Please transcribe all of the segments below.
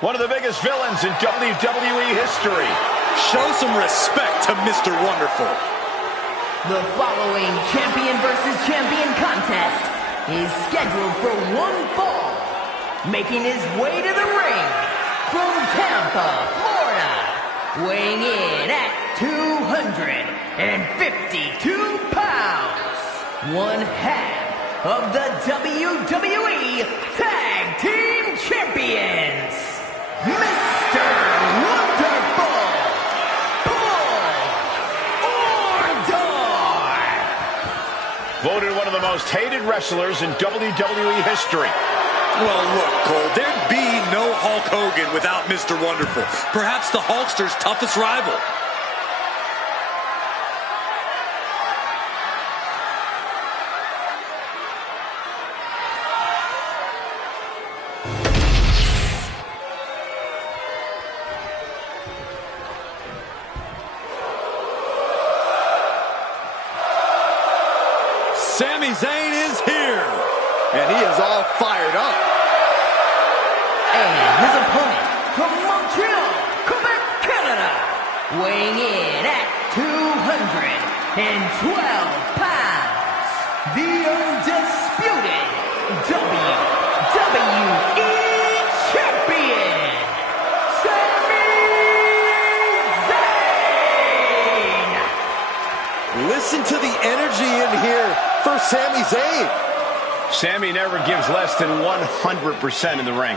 One of the biggest villains in WWE history. Show some respect to Mr. Wonderful. The following champion versus champion contest is scheduled for one fall. Making his way to the ring from Tampa, Florida, weighing in at 252 pounds, one half of the WWE Tag Team Champions, Mr. Wonderful, voted one of the most hated wrestlers in WWE history. Well, look, Cole, there'd be no Hulk Hogan without Mr. Wonderful. Perhaps the Hulkster's toughest rival. Sami Zayn is here, and he is all fired up. And his opponent from Montreal, Quebec, Canada, weighing in at 212 pounds, the undisputed WWE Champion, Sami Zayn. Listen to the energy in here for Sami Zayn. Sami never gives less than 100% in the ring.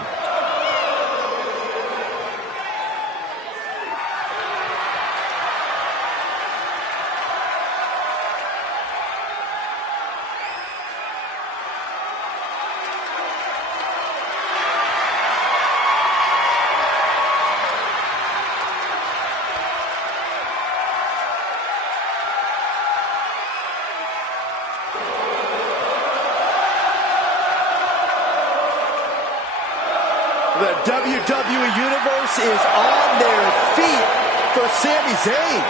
The WWE Universe is on their feet for Sami Zayn.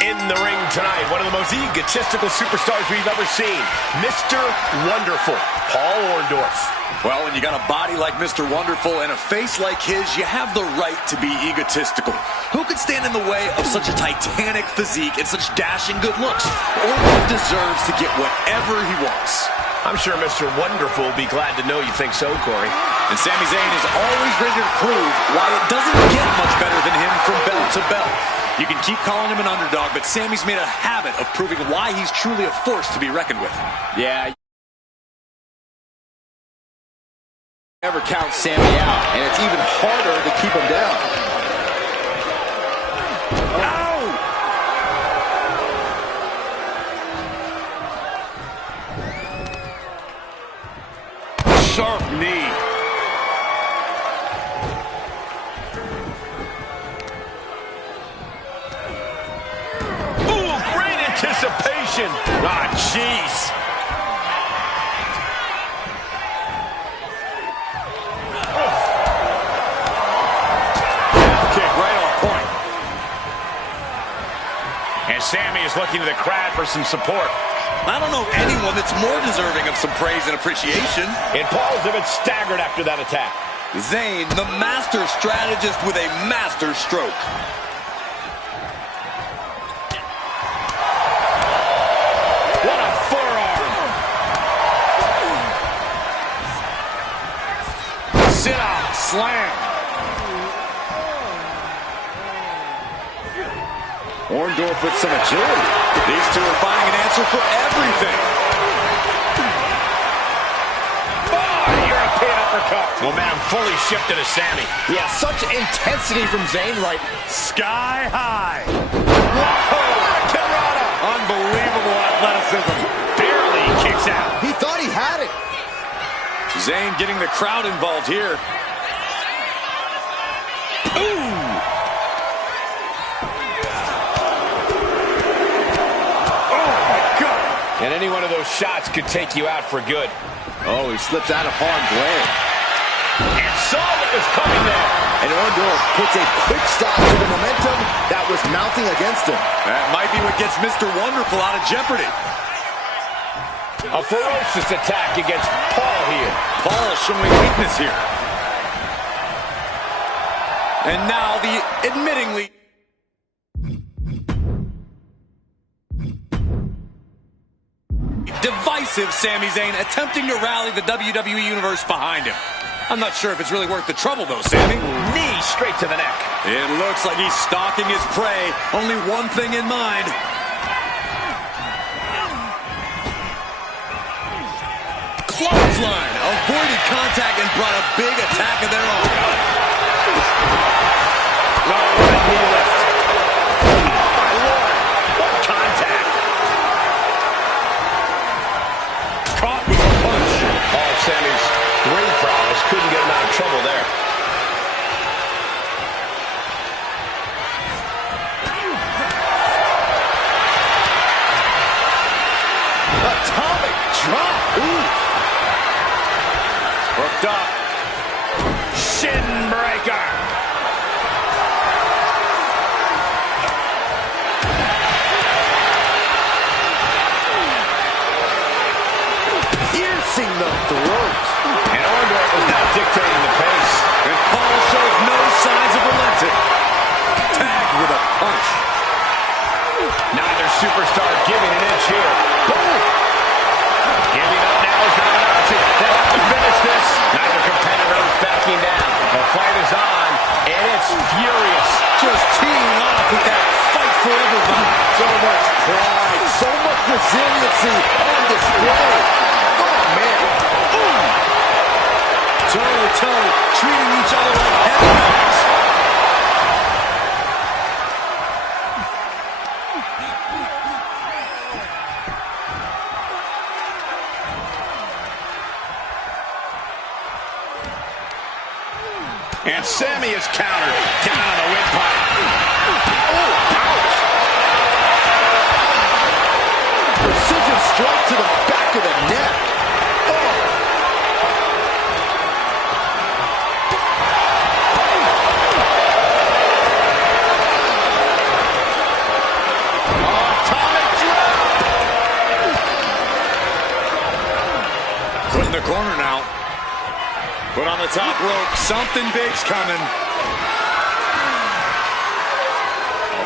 In the ring tonight, one of the most egotistical superstars we've ever seen, Mr. Wonderful, Paul Orndorff. Well, when you got a body like Mr. Wonderful and a face like his, you have the right to be egotistical. Who could stand in the way of such a titanic physique and such dashing good looks? Orndorff deserves to get whatever he wants. I'm sure Mr. Wonderful will be glad to know you think so, Corey. And Sami Zayn is always ready to prove why it doesn't get much better than him from belt to belt. You can keep calling him an underdog, but Sami's made a habit of proving why he's truly a force to be reckoned with. Yeah. Never count Sami out, and it's even harder to keep him down. Sharp knee. Ooh, great anticipation. Ah, jeez. Kick right on point. And Sami is looking to the crowd for some support. I don't know anyone that's more deserving of some praise and appreciation. And Paul's a bit staggered after that attack. Zayn, the master strategist with a master stroke. What a forearm. Sit-out, slam. Orndorff with some agility. These two are finding an answer for everything. European uppercut. Momentum fully shifted to Sami. Yeah, such intensity from Zayn right. Sky high. Whoa! Tirada. Unbelievable athleticism. Barely kicks out. He thought he had it. Zayn getting the crowd involved here. Ooh! And any one of those shots could take you out for good. Oh, he slipped out of harm's way. And saw what was coming there. And Orndorff puts a quick stop to the momentum that was mounting against him. That might be what gets Mr. Wonderful out of jeopardy. A ferocious attack against Paul here. Paul showing weakness here. And now the admittingly... divisive Sami Zayn attempting to rally the WWE Universe behind him. I'm not sure if it's really worth the trouble, though, Sami. Knee straight to the neck. It looks like he's stalking his prey. Only one thing in mind. Clothesline. Avoided contact and brought a big attack of their own. Oh, what a knee lift. Oh, my Lord. What contact. Caught with a punch. Oh, Sami's ring prowess couldn't get him out of trouble there. Atomic drop. Ooh. Hooked up. Shin breaker. Piercing the throat. And Orndorff is now dictating the pace. And Paul shows no signs of relenting. Tagged with a punch. Neither superstar giving an inch here. Boom! Giving up now is not an option. They'll have to finish this. Neither competitor is backing down. The fight is on, and it's furious. Just teeing off with that fight forever vibe. So much pride, so much resiliency on display. Oh, man. Toe-to-toe, treating each other like heavyweights. And Sami is countered. Down on the windpipe. Oh, ouch! Precision strike to the back of the neck. Oh. Atomic drop! Put in the corner now. Put on the top rope. Something big's coming.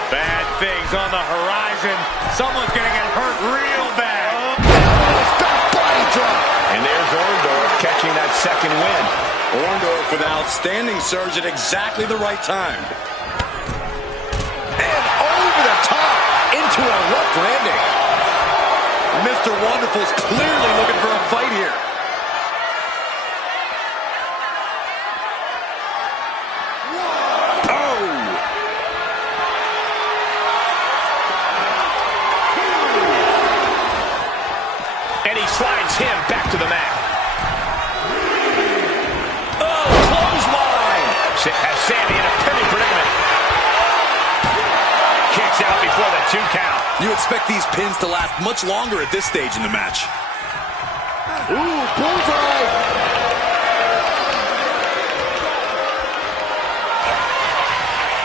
Bad things on the horizon. Someone's going to get hurt real bad. Body drop. And there's Orndorff catching that second win. Orndorff with an outstanding surge at exactly the right time. And over the top into a rough landing. Mr. Wonderful's clearly looking for a fight here. And he slides him back to the mat. 2 count. You expect these pins to last much longer at this stage in the match. Ooh, bullseye.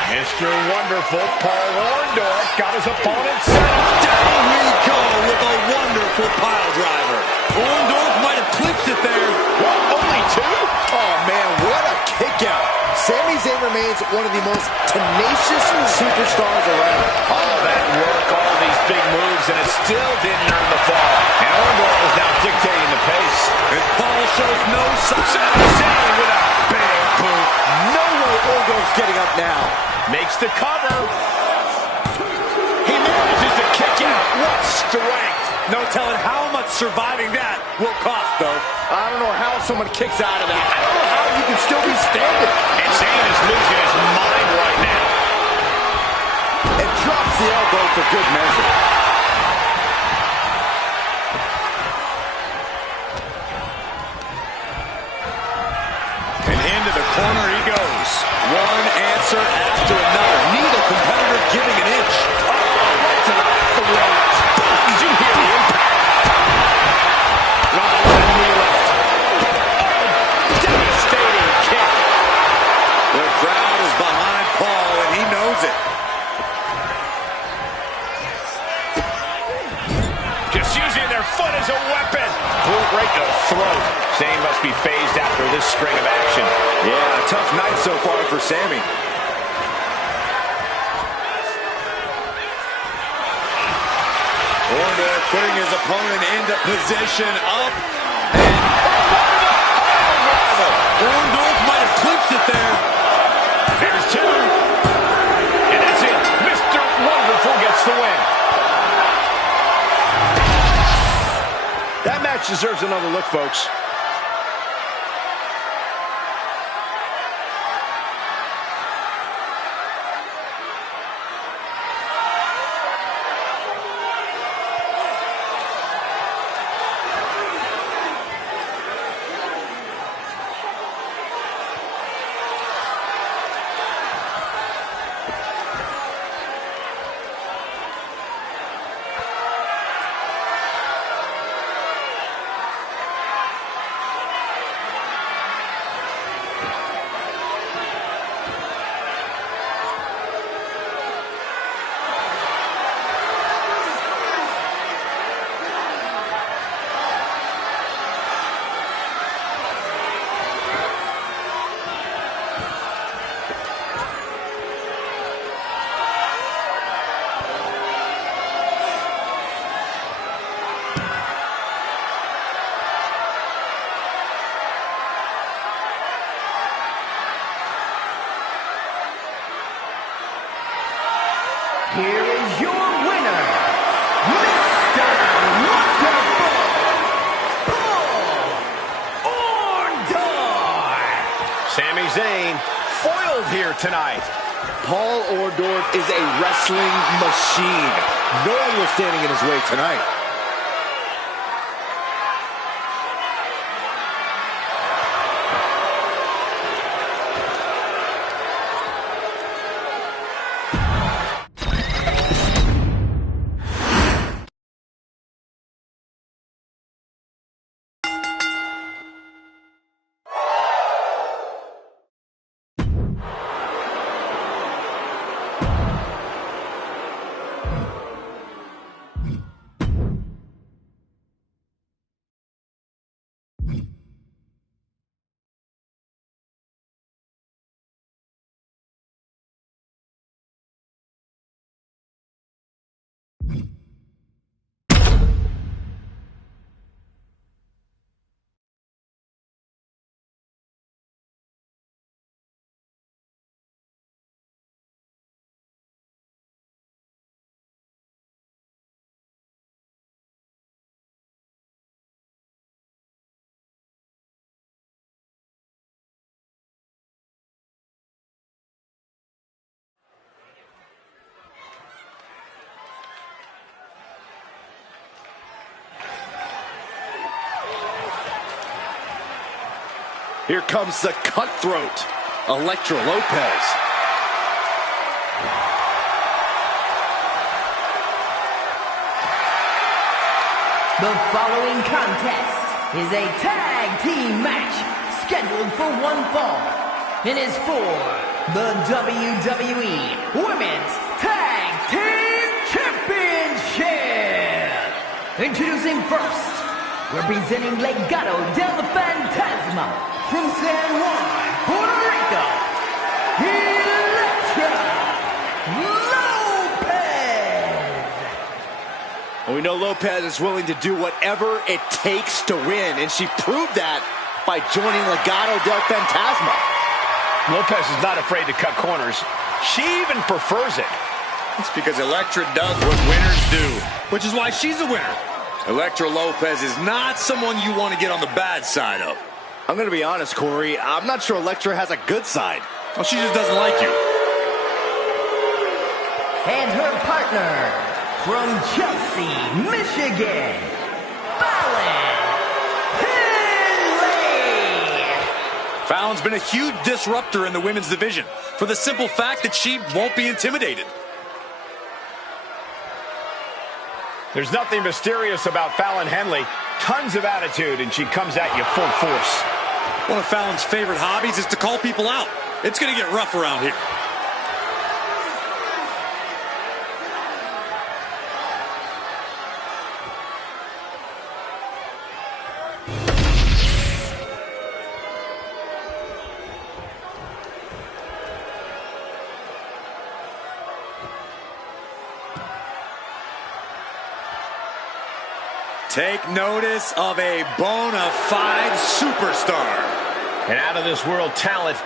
Mr. Wonderful, Paul Orndorff, got his opponent set up. Down we go with a wonderful pile driver. Orndorff might have clinched it there. What, only 2? Oh, man, what a kick out. Sami Zayn remains one of the most tenacious superstars around. All that work, all these big moves, and it still didn't earn the fall. And Arnold is now dictating the pace. And Paul shows no sign. Sami Zayn with a big boot. No way Orndorff's getting up now. Makes the cover. He manages to kick out. What strength. No telling how much surviving that will cost, though. I don't know how someone kicks out of that. I don't know how you can still be standing. And Zayn is losing his mind right now. And drops the elbow for good measure. And into the corner he goes. One answer after another. Neither competitor giving an inch. Oh, right to the throat. Did you hear the impact? Not one knee left. Devastating kick. The crowd is behind Paul, and he knows it. Just using their foot as a weapon. Boot right to the throat. Zayn must be phased after this string of action. Yeah, a tough night so far for Sami. Orndorff putting his opponent into position up. And Orndorff might have clinched it there. There's 2. And that's it. Mr. Wonderful gets the win. That match deserves another look, folks. Here is your winner, Mr. Wonderful, Paul Orndorff. Sami Zayn foiled here tonight. Paul Orndorff is a wrestling machine. No one was standing in his way tonight. Here comes the cutthroat, Elektra. The following contest is a tag team match scheduled for one fall and is for the WWE Women's Tag Team Championship. Introducing first, representing Legado del Fantasma from San Juan, Puerto Rico, Ep2. We know Lopez is willing to do whatever it takes to win, and she proved that by joining Legado del Fantasma. Lopez is not afraid to cut corners. She even prefers it. It's because Elektra does what winners do, which is why she's a winner. Elektra Lopez is not someone you want to get on the bad side of. I'm going to be honest, Corey. I'm not sure Elektra has a good side. Well, she just doesn't like you. And her partner, from Chelsea, Michigan, Fallon Henley. Fallon's been a huge disruptor in the women's division for the simple fact that she won't be intimidated. There's nothing mysterious about Fallon Henley. Tons of attitude, and she comes at you full force. One of Fallon's favorite hobbies is to call people out. It's going to get rough around here. Take notice of a bona fide superstar. An out-of-this-world talent,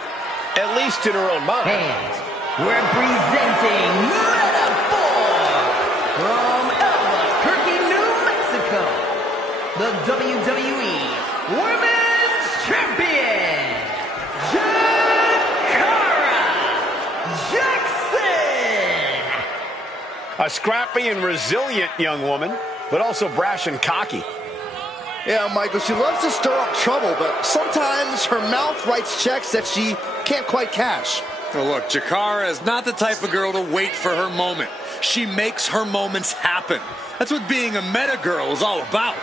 at least in her own mind. And representing Metaphor from Albuquerque, New Mexico, the WWE Women's Champion, Jakara Jackson. A scrappy and resilient young woman, but also brash and cocky. Yeah, Michael, she loves to stir up trouble, but sometimes her mouth writes checks that she can't quite cash. Well, look, Jakara is not the type of girl to wait for her moment. She makes her moments happen. That's what being a meta girl is all about.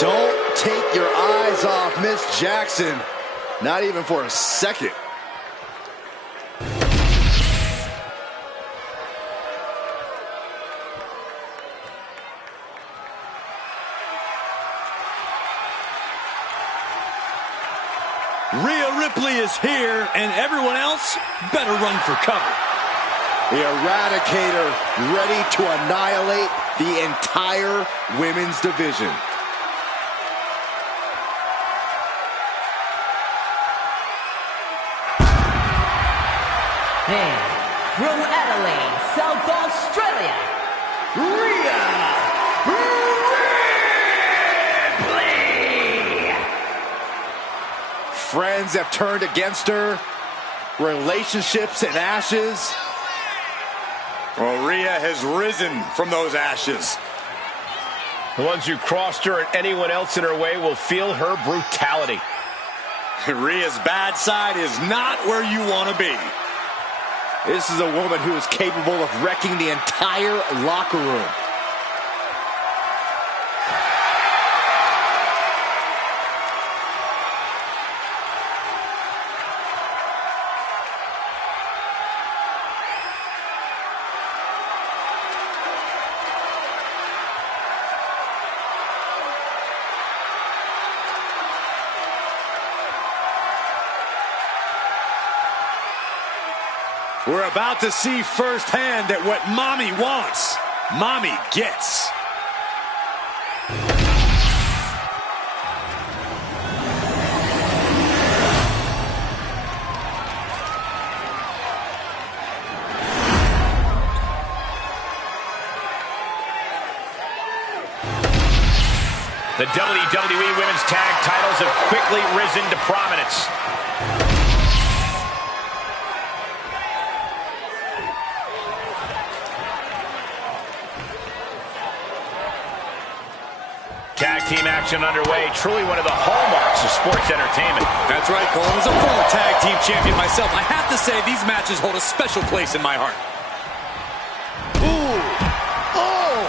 Don't take your eyes off Miss Jackson. Not even for a second. Rhea Ripley is here, and everyone else better run for cover. The Eradicator ready to annihilate the entire women's division. And from Adelaide, South Australia, Rhea Ripley. Friends have turned against her. Relationships in ashes. Well, Rhea has risen from those ashes. The ones who crossed her and anyone else in her way will feel her brutality. Rhea's bad side is not where you want to be. This is a woman who is capable of wrecking the entire locker room. We're about to see firsthand that what Mommy wants, Mommy gets. The WWE Women's Tag titles have quickly risen to prominence. team action underway. Truly one of the hallmarks of sports entertainment. That's right, Cole. As a former tag team champion myself, I have to say these matches hold a special place in my heart. Ooh! Oh!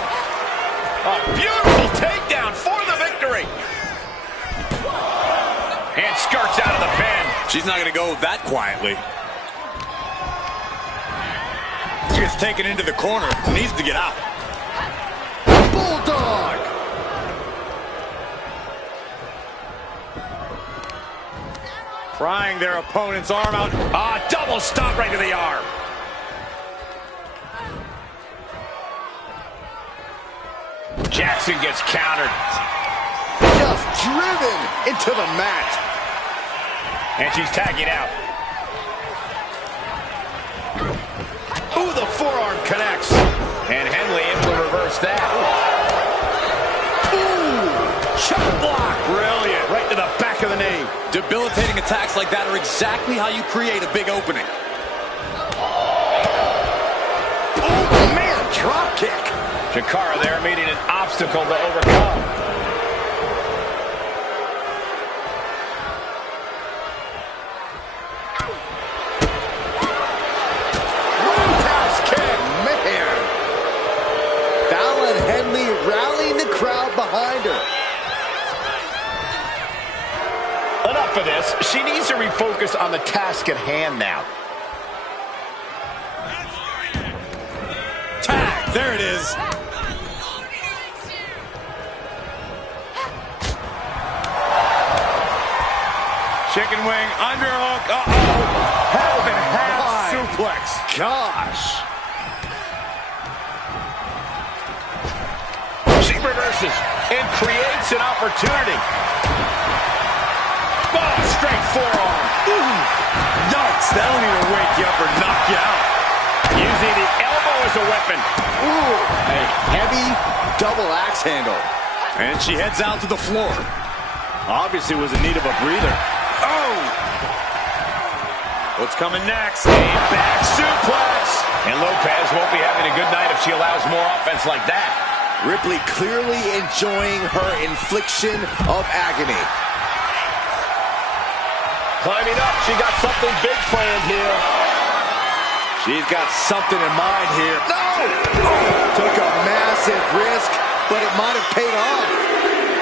A beautiful takedown for the victory. And skirts out of the pin. She's not going to go that quietly. She gets taken into the corner. Needs to get out. Bulldog! Prying their opponent's arm out. Ah, double stomp right to the arm. Jackson gets countered. Just driven into the mat. And she's tagging out. Ooh, the forearm connects. And Henley able to reverse that. Ooh, chop block. Brilliant. Right to the back of the knee. Debilitating attacks like that are exactly how you create a big opening. Oh, man, drop kick. Chikara there meeting an obstacle to overcome. Roundhouse kick, man. Fallon Henley rallying the crowd behind her. Enough of this. She needs to refocus on the task at hand now. Tag, there it is. Chicken wing, underhook, uh-oh. Half and half suplex. Gosh. She reverses and creates an opportunity. Oh, straight forearm. Ooh, yikes, that'll either wake you up or knock you out. Using the elbow as a weapon. Ooh, a heavy double axe handle. And she heads out to the floor. Obviously was in need of a breather. Oh! What's coming next? A back suplex. And Lopez won't be having a good night if she allows more offense like that. Ripley clearly enjoying her infliction of agony. Climbing up, she got something big planned here. She's got something in mind here. No! Oh, took a massive risk, but it might have paid off.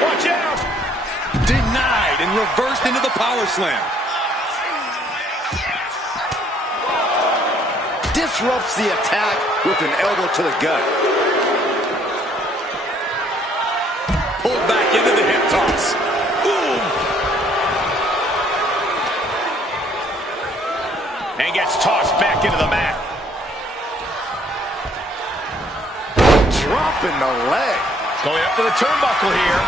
Watch out! Denied and reversed into the power slam. Disrupts the attack with an elbow to the gut. Pulled back into the hip toss. Boom! And gets tossed back into the mat. Dropping the leg. Going up to the turnbuckle here.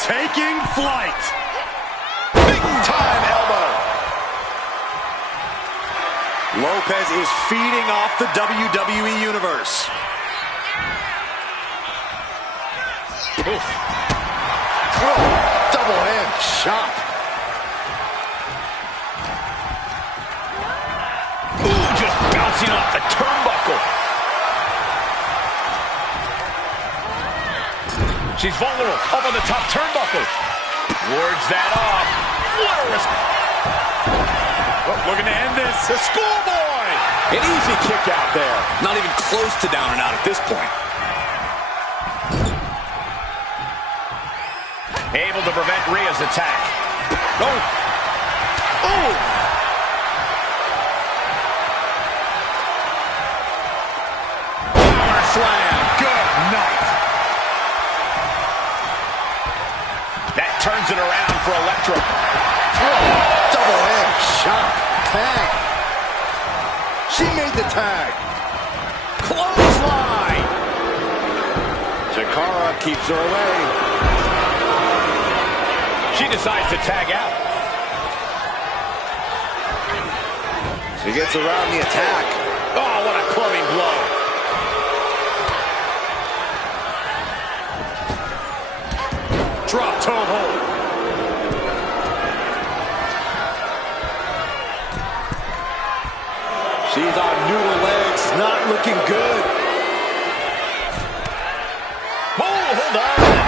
Taking flight. Big time elbow. Lopez is feeding off the WWE Universe. Oof. Oh, double hand chop. Ooh, just bouncing off the turnbuckle. She's vulnerable. Up on the top turnbuckle. Wards that off. What a risk. Looking to end this. The schoolboy. An easy kick out there. Not even close to down and out at this point. Able to prevent Rhea's attack. Oh! Ooh. Power slam. Good night. That turns it around for Electra. Double hand chop. Tag. She made the tag. Clothesline. Chikara keeps her away. She decides to tag out. She gets around the attack. Oh, what a clubbing blow. Drop toe hold. She's on noodle legs, not looking good. Oh, hold on.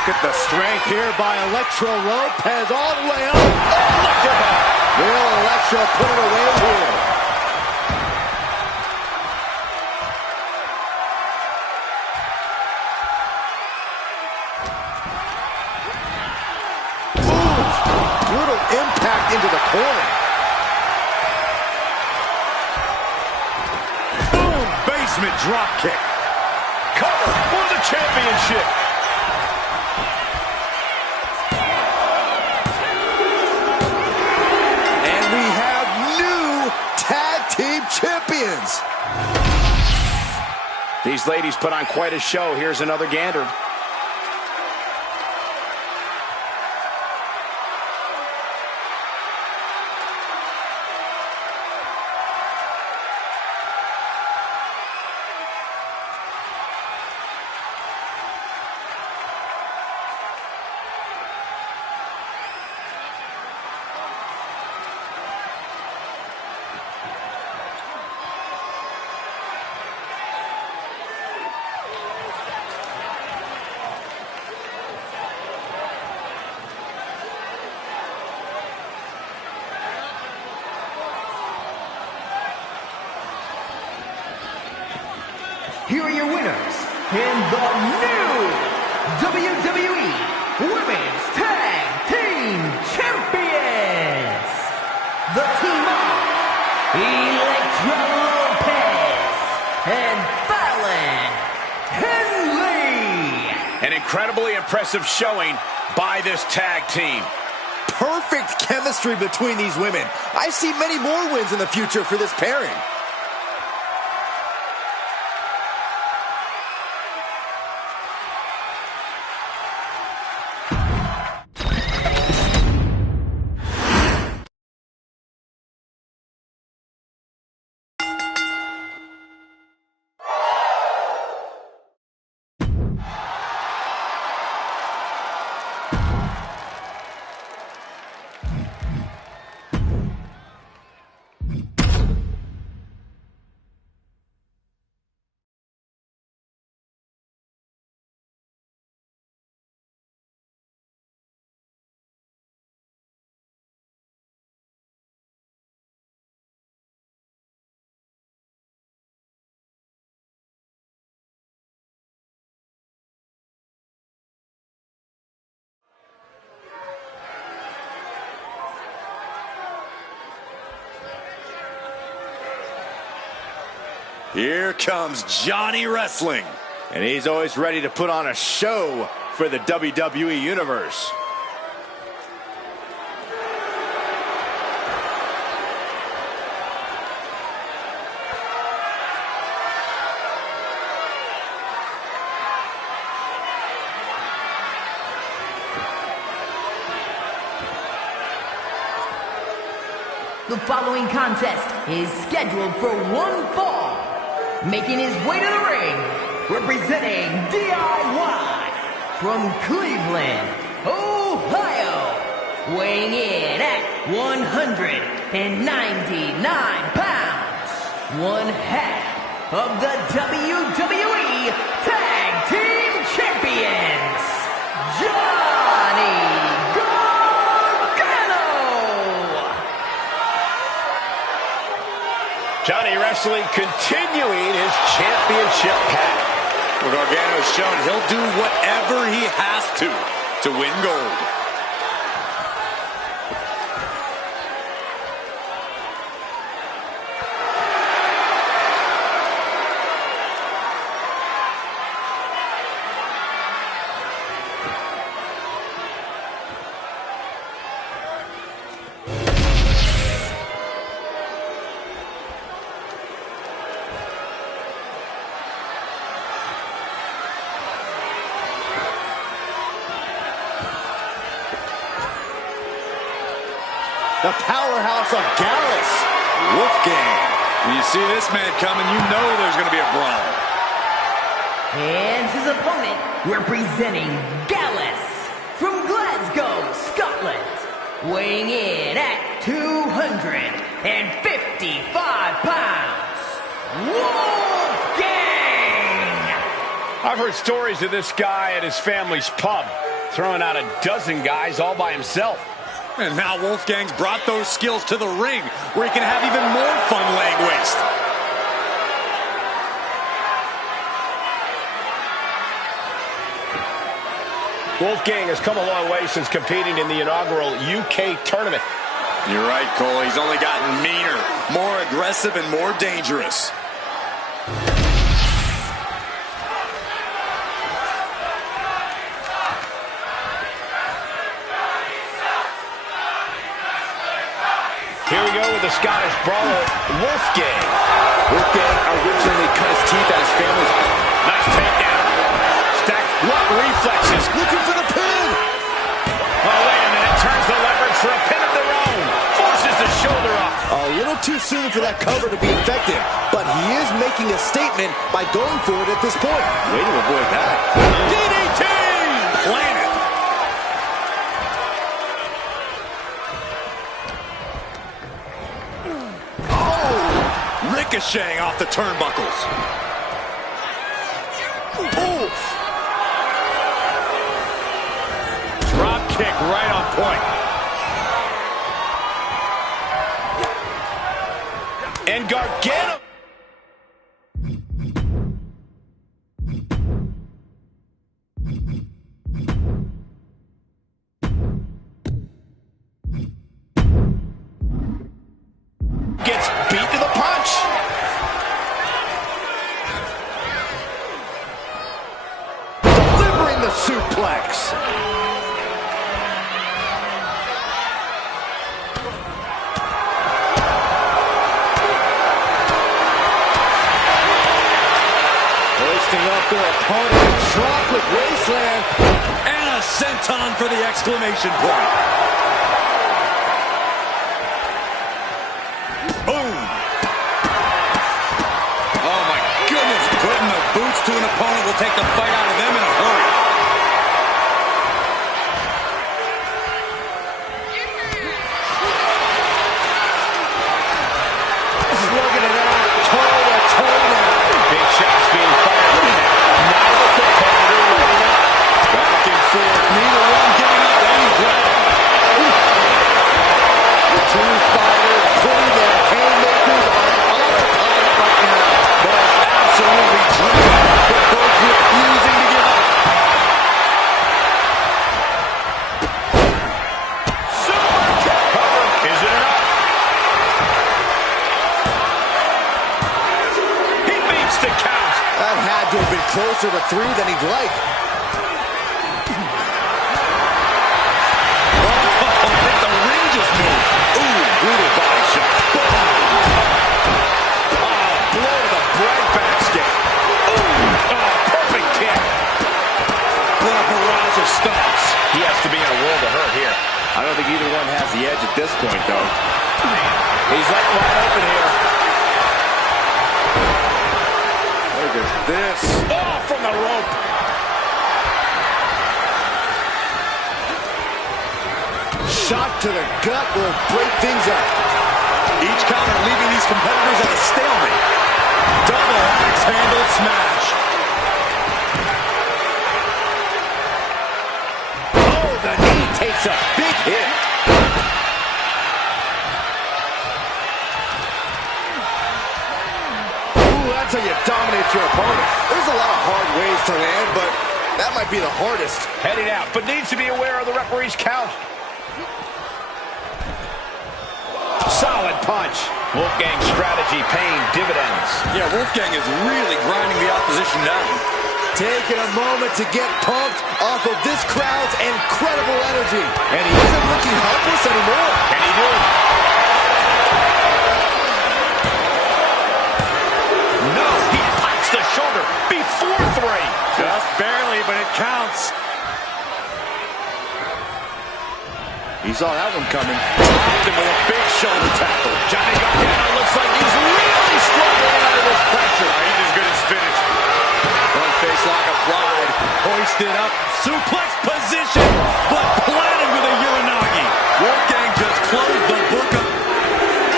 look at the strength here by Electro Lopez all the way up. Oh, look at that. Will Electro put it away here? Ooh, brutal impact into the corner. Boom, basement drop kick. Cover for the championship. And we have new tag team champions. These ladies put on quite a show. Here's another gander. Here are your winners in the new WWE Women's Tag Team Champions. The team of Electro Lopez and Fallon Henley. An incredibly impressive showing by this tag team. Perfect chemistry between these women. I see many more wins in the future for this pairing. Here comes Johnny Wrestling. And he's always ready to put on a show for the WWE Universe. The following contest is scheduled for one fall. Making his way to the ring, representing DIY from Cleveland, Ohio. Weighing in at 199 pounds. One half of the WWE Tag Team Champions, Johnny Johnny Wrestling continuing his championship path. Well, Gargano's shown he'll do whatever he has to win gold. The powerhouse of Dallas, Wolfgang. When you see this man coming, you know there's going to be a brawl. And his opponent, representing Gallus from Glasgow, Scotland, weighing in at 255 pounds, Wolfgang! I've heard stories of this guy at his family's pub. throwing out a dozen guys all by himself. And now Wolfgang's brought those skills to the ring, where he can have even more fun laying waste. Wolfgang has come a long way since competing in the inaugural UK tournament. You're right, Cole. He's only gotten meaner, more aggressive, and more dangerous. Here we go with the Scottish brawler, Wolfgang. Wolfgang originally cut his teeth at his family's. Nice takedown. Stacked what reflexes. Looking for the pin. Oh, wait a minute. Turns the leverage for a pin of their own. Forces the shoulder up. A little too soon for that cover to be effective, but he is making a statement by going for it at this point. Way to avoid that. DDT! Planet. Ricocheting off the turnbuckles. Oof. Drop kick right on point. And Gargano. Gets beat to the punch. Delivering the suplex. Hoisting up their opponent in chocolate wasteland. And a senton for the exclamation point. Boom. Oh, my goodness. Putting the boots to an opponent will take the fight out of them in a hurry. Slugging it out toe to toe now. Big shots being fired right now. Neither competitor letting up. Back and forth. Neither one giving up any ground. The two fighters putting their haymakers on autopilot right now. Both absolutely driven, but both refusing to give up. Super kick. Cover. Is it enough? He beats the count. That had to have been closer to 3 than he'd like. Let the ring just move. Ooh, brutal body shot. Boom. Oh, blow to the bread basket. Ooh. Oh, perfect kick. What a barrage of stomps. He has to be in a world of hurt here. I don't think either one has the edge at this point, though. He's like wide open here. Look at this. Oh, from the rope. Shot to the gut will break things up. Each counter leaving these competitors at a stalemate. Double axe handle smash. Oh, the knee takes a big hit. Ooh, that's how you dominate your opponent. There's a lot of hard ways to land, but that might be the hardest. Heading out, but needs to be aware of the referee's count. Solid punch. Wolfgang's strategy paying dividends. Yeah, Wolfgang is really grinding the opposition down. Taking a moment to get pumped off of this crowd's incredible energy. And he isn't looking helpless anymore. Can he do it? No, he pops the shoulder before 3. Just barely, but it counts. He saw that one coming. Dropped him with a big shoulder tackle. Johnny Gargano looks like he's really struggling under this pressure. He's as good as finished. Front face lock applied. Hoisted up. Suplex position. But planted with a Uranagi. Wolfgang just closed the book up.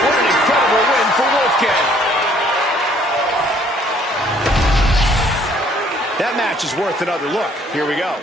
What an incredible win for Wolfgang. That match is worth another look. Here we go.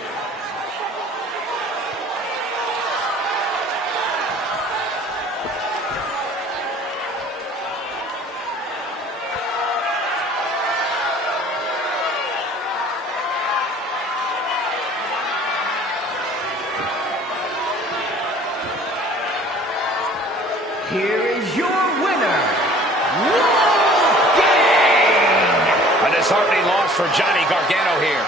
disheartening loss for Johnny Gargano here.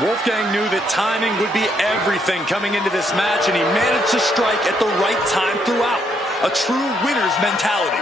Wolfgang knew that timing would be everything coming into this match, and he managed to strike at the right time throughout. A true winner's mentality.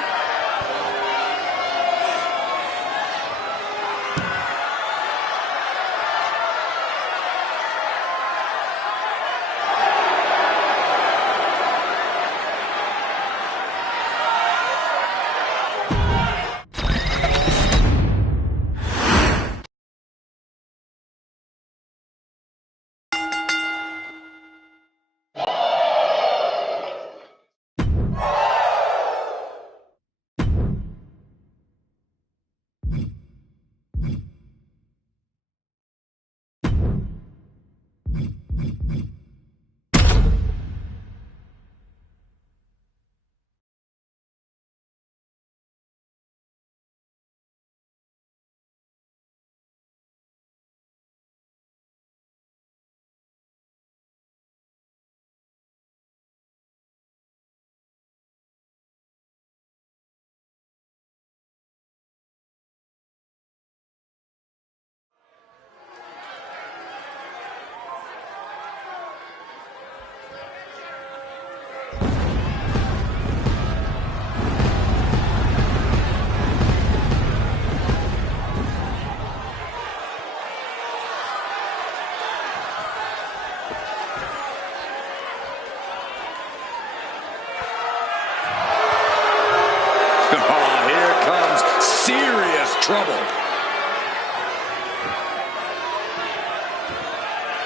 Trouble.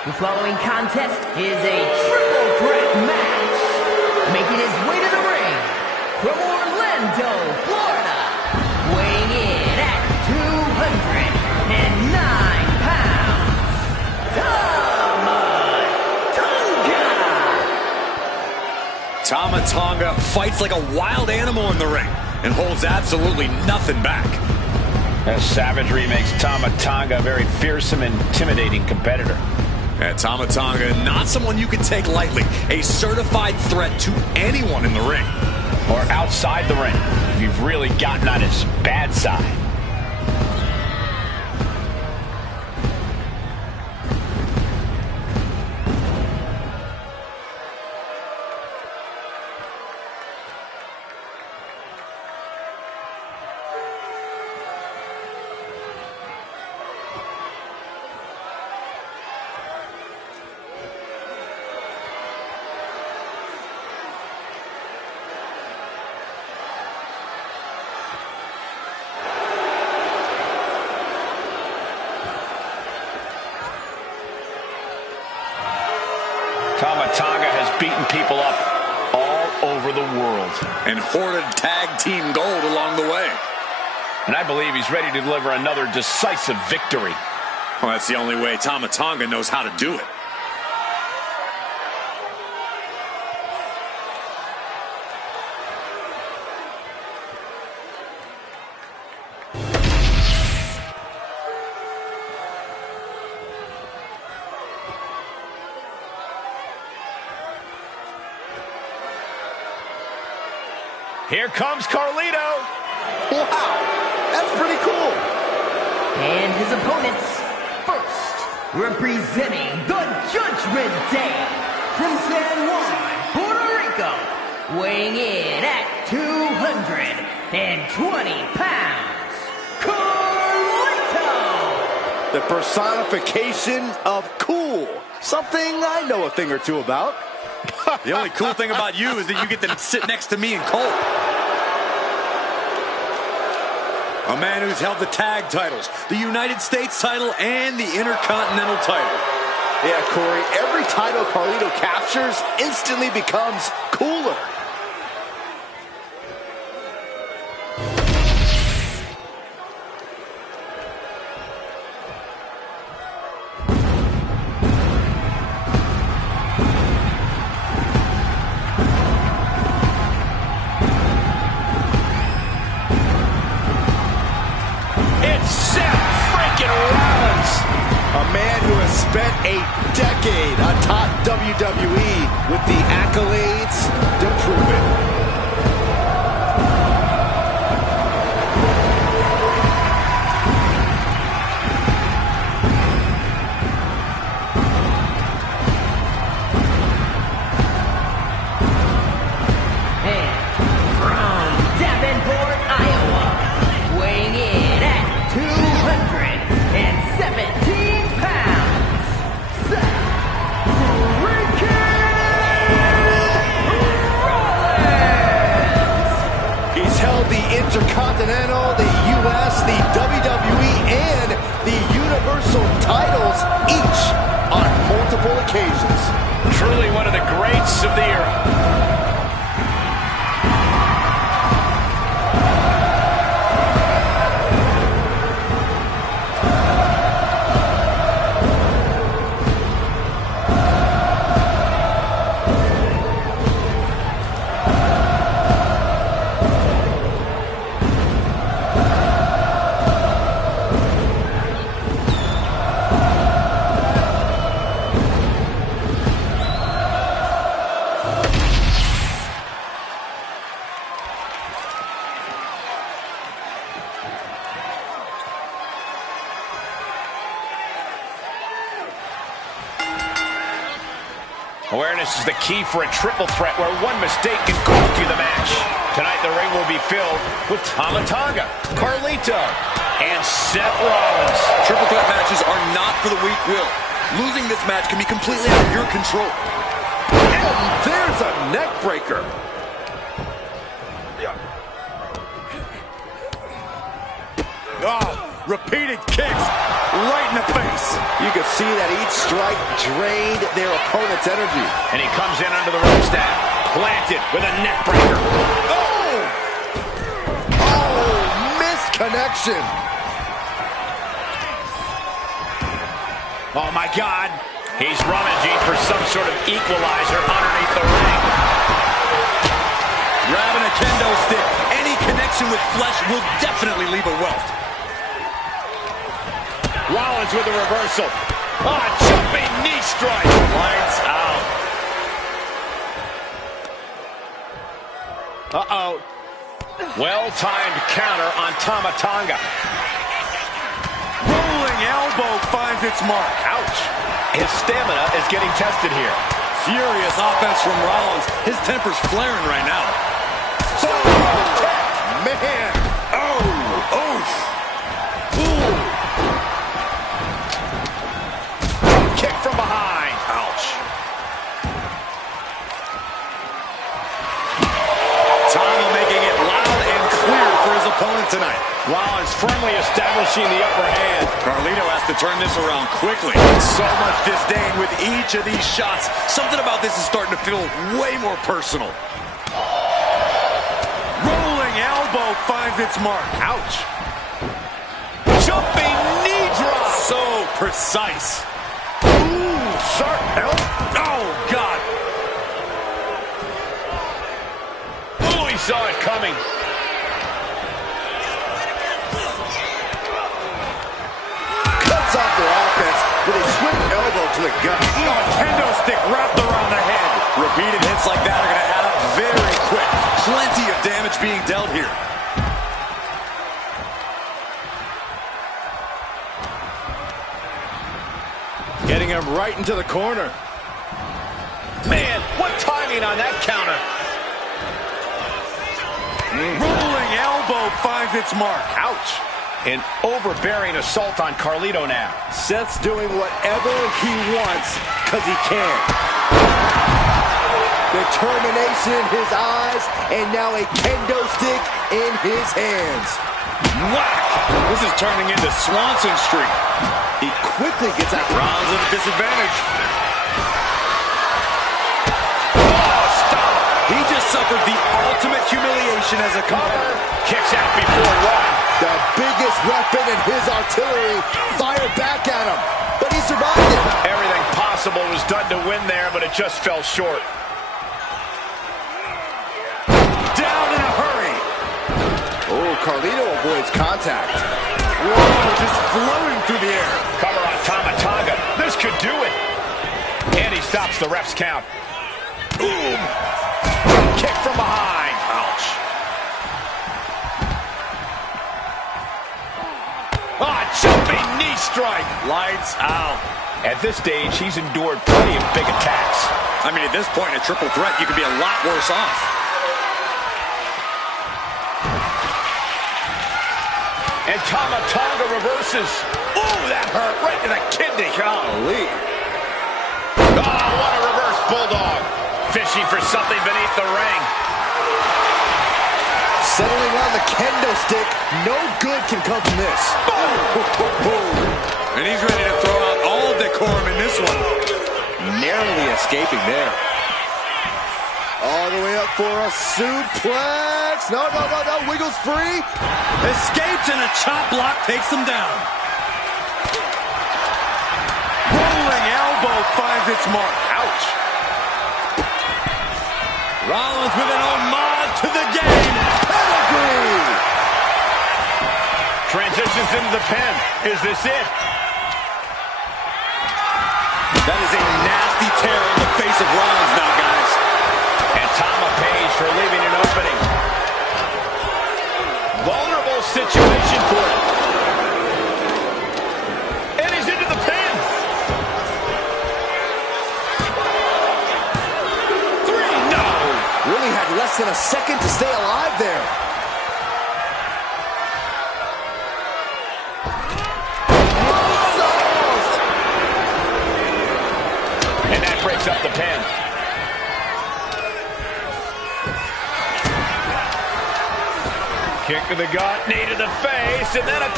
The following contest is a triple threat match. Making his way to the ring from Orlando, Florida, weighing in at 209 pounds, Tama Tonga fights like a wild animal in the ring and holds absolutely nothing back. That savagery makes Tama Tonga a very fearsome and intimidating competitor. Tama Tonga, not someone you can take lightly. A certified threat to anyone in the ring. Or outside the ring, if you've really gotten on his bad side. Tama Tonga has beaten people up all over the world. And hoarded tag team gold along the way. And I believe he's ready to deliver another decisive victory. Well, that's the only way Tama Tonga knows how to do it. Here comes Carlito. Wow, that's pretty cool. and his opponents. First, representing the Judgment Day from San Juan, Puerto Rico, weighing in at 220 pounds, Carlito! The personification of cool. Something I know a thing or two about. The only cool thing about you is that you get to sit next to me and Cole. A man who's held the tag titles, the United States title, and the Intercontinental title. Yeah, Corey, every title Carlito captures instantly becomes cooler. Spent a decade atop WWE with the accolades to prove it. the WWE and the Universal titles, each on multiple occasions. Truly one of the greats of the era. Awareness is the key for a triple threat where one mistake can cost you the match. Tonight the ring will be filled with Tama Tonga, Carlito, and Seth Rollins. Triple threat matches are not for the weak-willed. Losing this match can be completely out of your control. And there's a neck breaker. Repeated kicks right in the face. You can see that each strike drained their opponent's energy. And he comes in under the ropes now, planted with a neck breaker. Missed connection. Oh my God. He's rummaging for some sort of equalizer underneath the ring. Grabbing a kendo stick. Any connection with flesh will definitely leave a welt. Rollins with a reversal. Jumping knee strike. Lights out. Well-timed counter on Tama Tonga. Rolling elbow finds its mark. Ouch. His stamina is getting tested here. Furious offense from Rollins. His temper's flaring right now. Man. Kick from behind. Ouch. Tama making it loud and clear for his opponent tonight. Rollins firmly establishing the upper hand. Carlito has to turn this around quickly. So much disdain with each of these shots. Something about this is starting to feel way more personal. Rolling elbow finds its mark. Ouch. Jumping knee drop. So precise. Sharp elbow. Oh, God. Oh, he saw it coming. Cuts off their offense with a swift elbow to the gut. Kendo stick wrapped around the head. Repeated hits like that are going to add up very quick. Plenty of damage being dealt here. Getting him right into the corner. Man, what timing on that counter. Rolling elbow finds its mark. Ouch. An overbearing assault on Carlito now. Seth's doing whatever he wants because he can. Determination in his eyes, and now a kendo stick in his hands. Whack! This is turning into Swanson Street. He quickly gets out. Rollins at a disadvantage. Stop. He just suffered the ultimate humiliation as a cover. Kicks out before one. The biggest weapon in his artillery fired back at him, but he survived it. Everything possible was done to win there, but it just fell short. Down in a hurry. Oh, Carlito avoids contact. Whoa, just floating through the air. Cover on Tama Tonga. This could do it. And he stops the ref's count. Boom. Kick from behind. Ouch. Jumping knee strike. Lights out. At this stage, he's endured plenty of big attacks. I mean, at this point, a triple threat, you could be a lot worse off. And Tama Tonga reverses. Ooh, that hurt right to the kidney. Golly. Oh, what a reverse bulldog. Fishing for something beneath the ring. Settling on the kendo stick. No good can come from this. And he's ready to throw out all decorum in this one. Narrowly escaping there. All the way up for a suplex. No. Wiggles free. Escapes and a chop block takes him down. Rolling elbow finds its mark. Ouch. Rollins with an homage to the game. Pedigree. Transitions into the pin. Is this it? That is a nasty tear on the face of Rollins now, guys. And Tama Page for leaving an opening. Vulnerable situation for him. And he's into the pin. 3, no. Really had less than a second to stay alive there. And that breaks up the pin. Kick to the gut, knee to the face, and then a...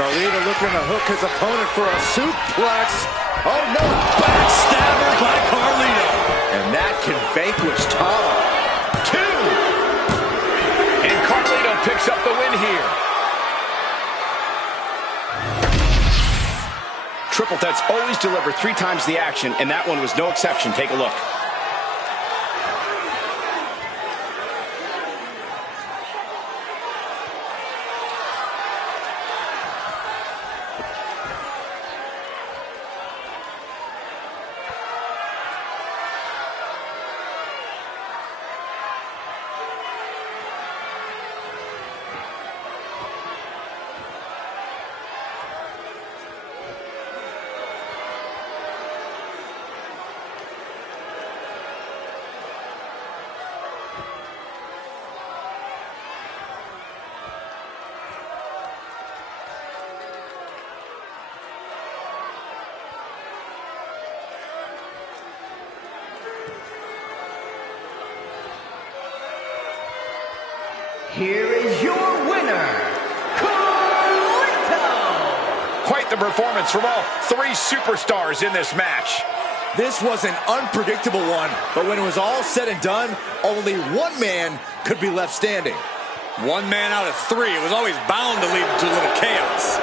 Carlito looking to hook his opponent for a suplex. Oh no! Backstabber by Carlito. And that can vanquish Tama. 2. And Carlito picks up the win here. Triple Threats always deliver 3 times the action, and that one was no exception. Take a look. Here is your winner, Carlito! Quite the performance from all 3 superstars in this match. This was an unpredictable one, but when it was all said and done, only one man could be left standing. 1 man out of 3. It was always bound to lead to a little chaos.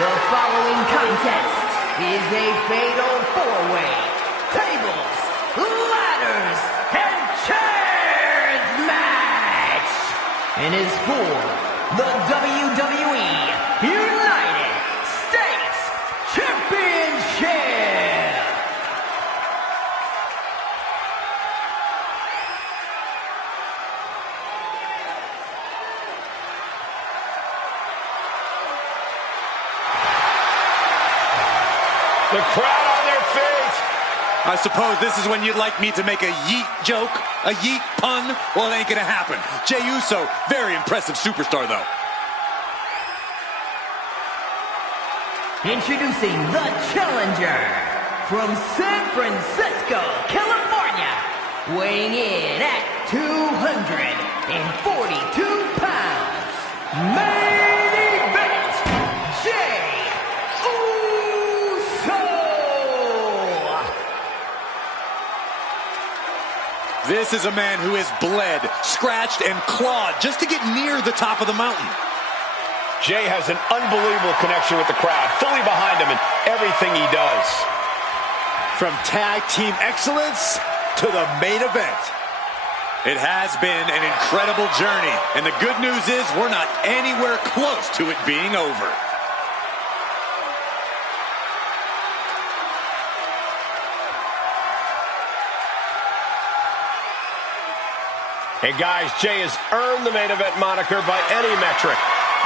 The following contest is a fatal 4-way tables, ladders, and chairs match, and is for the WWE United States Championship. The crowd on their feet. I suppose this is when you'd like me to make a yeet joke, a yeet pun? Well, it ain't gonna happen. Jey Uso, very impressive superstar, though. Introducing the challenger from San Francisco, California, weighing in at 242 pounds, main This is a man who has bled, scratched, and clawed just to get near the top of the mountain. Jay has an unbelievable connection with the crowd, fully behind him in everything he does. From tag team excellence to the main event. It has been an incredible journey, and the good news is we're not anywhere close to it being over. Hey guys, Jay has earned the main event moniker by any metric.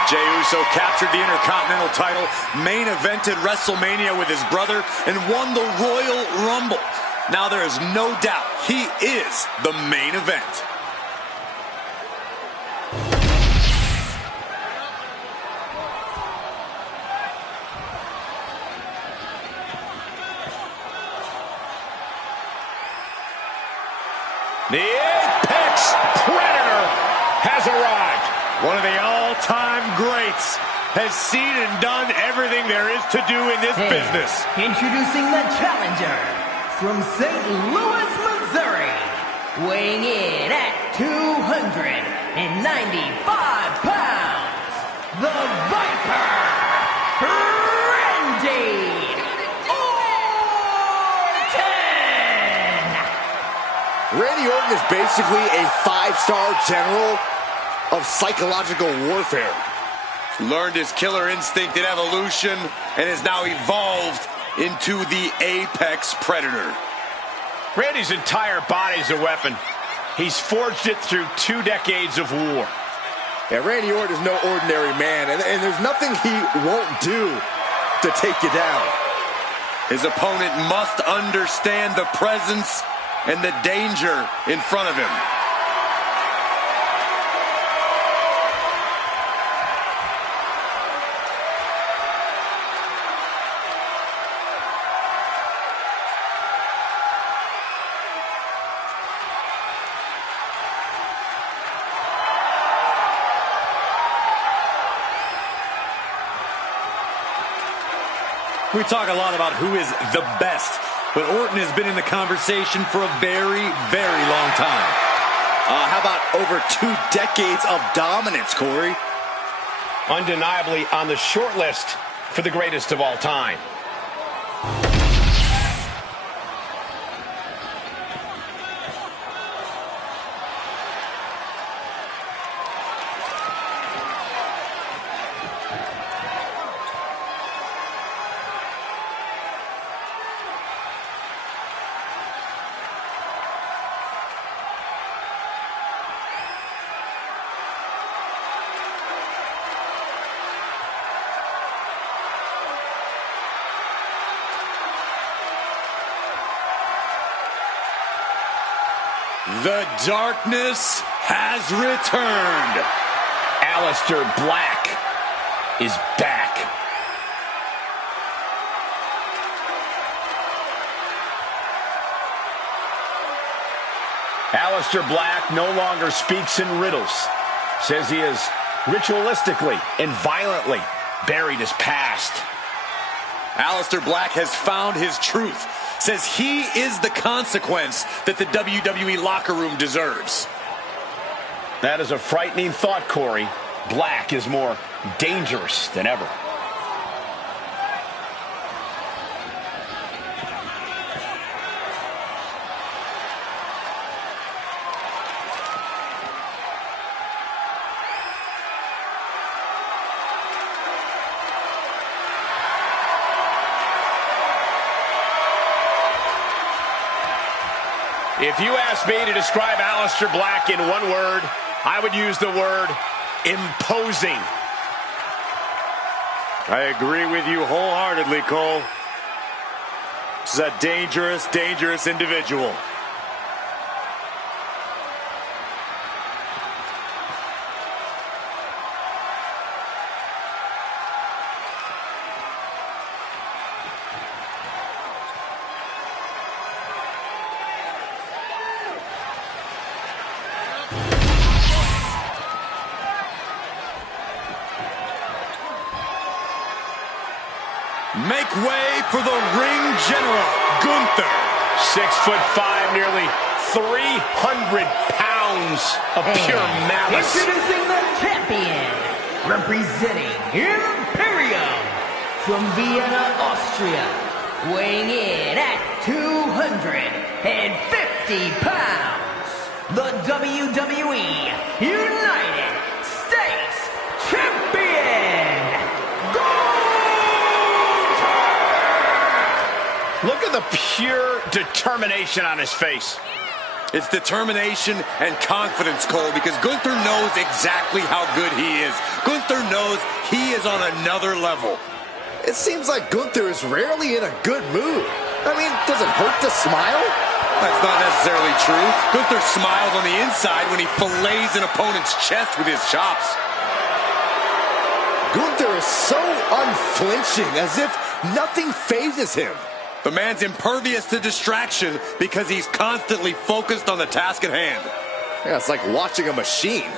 Jey Uso captured the Intercontinental title, main evented WrestleMania with his brother, and won the Royal Rumble. Now there is no doubt he is the main event. The Apex Predator has arrived. One of the all-time greats has seen and done everything there is to do in this business. Introducing the challenger from St. Louis, Missouri, weighing in at 295 pounds, the Viper, Randy Orton! Randy Orton is basically a 5-star general of psychological warfare. Learned his killer instinct in Evolution and has now evolved into the Apex Predator. Randy's entire body's a weapon. He's forged it through 2 decades of war. Yeah, Randy Orton is no ordinary man, and there's nothing he won't do to take you down. His opponent must understand the presence and the danger in front of him. We talk a lot about who is the best, but Orton has been in the conversation for a very, very long time. How about over 2 decades of dominance, Corey? Undeniably on the short list for the greatest of all time. The darkness has returned. Aleister Black is back. Aleister Black no longer speaks in riddles. Says he has ritualistically and violently buried his past. Aleister Black has found his truth. Says he is the consequence that the WWE locker room deserves. That is a frightening thought, Corey. Black is more dangerous than ever. If you asked me to describe Aleister Black in one word, I would use the word imposing. I agree with you wholeheartedly, Cole. This is a dangerous, dangerous individual. Make way for the ring general, Gunther. 6'5", nearly 300 pounds of pure malice. Introducing the champion, representing Imperium from Vienna, Austria, weighing in at 250 pounds, the WWE United States Champion, Look at the pure determination on his face. It's determination and confidence, Cole, because Gunther knows exactly how good he is. Gunther knows he is on another level. It seems like Gunther is rarely in a good mood. I mean, does it hurt to smile? That's not necessarily true. Gunther smiles on the inside when he fillets an opponent's chest with his chops. Gunther is so unflinching, as if nothing phases him. The man's impervious to distraction because he's constantly focused on the task at hand. Yeah, it's like watching a machine.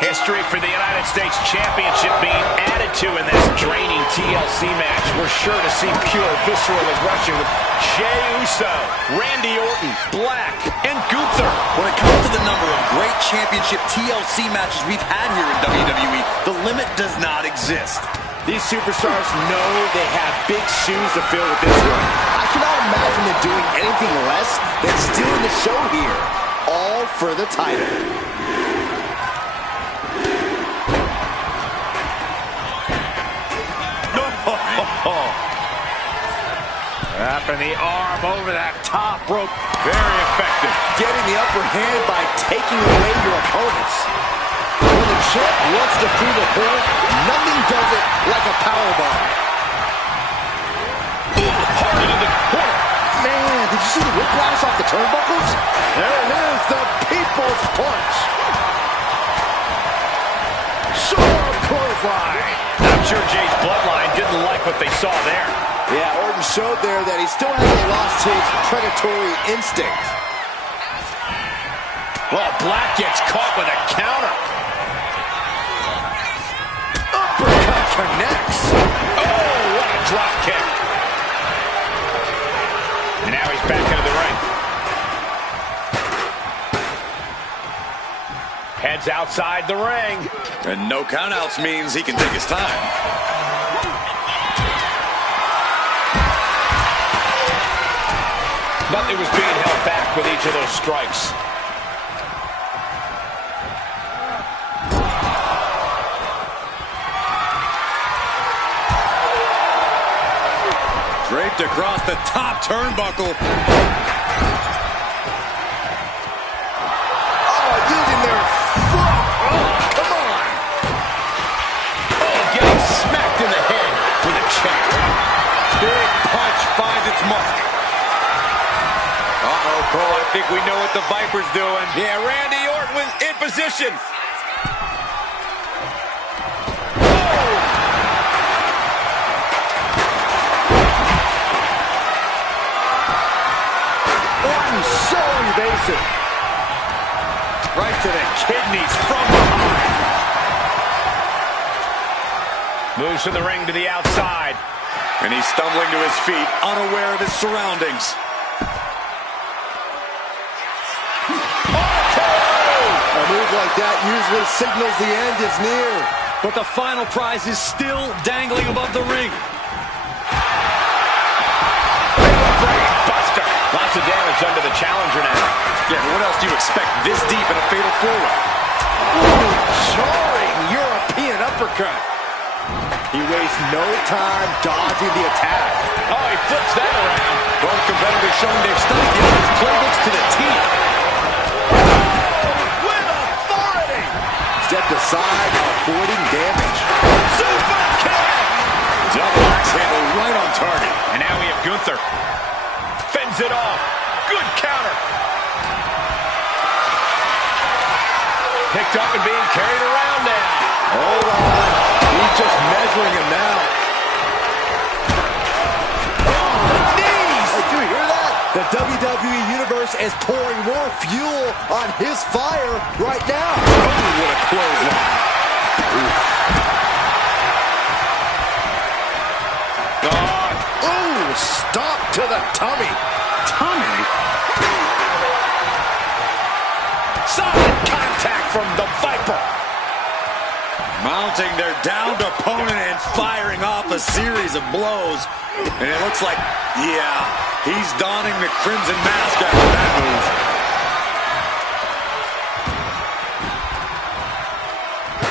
History for the United States Championship being added to in this draining TLC match. We're sure to see pure visceral aggression with Jey Uso, Randy Orton, Black, and Gunther. When it comes to the number of great championship TLC matches we've had here in WWE, the limit does not exist. These superstars know they have big shoes to fill with this one. I cannot imagine them doing anything less than stealing the show here. All for the title. Wrapping the arm over that top rope. Very effective. Getting the upper hand by taking away your opponents. When the champ wants to prove a point, nothing does it like a powerbomb. Hard into the corner. Man, did you see the whiplash off the turnbuckles? There it is, the people's punch. Sure clothesline. I'm sure Jay's bloodline didn't like what they saw there. Yeah, Orton showed there that he still hasn't lost his predatory instinct. Well, Black gets caught with a counter. Uppercut connects. Oh, what a drop kick. And now he's back into the ring. Heads outside the ring. And no countouts means he can take his time. Nothing was being held back with each of those strikes. Draped across the top turnbuckle. Oh, using their foot. Oh, come on. Oh, getting smacked in the head with a chair. Big punch finds its mark. Uh-oh, Cole, I think we know what the Viper's doing. Yeah, Randy Orton was in position. Orton so invasive. Right to the kidneys from behind. Moves from the ring to the outside. And he's stumbling to his feet, unaware of his surroundings. A move like that usually signals the end is near. But the final prize is still dangling above the ring. Buster. Lots of damage under the challenger now. Yeah, but what else do you expect this deep in a fatal four-way? Jarring European uppercut. He wastes no time dodging the attack. Oh, he flips that around. Both competitors showing they've studied the other's playbooks to the T. With authority. Stepped aside, avoiding damage. Super kick. Double axe handle right on target. And now we have Gunther. Fends it off. Good counter. Picked up and being carried around now. Hold on. He's just measuring him now. Knees! Hey, do you hear that? The WWE Universe is pouring more fuel on his fire right now. Oh, what a clothesline. Oh, stop to the tummy. Tummy? Solid contact from the Viper. Mounting their downed opponent and firing off a series of blows. And it looks like, yeah, he's donning the crimson mask after that move.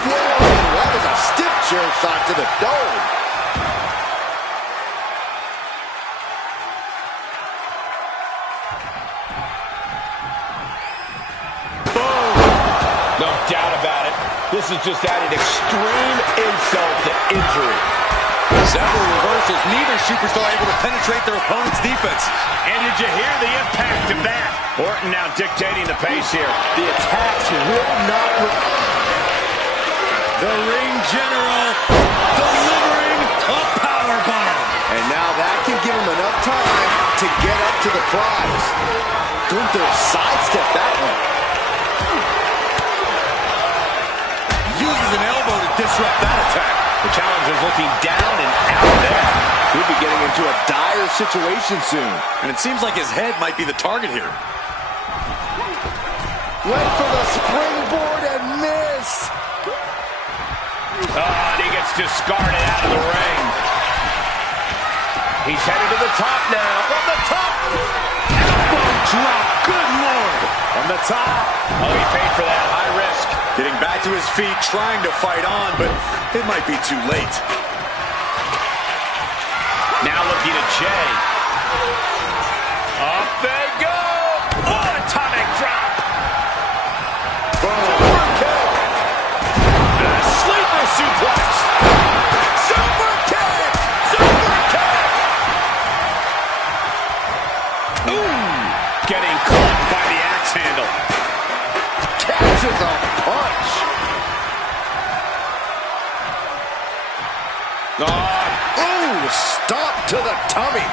Whoa, that was a stiff chair shot to the dome. No doubt about it. This is just adding extreme insult to injury. Several reversals, neither superstar able to penetrate their opponent's defense. And did you hear the impact of that? Orton now dictating the pace here. The attacks will not... The ring general delivering a powerbomb. And now that can give him enough time to get up to the prize. Gunther sidestepped that one. Uses an elbow to disrupt that attack. The challenger's looking down and out there. He'll be getting into a dire situation soon. And it seems like his head might be the target here. Went for the springboard and missed. Oh, and he gets discarded out of the ring. He's headed to the top now. From the top. Elbow drop. Good Lord. From the top. Oh, he paid for that. High risk. Getting back to his feet, trying to fight on, but it might be too late. Now looking at Jay. Up they go. Oh, atomic drop. Super kick. And a sleeper suplex. Super kick. Super kick. Ooh. Getting caught by the axe handle. Catches a punch. Oh, stop to the tummy.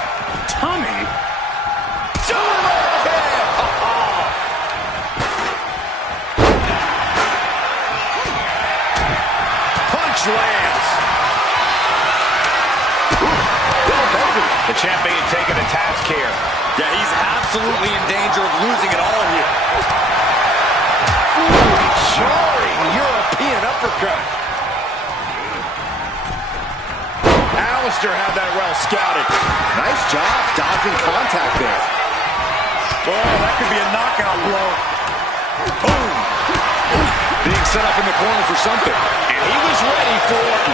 Tummy? Super kick. Punch lands. The champion taking a task here. Yeah, he's absolutely in danger of losing it all here. Jarring European uppercut. Alistair had that well scouted. Nice job dodging contact there. Oh, that could be a knockout blow. Boom. Being set up in the corner for something. And he was ready for it.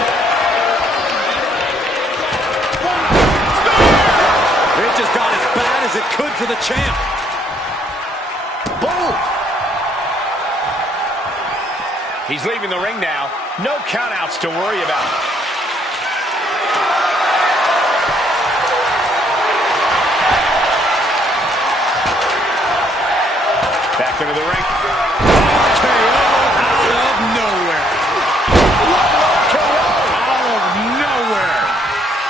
It just got as bad as it could for the champ. Boom. He's leaving the ring now. No countouts to worry about. Back into the ring. KO out of nowhere. Out of nowhere.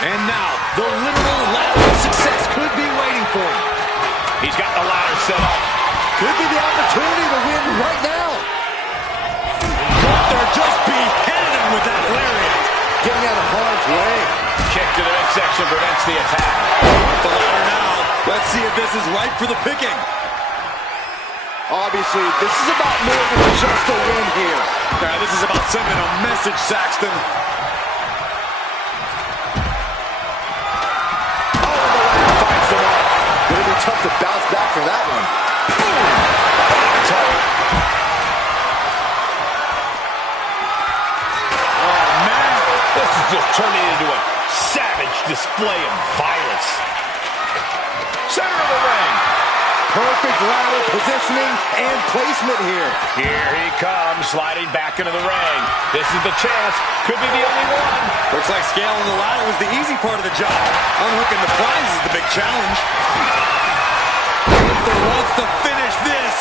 And now, the literal ladder of success could be waiting for him. He's got the ladder set up. Could be the opportunity to win right now. Gunther just beheaded him with that lariat. Getting out of harm's way. Kick to the midsection prevents the attack. The ladder now. Let's see if this is right for the picking. Obviously, this is about more than just a win here. Now, this is about sending a message, Saxton. Oh, and the ladder finds them all. It'll be tough to bounce back from that one. Oh, man. This is just turning into a savage display of violence. Center of the ring. Perfect ladder positioning and placement here. Here he comes, sliding back into the ring. This is the chance. Could be the only one. Looks like scaling the ladder was the easy part of the job. Unhooking the prize is the big challenge. Gunther wants to finish this.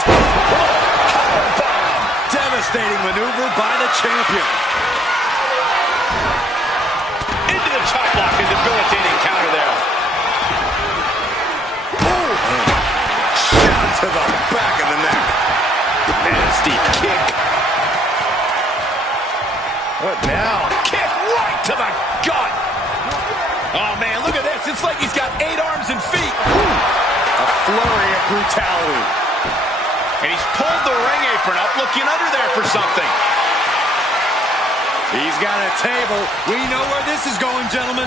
Devastating maneuver by the champion. Into the chop block, a debilitating counter there. Shot to the back of the neck. Nasty kick. What now? Kick right to the gut. Oh, man, look at this. It's like he's got 8 arms and feet. A flurry of brutality. And he's pulled the ring apron up, looking under there for something. He's got a table. We know where this is going, gentlemen.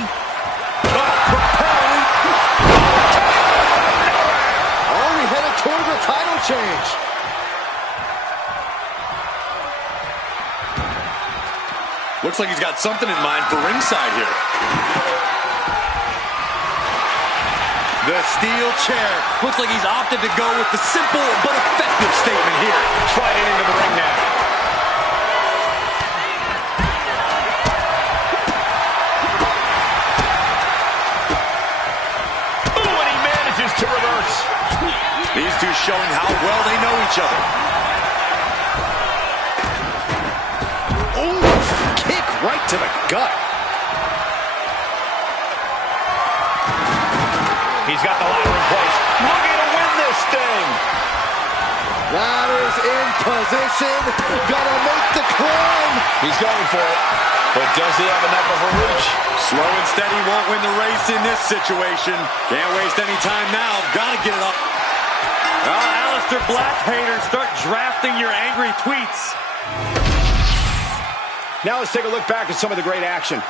Preparing. Already headed towards a title change. Looks like he's got something in mind for ringside here. The steel chair. Looks like he's opted to go with the simple but effective statement here. Sliding into the ring now. Ooh, and he manages to reverse. These two showing how well they know each other. Ooh, kick right to the gut. He's got the ladder in place. Looking to win this thing. Ladder's in position. Gonna make the climb. He's going for it. But does he have enough of a reach? Slow and steady won't win the race in this situation. Can't waste any time now. Gotta get it up. Aleister Black haters, start drafting your angry tweets. Now let's take a look back at some of the great action.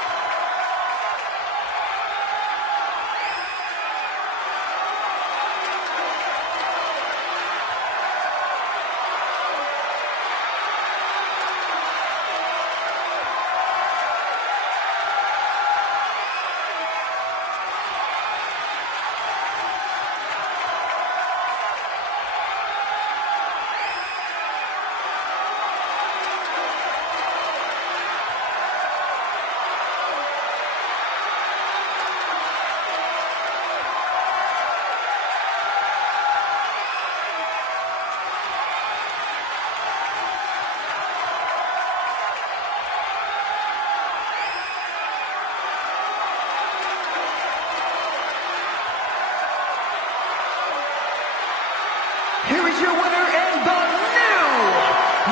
Here is your winner and the new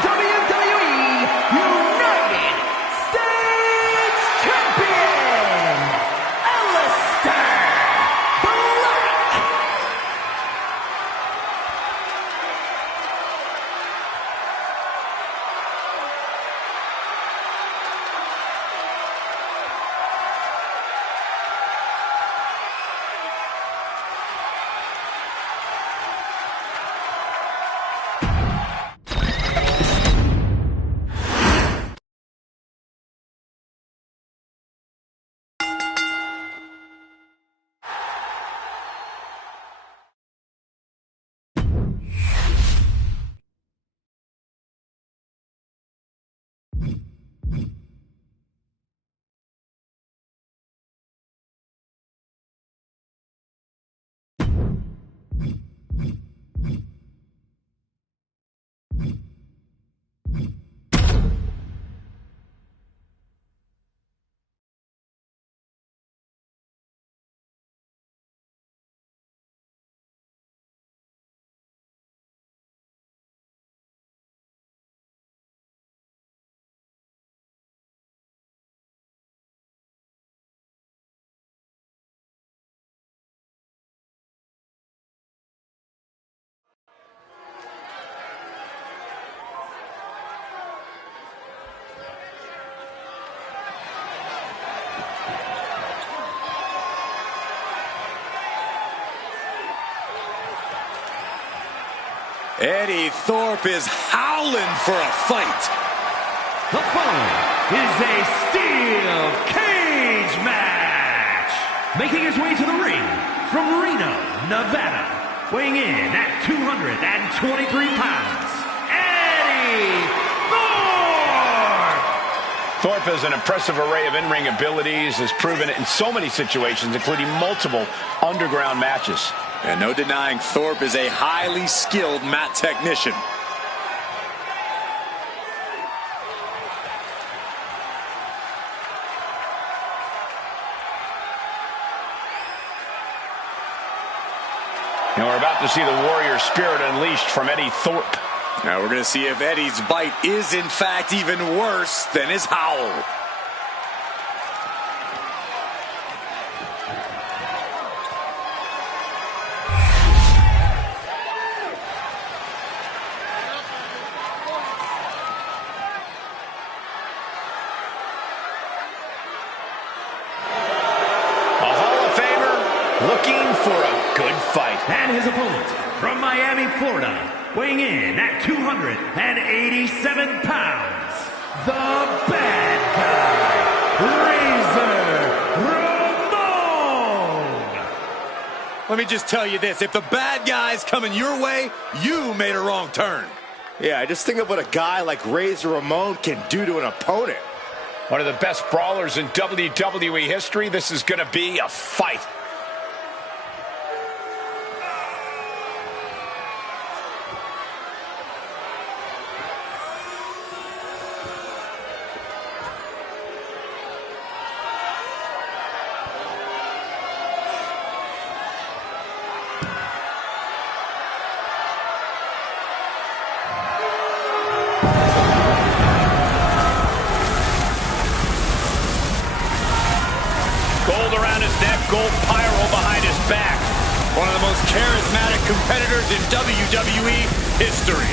WWE United States Champion, Aleister Black. Eddie Thorpe is howling for a fight. The following is a steel cage match. Making his way to the ring from Reno, Nevada, weighing in at 223 pounds, Eddie Thorpe. Thorpe has an impressive array of in-ring abilities, has proven it in so many situations, including multiple underground matches. And no denying Thorpe is a highly skilled mat technician. And we're about to see the warrior spirit unleashed from Eddie Thorpe. Now we're going to see if Eddie's bite is in fact even worse than his howl. Looking for a good fight. And his opponent from Miami, Florida, weighing in at 287 pounds, the bad guy, Razor Ramon. Let me just tell you this, if the bad guy's coming your way, you made a wrong turn. Yeah, just think of what a guy like Razor Ramon can do to an opponent. One of the best brawlers in WWE history. This is going to be a fight. Gold around his neck, gold pyro behind his back. One of the most charismatic competitors in WWE history.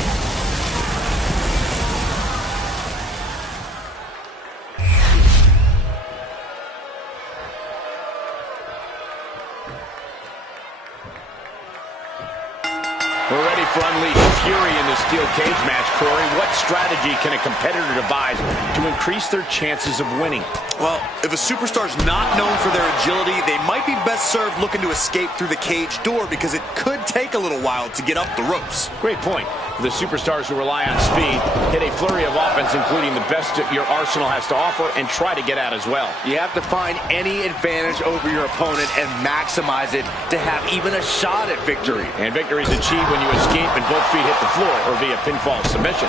We're ready for unleashed fury in this steel cage match, Corey. What strategy can a competitor devise to increase their chances of winning? Well, if a superstar's not known for their agility, they might be best served looking to escape through the cage door because it could take a little while to get up the ropes. Great point. The superstars who rely on speed hit a flurry of offense, including the best your arsenal has to offer, and try to get out as well. You have to find any advantage over your opponent and maximize it to have even a shot at victory. And victory is achieved when you escape and both feet hit the floor or via pinfall submission.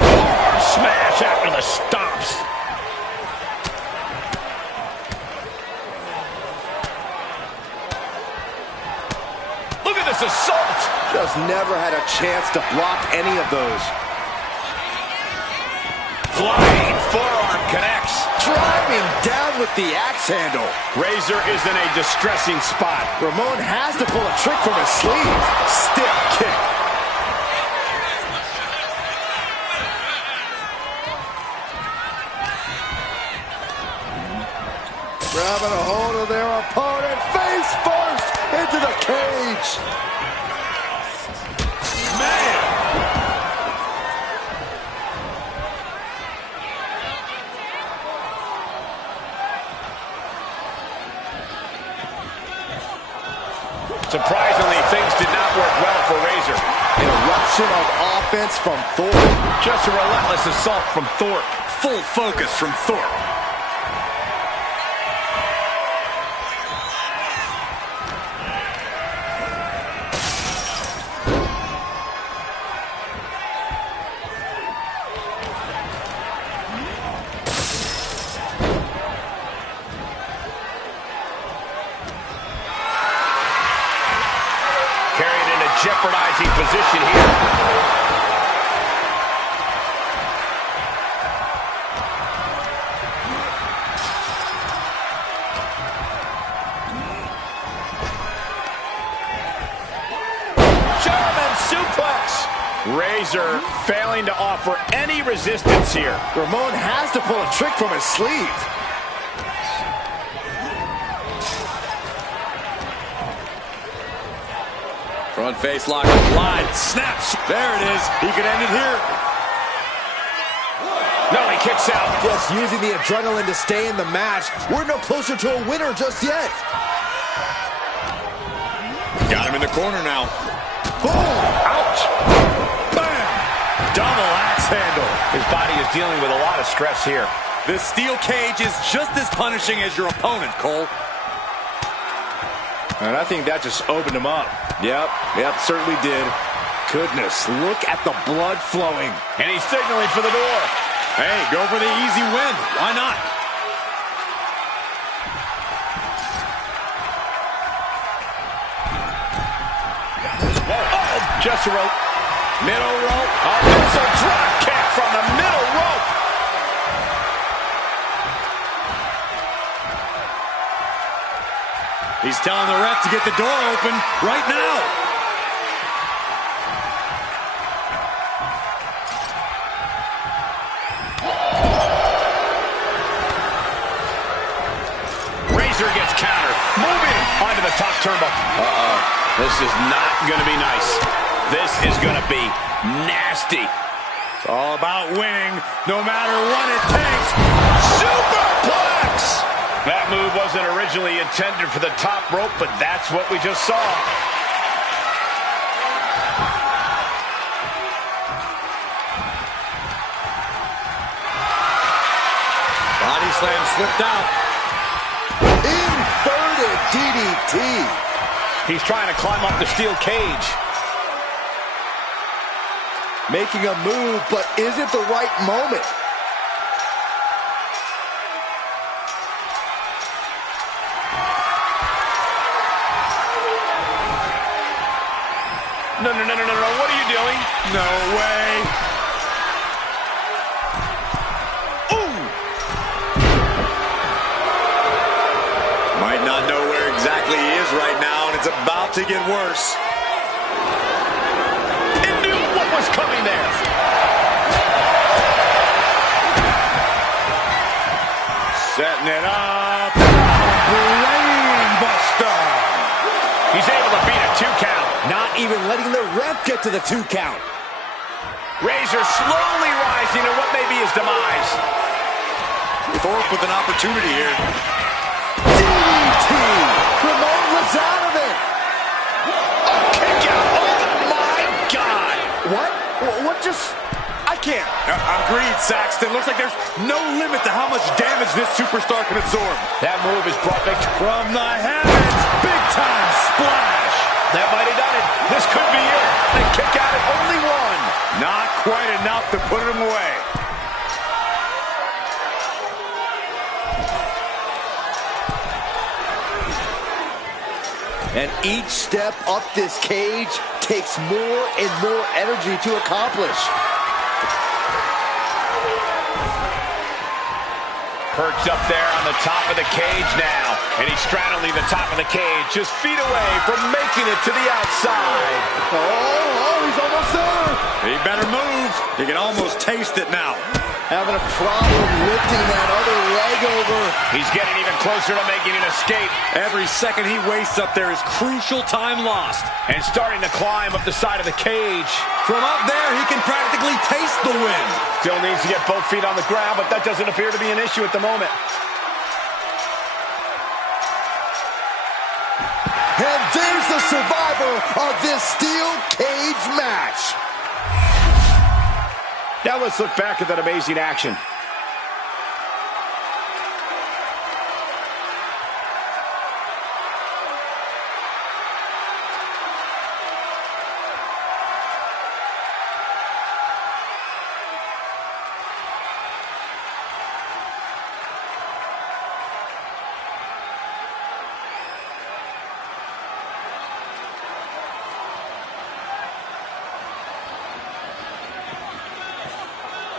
Arm smash after the stomps. Look at this assault. Just never had a chance to block any of those. Flying forearm connects. Driving down with the axe handle. Razor is in a distressing spot. Ramon has to pull a trick from his sleeve. Stiff kick. Grabbing a hold of their opponent, face first into the cage. Man! Surprisingly, things did not work well for Razor. An eruption of offense from Thorpe. Just a relentless assault from Thorpe. Full focus from Thorpe. Carried in a jeopardizing position here. German suplex. Razor failing to offer any resistance here. Ramon has to pull a trick from his sleeve. Front face lock applied. Snaps. There it is. He could end it here. No, he kicks out. Just using the adrenaline to stay in the match. We're no closer to a winner just yet. Got him in the corner now. Boom! Ouch. Bam! Double axe handle. His body is dealing with a lot of stress here. This steel cage is just as punishing as your opponent, Cole. And I think that just opened him up. Yep, certainly did. Goodness, look at the blood flowing. And he's signaling for the door. Hey, go for the easy win. Why not? Oh, just a rope. Middle rope. Oh, there's a drop kick from the middle rope. He's telling the ref to get the door open right now. Razor gets countered. Moving onto the top turnbuckle. This is not going to be nice. This is going to be nasty. It's all about winning, no matter what it takes. Superplex! That move wasn't originally intended for the top rope, but that's what we just saw. Body slam slipped out. Inverted DDT. He's trying to climb up the steel cage. Making a move, but is it the right moment? No, what are you doing? No way. Ooh! Might not know where exactly he is right now, and it's about to get worse. He knew what was coming there. Setting it up. Brainbuster. He's able to beat a 2 count. Not even letting the ref get to the 2 count. Razor slowly rising to what may be his demise. Thorpe with an opportunity here. DDT. Ramon was out of it. Kick out. Oh, my God. What just... I can't. Agreed, Saxton. Looks like there's no limit to how much damage this superstar can absorb. That move has brought victory. From the heavens, big time splash. That might have done it. This could be it. They kick out at only one. Not quite enough to put him away. And each step up this cage takes more and more energy to accomplish. Perched up there on the top of the cage now. And he's straddling the top of the cage, just feet away from making it to the outside. Oh, he's almost there. He better move. He can almost taste it now. Having a problem lifting that other leg over. He's getting even closer to making an escape. Every second he wastes up there is crucial time lost. And starting to climb up the side of the cage. From up there, he can practically taste the win. Still needs to get both feet on the ground, but that doesn't appear to be an issue at the moment. And there's the survivor of this steel cage match. Now let's look back at that amazing action.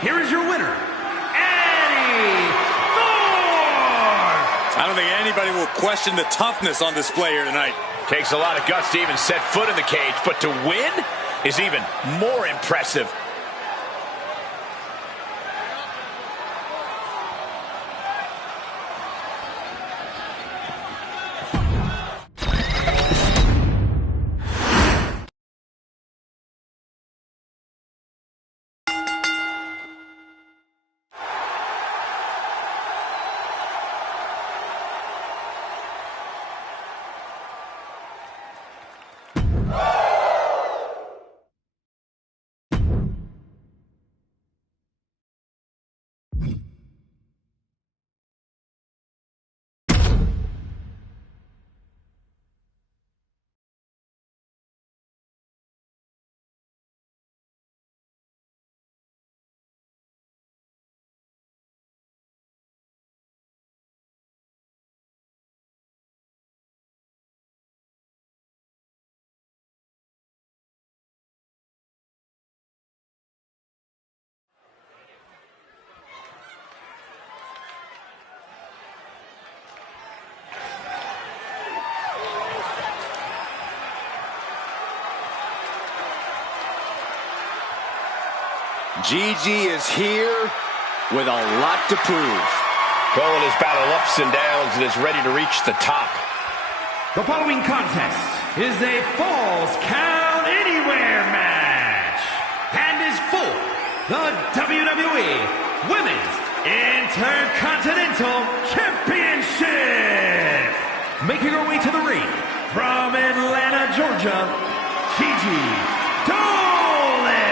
Here is your winner, Eddie Thorpe! I don't think anybody will question the toughness on display here tonight. Takes a lot of guts to even set foot in the cage, but to win is even more impressive. Gigi is here with a lot to prove. Going his battle ups and downs and is ready to reach the top. The following contest is a Falls Count Anywhere match and is for the WWE Women's Intercontinental Championship. Making her way to the ring from Atlanta, Georgia, Gigi Dolan.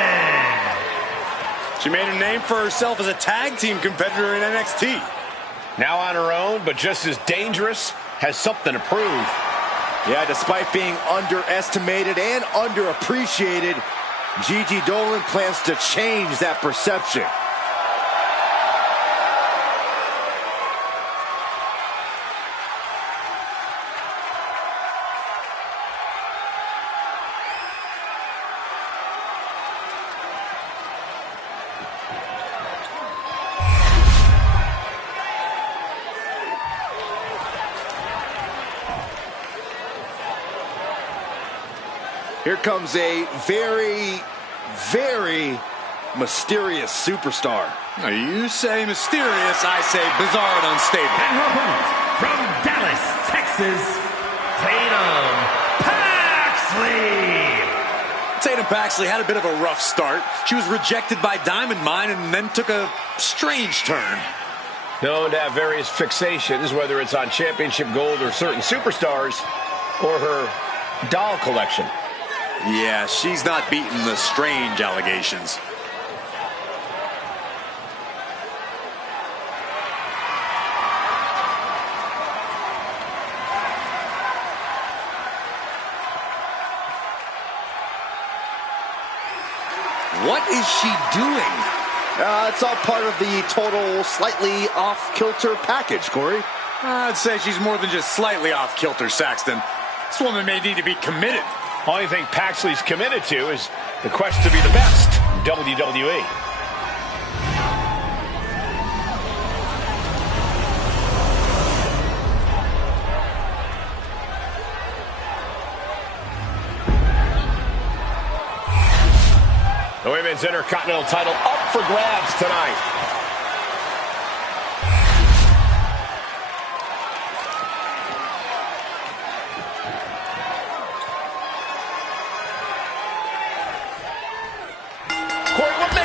She made a name for herself as a tag team competitor in NXT. Now on her own, but just as dangerous, has something to prove. Yeah, despite being underestimated and underappreciated, Gigi Dolan plans to change that perception. Here comes a very, very mysterious superstar. You say mysterious, I say bizarre and unstable. And her opponent from Dallas, Texas, Tatum Paxley. Tatum Paxley had a bit of a rough start. She was rejected by Diamond Mine and then took a strange turn. Known to have various fixations, whether it's on championship gold or certain superstars, or her doll collection. Yeah, she's not beating the strange allegations. What is she doing? It's all part of the total slightly off-kilter package, Corey. I'd say she's more than just slightly off-kilter, Saxton. This woman may need to be committed. Only thing Paxley's committed to is the quest to be the best in WWE. The Women's Intercontinental title up for grabs tonight.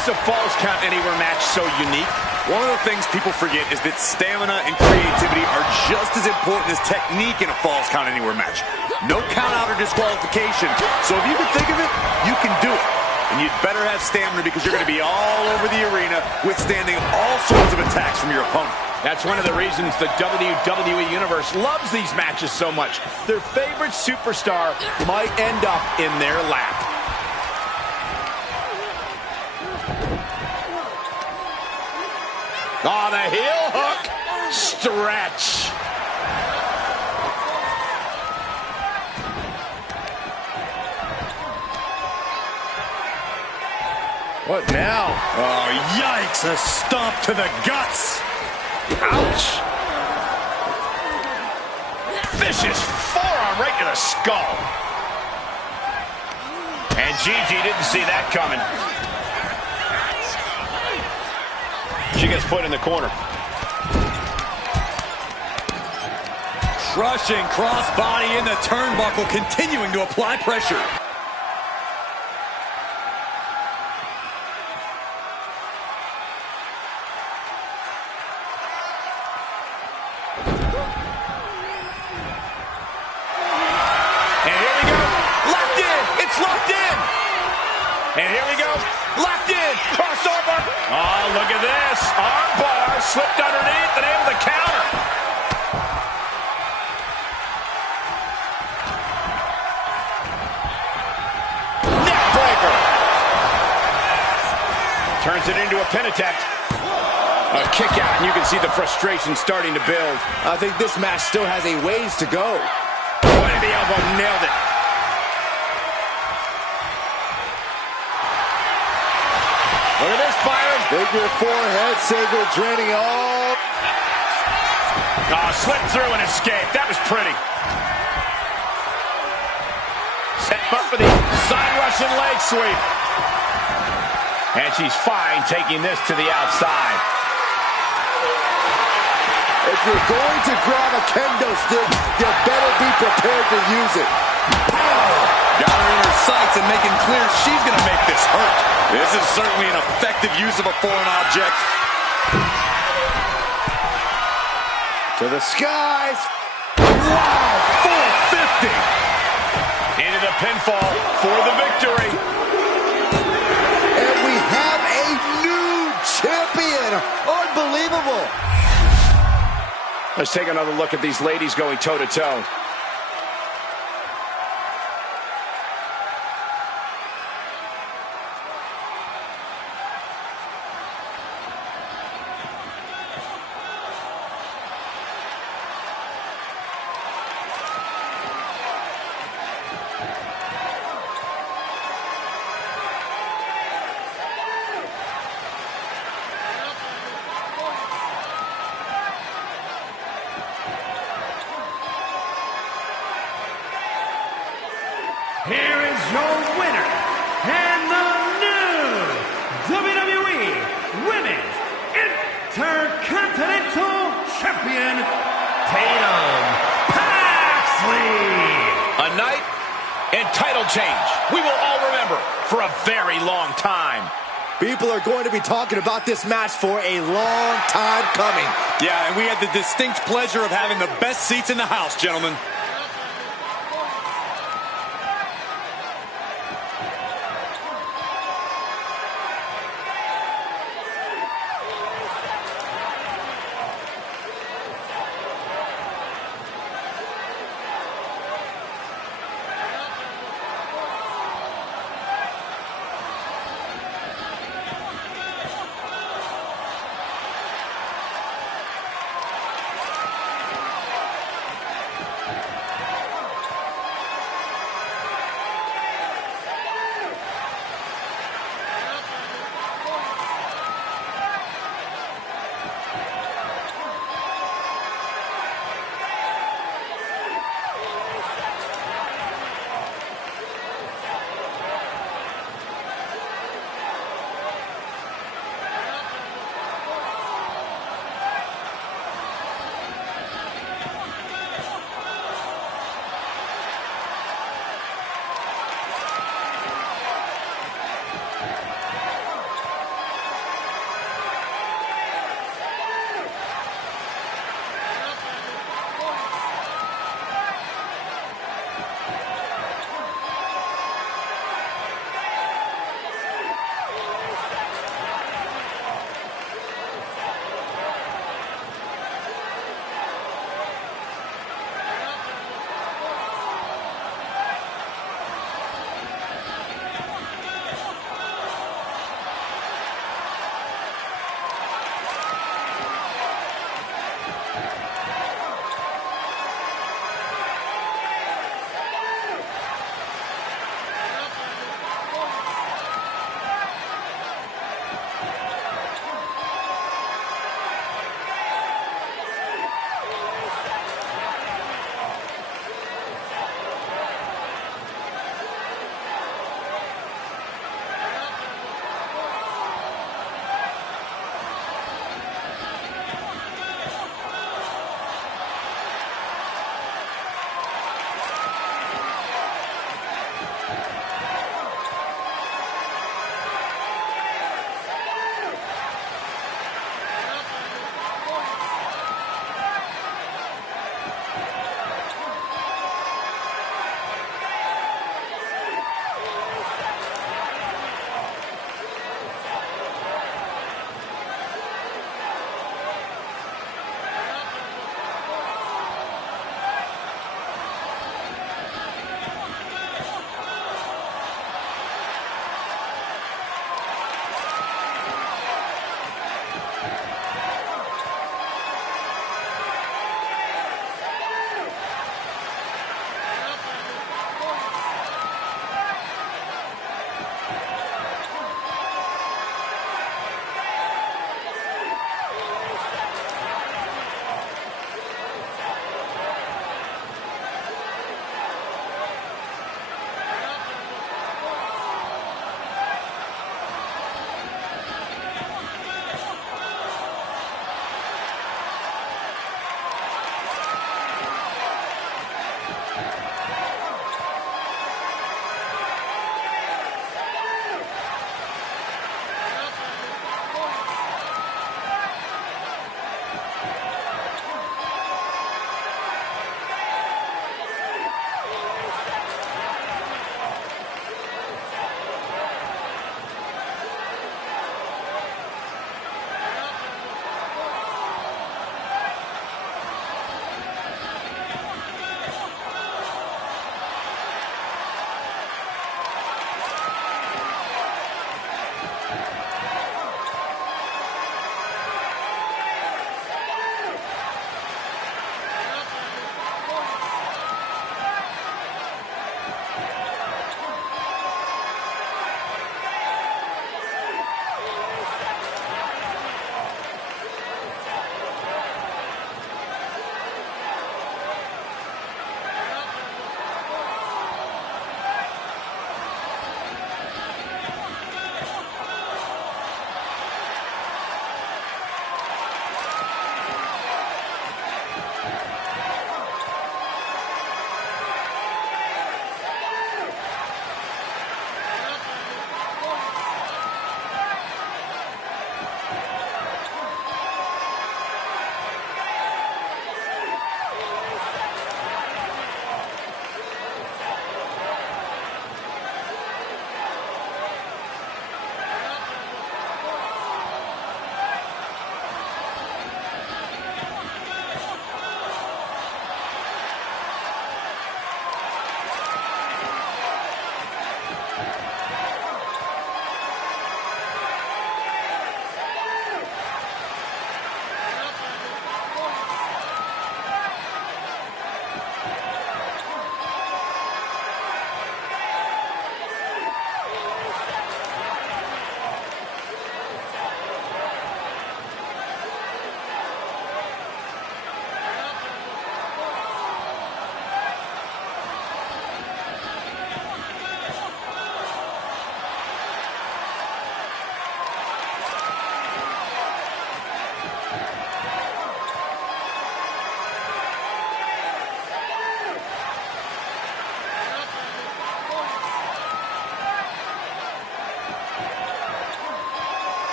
A Falls Count Anywhere match so unique? One of the things people forget is that stamina and creativity are just as important as technique in a Falls Count Anywhere match. No count out or disqualification. So if you can think of it, you can do it. And you'd better have stamina because you're going to be all over the arena withstanding all sorts of attacks from your opponent. That's one of the reasons the WWE Universe loves these matches so much. Their favorite superstar might end up in their lap. Oh, the heel hook stretch. What now? Oh, yikes. A stomp to the guts. Ouch. Vicious forearm right to the skull. And Gigi didn't see that coming. She gets put in the corner. Crushing crossbody in the turnbuckle, continuing to apply pressure. And here we go. Locked in. It's locked in. And here we go. Locked in. Crossover. Oh, look at this. Arm bar slipped underneath and able to counter. Neck breaker. Turns it into a pin attempt. A kick out, and you can see the frustration starting to build. I think this match still has a ways to go. Boy, the elbow nailed it. Look at this, Byron. Figure forehead saber draining off. Oh, slipped through and escaped. That was pretty. Set up for the side Russian leg sweep. And she's fine taking this to the outside. If you're going to grab a kendo stick, you better be prepared to use it. Got her in her sights and making clear she's going to make this hurt. This is certainly an effective use of a foreign object. To the skies. Wow, 450. Into the pinfall for the victory. And we have a new champion. Unbelievable. Let's take another look at these ladies going toe-to-toe. Here is your winner, and the new WWE Women's Intercontinental Champion, Tatum Paxley. A night and title change we will all remember for a very long time. People are going to be talking about this match for a long time coming. Yeah, and we had the distinct pleasure of having the best seats in the house, gentlemen.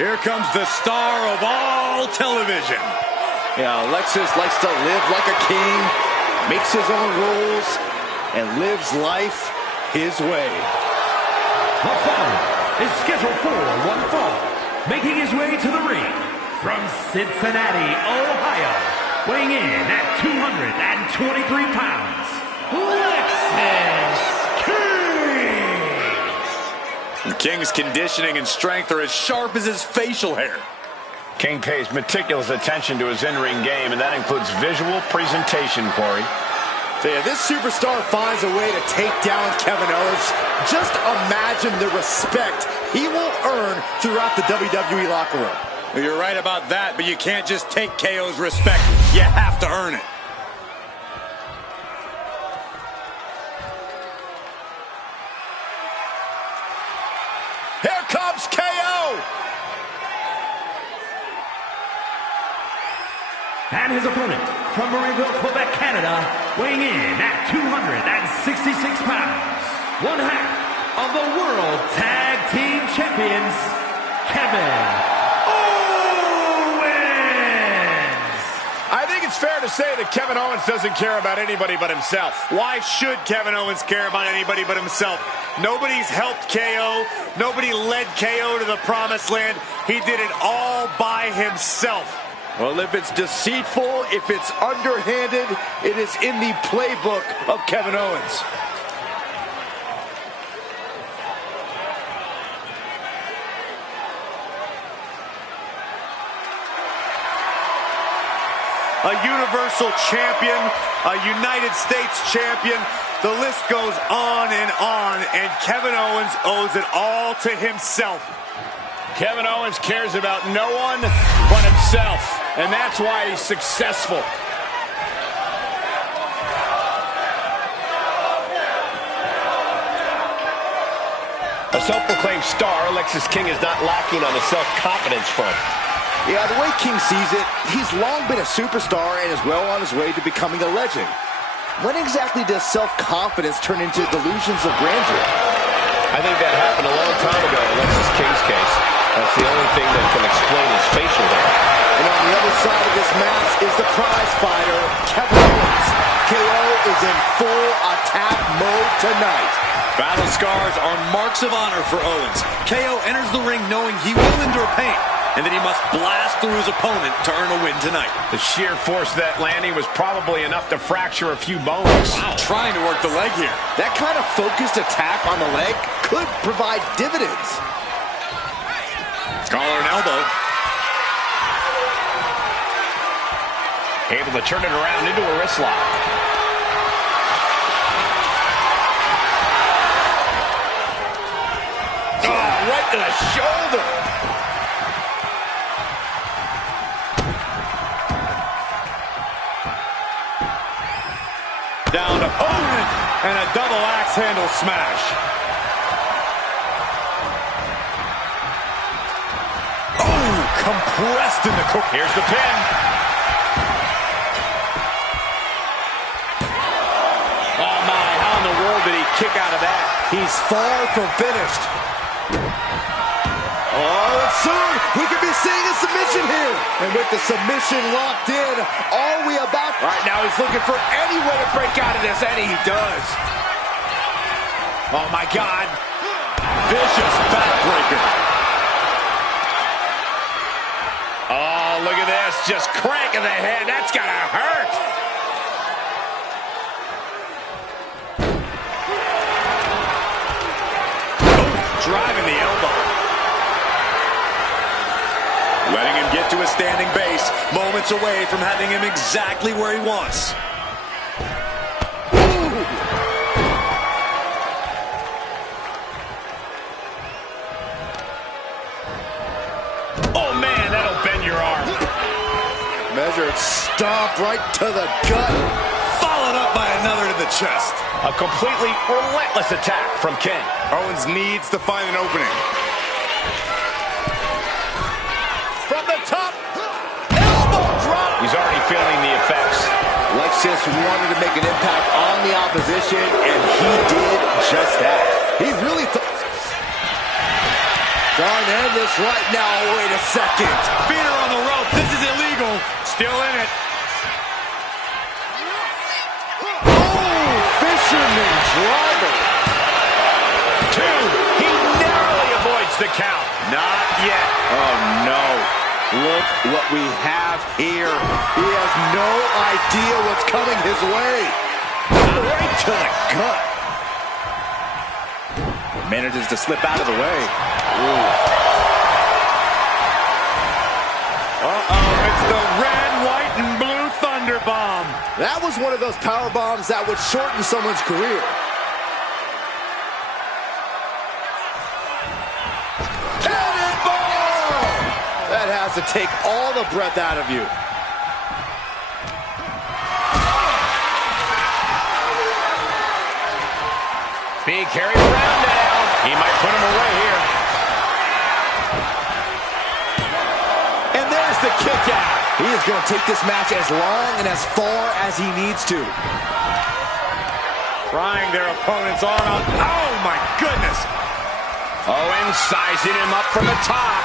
Here comes the star of all television. Yeah, Alexis likes to live like a king, makes his own rules, and lives life his way. The following is scheduled for one fall, making his way to the ring from Cincinnati, Ohio, weighing in at 223 pounds, Alexis King's conditioning and strength are as sharp as his facial hair. King pays meticulous attention to his in-ring game, and that includes visual presentation, Corey. So yeah, this superstar finds a way to take down Kevin Owens. Just imagine the respect he will earn throughout the WWE locker room. Well, you're right about that, but you can't just take KO's respect. You have to earn it. comes KO. And his opponent from Marieville, Quebec, Canada, weighing in at 266 pounds, one half of the World Tag Team Champions, Kevin Owens. I think it's fair to say that Kevin Owens doesn't care about anybody but himself. Why should Kevin Owens care about anybody but himself? Nobody's helped KO. Nobody led KO to the promised land. He did it all by himself. Well, if it's deceitful, if it's underhanded, it is in the playbook of Kevin Owens. A Universal Champion, a United States Champion. The list goes on, and Kevin Owens owes it all to himself. Kevin Owens cares about no one but himself, and that's why he's successful. A self-proclaimed star, Alexis King is not lacking on the self-confidence front. Yeah, the way King sees it, he's long been a superstar and is well on his way to becoming a legend. When exactly does self-confidence turn into delusions of grandeur? I think that happened a long time ago in Alexis King's case. That's the only thing that can explain his facial hair. And on the other side of this match is the prize fighter, Kevin Owens. KO is in full attack mode tonight. Battle scars are marks of honor for Owens. KO enters the ring knowing he will endure pain, and that he must blast through his opponent to earn a win tonight. The sheer force of that landing was probably enough to fracture a few bones. Wow, trying to work the leg here. That kind of focused attack on the leg could provide dividends. Collar and elbow. Able to turn it around into a wrist lock. Oh, right to the shoulder. Down opponent, and a double axe handle smash. Compressed in the corner. Here's the pin. Oh my, how in the world did he kick out of that? He's far from finished. Oh, and soon we could be seeing a submission here. And with the submission locked in, all we about... Right now he's looking for any way to break out of this, and he does. Oh my God. Vicious backbreaker. Oh, look at this. Just cranking the head. That's gotta hurt. Oh, driving the elbow. Letting him get to a standing base, moments away from having him exactly where he wants. Oh man, that'll bend your arm. Measured stomp right to the gut. Followed up by another to the chest. A completely relentless attack from King. Owens needs to find an opening. From the top, elbow drop. He's already feeling the effects. Alexis wanted to make an impact on the opposition, and he did just that. He really trying to end this right now. Wait a second. Feeder on the rope. This is illegal. Still in it. Oh, fisherman driver. Two. He narrowly avoids the count. Not yet. Oh, no. Look what we have here. He has no idea what's coming his way. Right to the gut. Manages to slip out of the way. Uh-oh, it's the red, white, and blue Thunder Bomb. That was one of those power bombs that would shorten someone's career. Cannonball! That has to take all the breath out of you. Being carried around now. He might put him away here. the kick out. He is going to take this match as long and as far as he needs to. Prying their opponent's arm out. Oh, my goodness. Owens sizing him up from the top.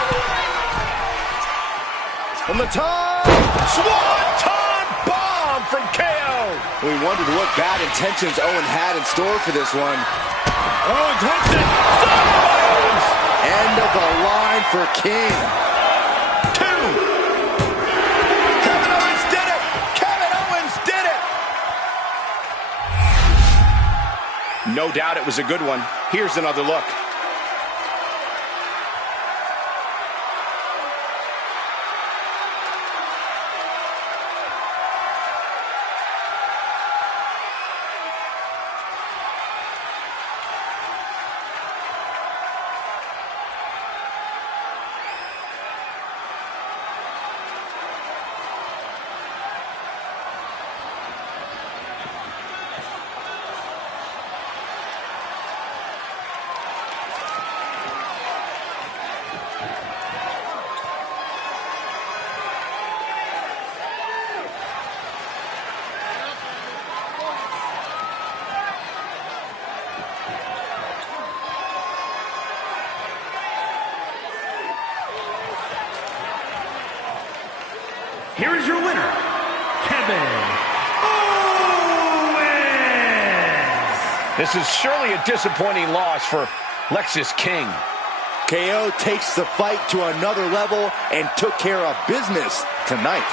From the top. Swanton bomb from KO. We wondered what bad intentions Owen had in store for this one. Owens hits it. End of the line for King. 2. Kevin Owens did it. Kevin Owens did it. No doubt it was a good one. Here's another look. Here is your winner, Kevin Owens. This is surely a disappointing loss for Lexus King. KO takes the fight to another level and took care of business tonight.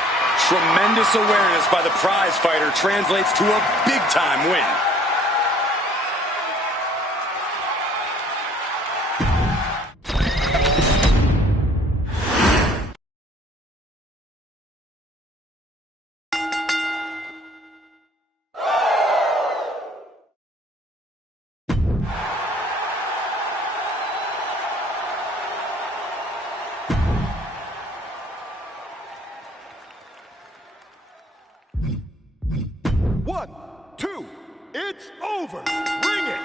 Tremendous awareness by the prize fighter translates to a big-time win. One, two, it's over. Bring it.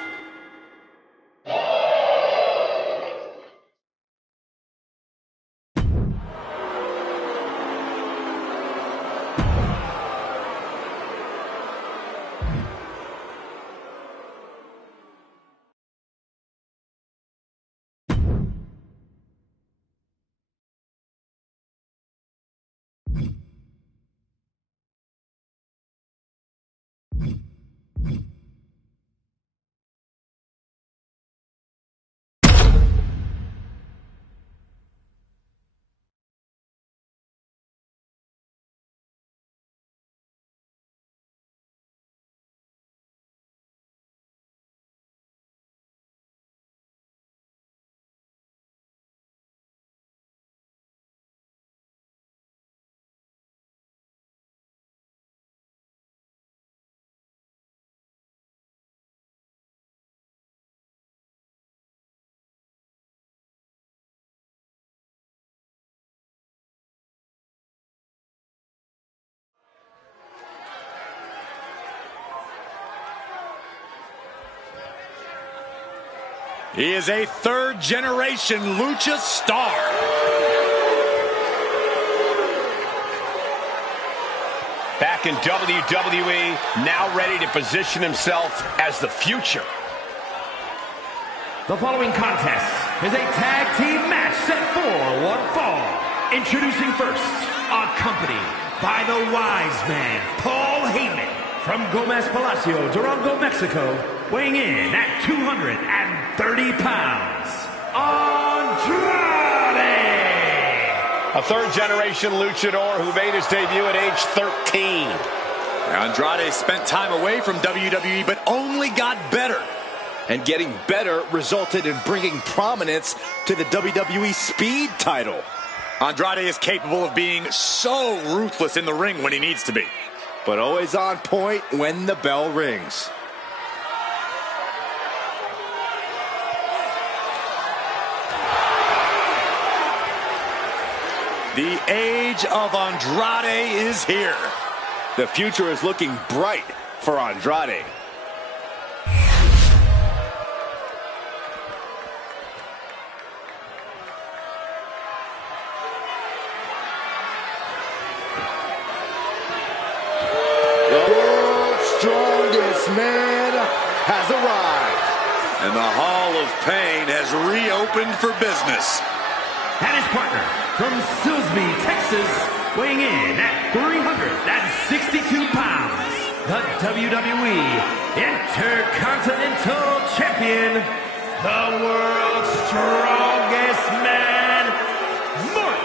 He is a third-generation lucha star. Back in WWE, now ready to position himself as the future. The following contest is a tag team match set for one fall. Introducing first, accompanied by the wise man, Paul Heyman, from Gomez Palacio, Durango, Mexico, weighing in at 230 pounds, Andrade! A third-generation luchador who made his debut at age 13. Andrade spent time away from WWE, but only got better. And getting better resulted in bringing prominence to the WWE Speed title. Andrade is capable of being so ruthless in the ring when he needs to be. But always on point when the bell rings. The age of Andrade is here. The future is looking bright for Andrade. And the Hall of Pain has reopened for business. And his partner from Silsbee, Texas, weighing in at 362 pounds, the WWE Intercontinental Champion, the world's strongest man, Mark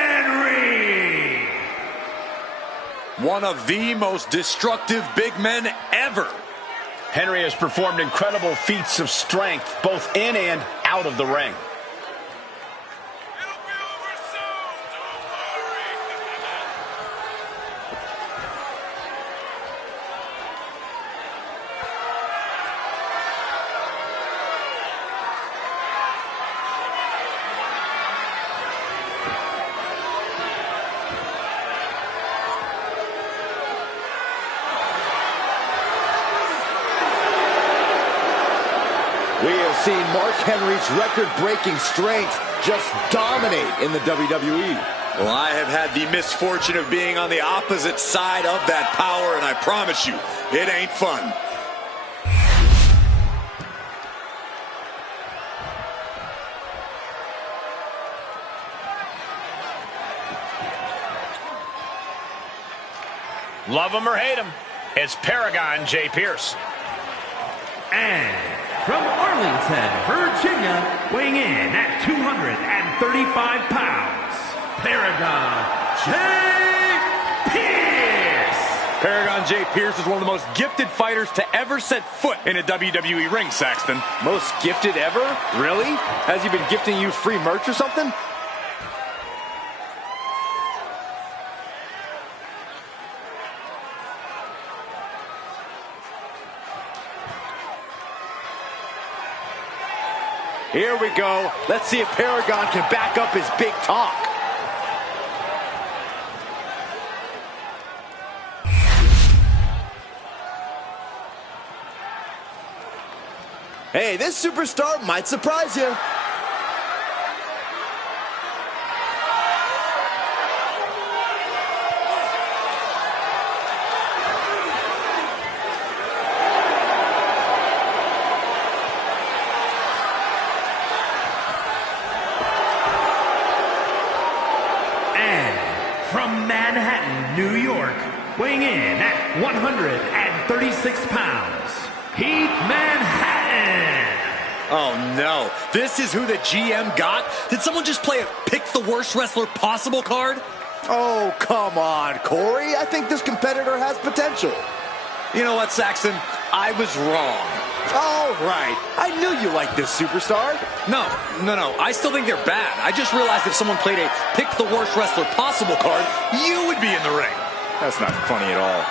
Henry. One of the most destructive big men ever. Henry has performed incredible feats of strength, both in and out of the ring. We have seen Mark Henry's record-breaking strength just dominate in the WWE. Well, I have had the misfortune of being on the opposite side of that power, and I promise you, it ain't fun. Love him or hate him, it's Paragon J. Pierce. And from Arlington, Virginia, weighing in at 235 pounds, Paragon J. Pierce. Paragon J. Pierce is one of the most gifted fighters to ever set foot in a WWE ring, Saxton. Most gifted ever? Really? Has he been gifting you free merch or something? Here we go. Let's see if Paragon can back up his big talk. Hey, this superstar might surprise you. From Manhattan, New York, weighing in at 136 pounds, Heath Manhattan. Oh no, this is who the GM got? Did someone just play a pick the worst wrestler possible card? Oh, come on, Corey. I think this competitor has potential. You know what, Saxton? I was wrong. All right. I knew you liked this superstar. No. I still think they're bad. I just realized if someone played a pick the worst wrestler possible card, you would be in the ring. That's not funny at all.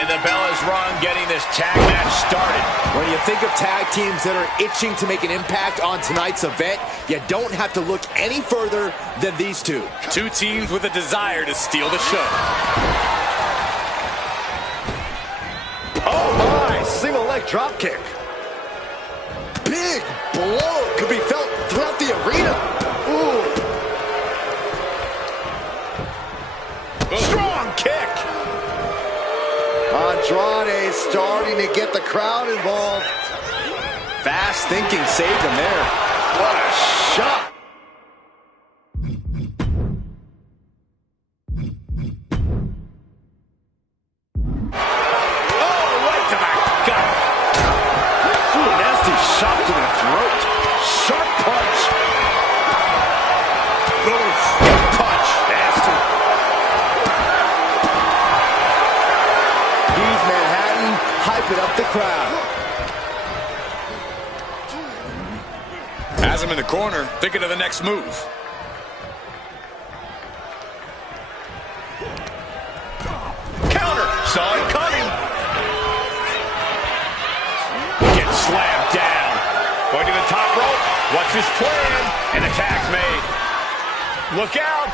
The bell is rung, getting this tag match started. When you think of tag teams that are itching to make an impact on tonight's event, you don't have to look any further than these two. Two teams with a desire to steal the show. Oh my, single leg drop kick. Big blow could be felt throughout the arena. Ooh. Strong kick. Andrade starting to get the crowd involved. Fast thinking saved him there. What a shot. Oh, right to the gut. Ooh, nasty shot to the throat. Sharp punch. Oof. Punch. Nasty. Manhattan, hyping up the crowd. Has him in the corner, thinking of the next move. Counter, saw it coming. Gets slammed down. Watch his plan, and the tag's made. Look out.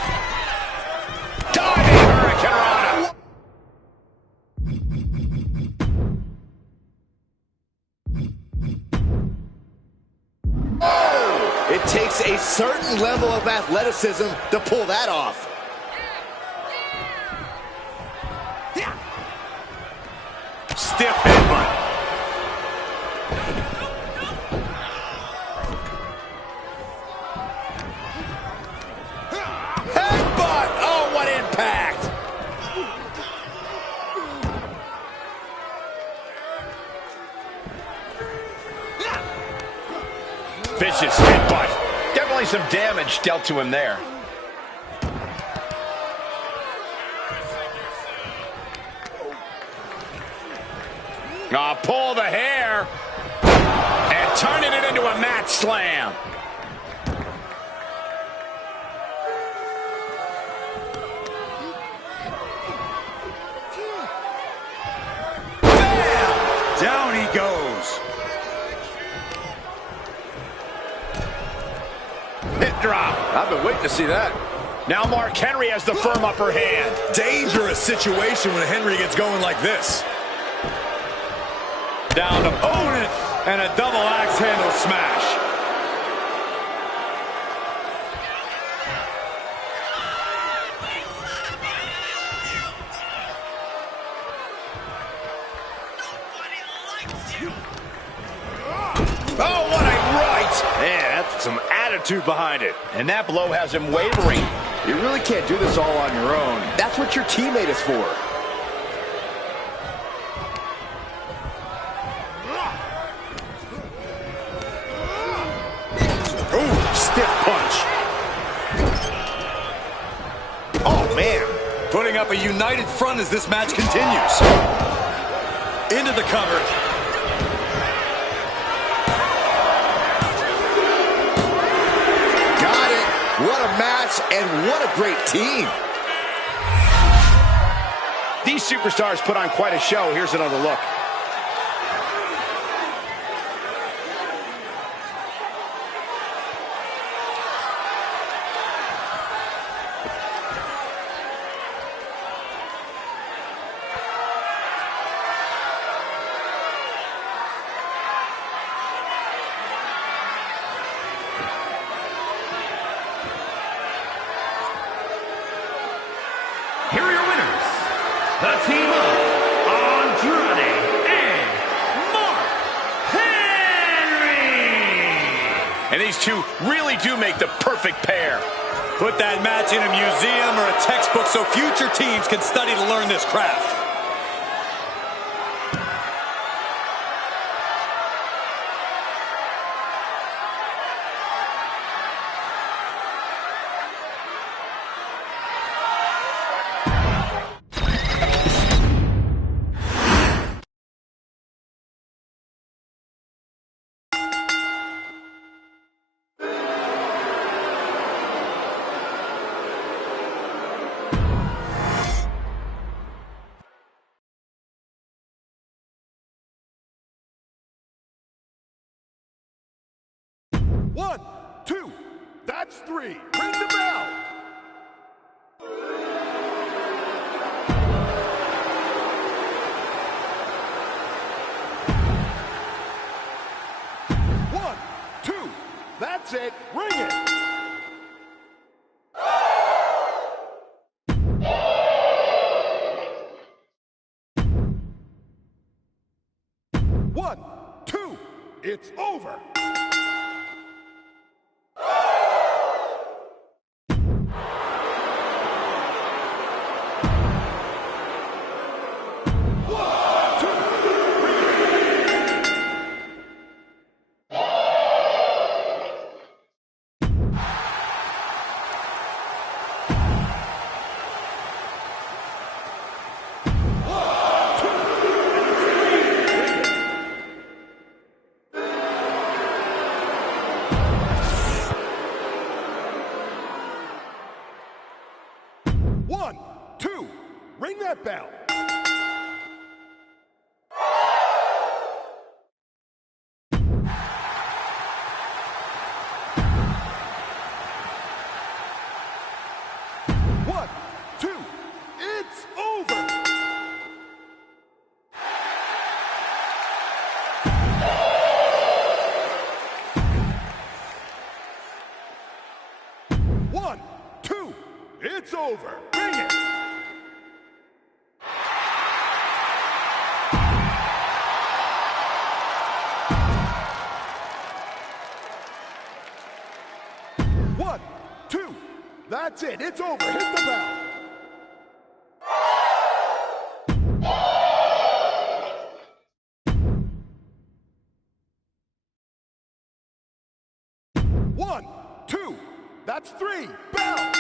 Diving Hurricanrana. Oh! It takes a certain level of athleticism to pull that off. Stiff headbutt. Headbutt! Oh, what impact! Vicious headbutt. Definitely some damage dealt to him there. Pull the hair. And turning it into a mat slam. Bam! Down he goes. Hit drop. I've been waiting to see that. Now Mark Henry has the firm upper hand. Dangerous situation when Henry gets going like this. Down to opponent and a double axe handle smash. Oh, what a right! Man, that's some attitude behind it. And that blow has him wavering. You really can't do this all on your own. That's what your teammate is for. Ooh, stiff punch. Oh, man. Putting up a united front as this match continues. Into the cover. Got it. What a match and what a great team. These superstars put on quite a show. Here's another look. Here are your winners, the team of Andrade and Mark Henry. And these two really do make the perfect pair. Put that match in a museum or a textbook so future teams can study to learn this craft. One, two, that's three. Ring the bell. One, two, that's it. Ring it. One, two, it's over. One, two, ring that bell. It's over. Bring it. One, two. That's it. It's over. Hit the bell. One, two. That's three. Bell.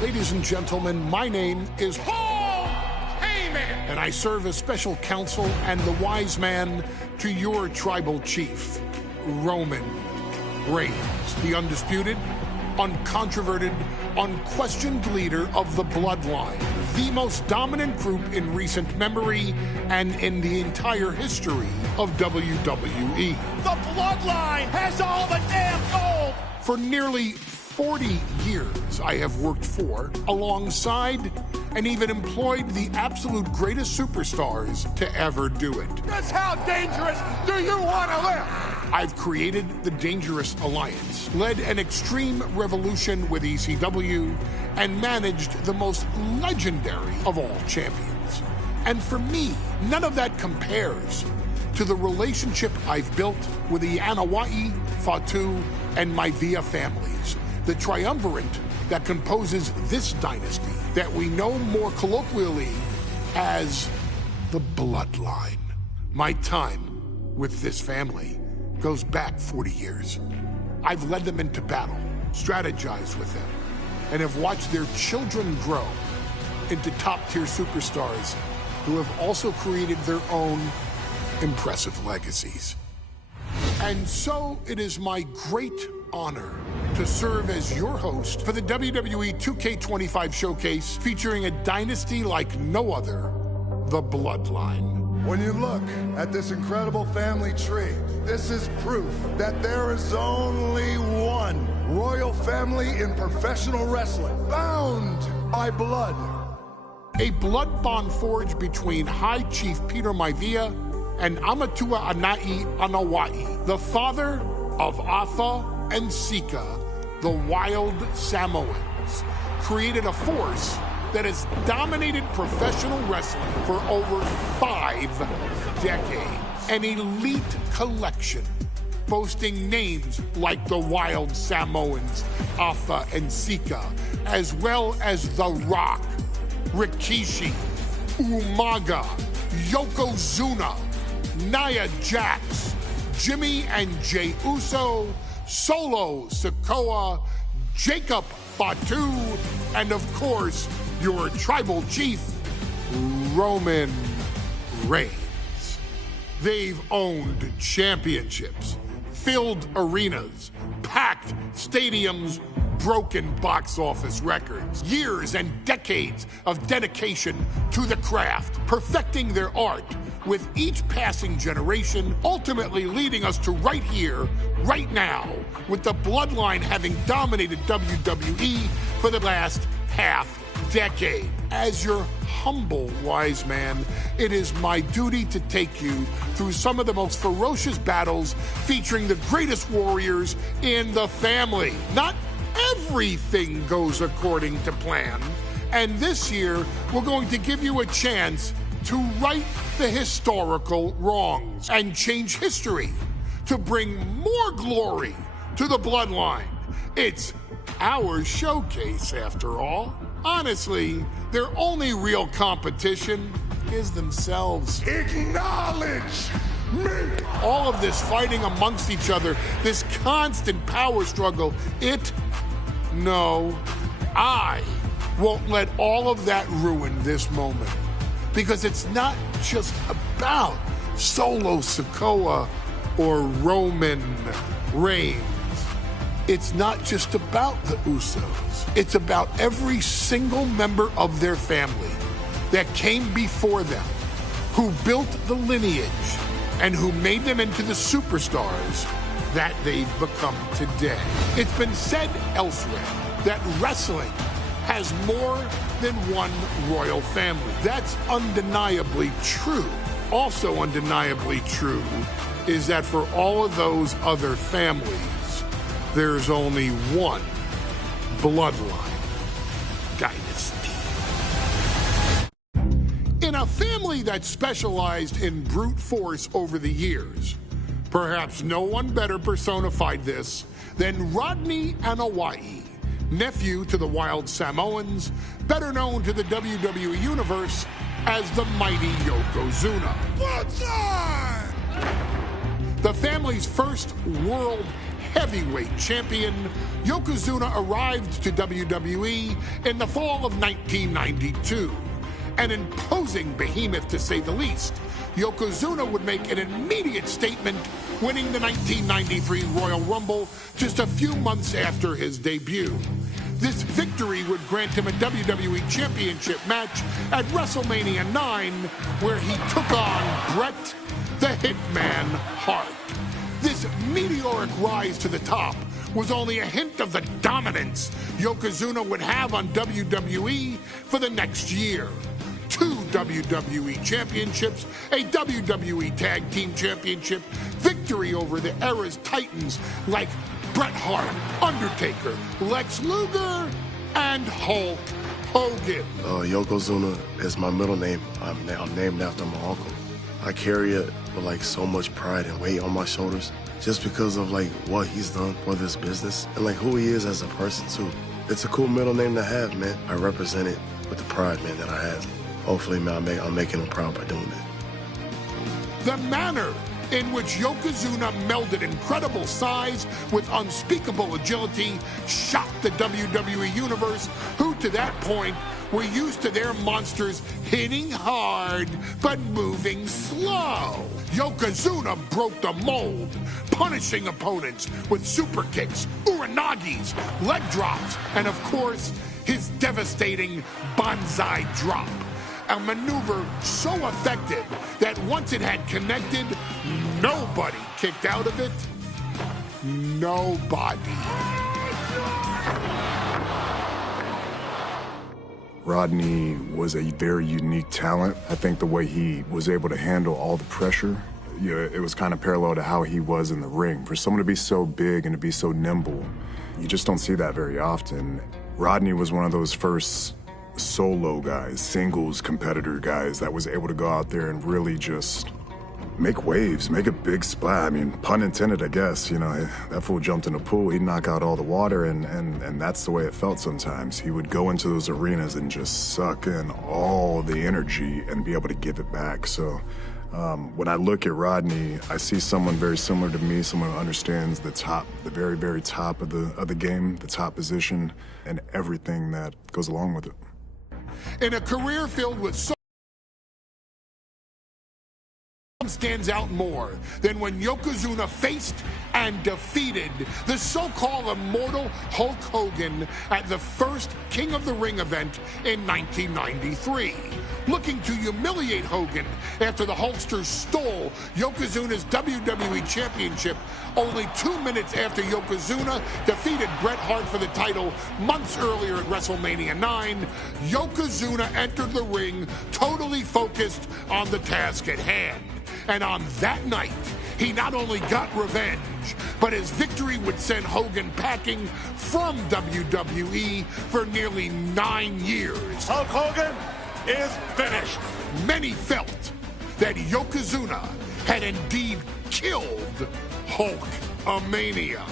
Ladies and gentlemen, my name is Paul Heyman, and I serve as special counsel and the wise man to your tribal chief, Roman Reigns, the undisputed, uncontroverted, unquestioned leader of the Bloodline, the most dominant group in recent memory and in the entire history of WWE. The Bloodline has all the damn gold! For nearly 40 years, I have worked for, alongside, and even employed the absolute greatest superstars to ever do it. Just how dangerous do you want to live? I've created the Dangerous Alliance, led an extreme revolution with ECW, and managed the most legendary of all champions. And for me, none of that compares to the relationship I've built with the Anoa'i, Fatu, and Maivia families, the triumvirate that composes this dynasty that we know more colloquially as the Bloodline. My time with this family goes back 40 years. I've led them into battle, strategized with them, and have watched their children grow into top-tier superstars who have also created their own impressive legacies. And so it is my great honor to serve as your host for the WWE 2k25 showcase featuring a dynasty like no other, the Bloodline. When you look at this incredible family tree, this is proof that there is only one royal family in professional wrestling, bound by blood. A blood bond forged between High Chief Peter Maivia and Amatua Anai Anoa'i, the father of Afa and Sika, the wild Samoans, created a force that has dominated professional wrestling for over 5 decades. An elite collection boasting names like the wild Samoans, Afa and Sika, as well as The Rock, Rikishi, Umaga, Yokozuna, Nia Jax, Jimmy and Jey Uso, Solo Sikoa, Jacob Fatu, and of course, your tribal chief, Roman Reigns. They've owned championships, filled arenas, packed stadiums, broken box office records, years and decades of dedication to the craft, perfecting their art with each passing generation, ultimately leading us to right here, right now, with the Bloodline having dominated WWE for the last half-decade. As your humble wise man, it is my duty to take you through some of the most ferocious battles featuring the greatest warriors in the family. Not everything goes according to plan, and this year we're going to give you a chance to right the historical wrongs and change history to bring more glory to the Bloodline. It's our showcase, after all. Honestly, their only real competition is themselves. Acknowledge me! All of this fighting amongst each other, this constant power struggle, no, I won't let all of that ruin this moment. Because it's not just about Solo Sikoa or Roman Reigns. It's not just about the Usos. It's about every single member of their family that came before them, who built the lineage, and who made them into the superstars that they've become today. It's been said elsewhere that wrestling has more than one royal family. That's undeniably true. Also undeniably true is that for all of those other families, there's only one bloodline dynasty. In a family that specialized in brute force over the years, perhaps no one better personified this than Rodney Anoa'i, nephew to the Wild Samoans, better known to the WWE Universe as the mighty Yokozuna. The family's first world heavyweight champion, Yokozuna arrived to WWE in the fall of 1992. An imposing behemoth, to say the least, Yokozuna would make an immediate statement, winning the 1993 Royal Rumble just a few months after his debut. This victory would grant him a WWE Championship match at WrestleMania 9, where he took on Bret the Hitman Hart. This meteoric rise to the top was only a hint of the dominance Yokozuna would have on WWE for the next year. 2 WWE championships, a WWE Tag Team Championship, victory over the era's titans like Bret Hart, Undertaker, Lex Luger, and Hulk Hogan. Yokozuna is my middle name. I'm named after my uncle. I carry it with like so much pride and weight on my shoulders just because of like what he's done for this business and like who he is as a person too. It's a cool middle name to have, man. I represent it with the pride, man, that I have. Hopefully, man, I'm making him proud by doing that. The manner in which Yokozuna melded incredible size with unspeakable agility shocked the WWE Universe, who to that point were used to their monsters hitting hard but moving slow. Yokozuna broke the mold, punishing opponents with super kicks, uranagis, leg drops, and of course, his devastating banzai drop. A maneuver so effective that once it had connected, nobody kicked out of it. Nobody. Rodney was a very unique talent. I think the way he was able to handle all the pressure, it was kind of parallel to how he was in the ring. For someone to be so big and to be so nimble, you just don't see that very often. Rodney was one of those first solo guys, singles competitor guys that was able to go out there and really just make waves, make a big splash. I mean, pun intended, I guess. That fool jumped in the pool, he'd knock out all the water, and that's the way it felt sometimes. He would go into those arenas and just suck in all the energy and be able to give it back. So when I look at Rodney, I see someone very similar to me, someone who understands the top, the very, very top of the game, the top position, and everything that goes along with it. In a career filled with so stands out more than when Yokozuna faced and defeated the so-called immortal Hulk Hogan at the first King of the Ring event in 1993. Looking to humiliate Hogan after the Hulkster stole Yokozuna's WWE Championship only 2 minutes after Yokozuna defeated Bret Hart for the title months earlier at WrestleMania 9, Yokozuna entered the ring totally focused on the task at hand. And on that night, he not only got revenge, but his victory would send Hogan packing from WWE for nearly 9 years. Hulk Hogan is finished. Many felt that Yokozuna had indeed killed Hulkamania.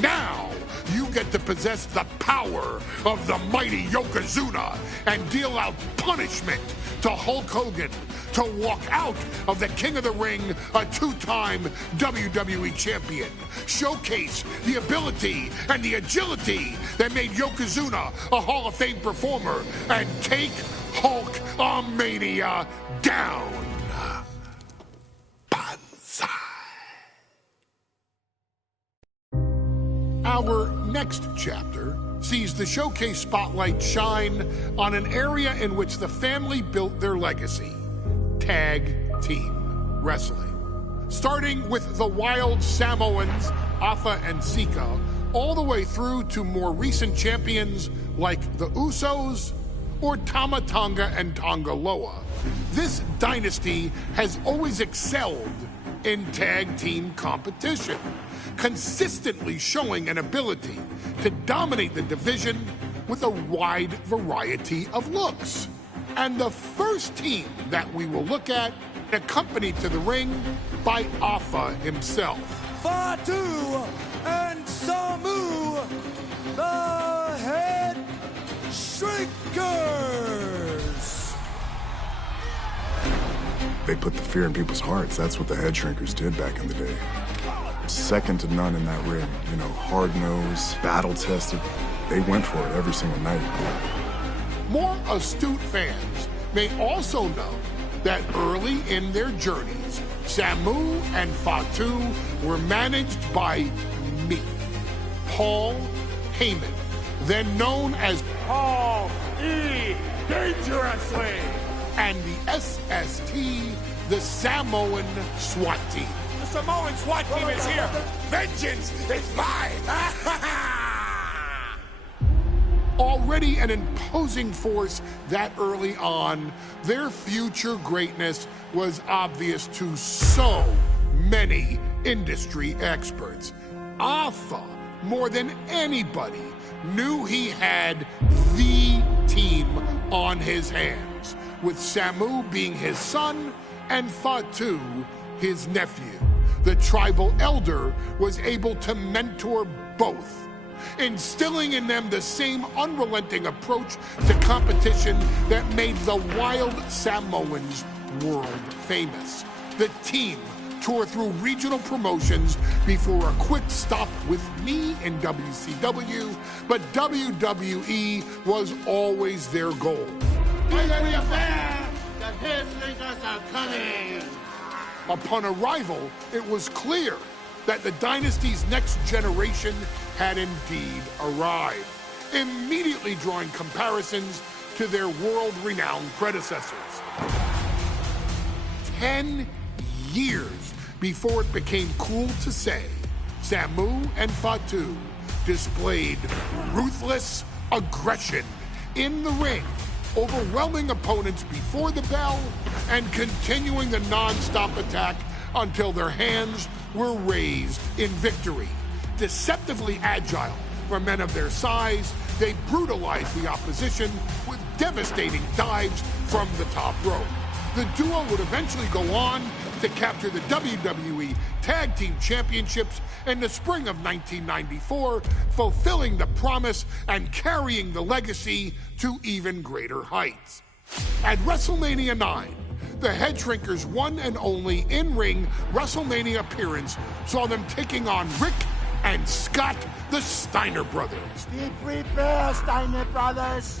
Now you get to possess the power of the mighty Yokozuna and deal out punishment to Hulk Hogan to walk out of the King of the Ring, a two-time WWE champion. Showcase the ability and the agility that made Yokozuna a Hall of Fame performer and take Hulkamania down. Banzai. Our next chapter sees the showcase spotlight shine on an area in which the family built their legacy: tag team wrestling. Starting with the Wild Samoans, Afa and Sika, all the way through to more recent champions like the Usos or Tama Tonga and Tonga Loa. This dynasty has always excelled in tag team competition, consistently showing an ability to dominate the division with a wide variety of looks. And the first team that we will look at, accompanied to the ring by Afa himself. Fatu and Samu, the Head Shrinkers. They put the fear in people's hearts. That's what the Head Shrinkers did back in the day. Second to none in that ring. You know, hard-nosed, battle-tested. They went for it every single night. More astute fans may also know that early in their journeys, Samu and Fatu were managed by me, Paul Heyman, then known as Paul E. Dangerously. And the SST, the Samoan SWAT team. The Samoan SWAT team is here. Vengeance is mine. Already an imposing force that early on, their future greatness was obvious to so many industry experts. Afa, more than anybody, knew he had the team on his hands, with Samu being his son and Fatu his nephew. The tribal elder was able to mentor both, instilling in them the same unrelenting approach to competition that made the Wild Samoans world famous. The team toured through regional promotions before a quick stop with me in WCW, but WWE was always their goal. Upon arrival, it was clear that the dynasty's next generation had indeed arrived, immediately drawing comparisons to their world-renowned predecessors. 10 years before it became cool to say, Samu and Fatu displayed ruthless aggression in the ring, overwhelming opponents before the bell and continuing the non-stop attack until their hands were raised in victory. Deceptively agile for men of their size, they brutalized the opposition with devastating dives from the top rope. The duo would eventually go on to capture the WWE Tag Team Championships in the spring of 1994, fulfilling the promise and carrying the legacy to even greater heights. At WrestleMania 9, the Head Shrinkers' one and only in-ring WrestleMania appearance saw them taking on Rick and Scott, the Steiner brothers. Be prepared, Steiner brothers.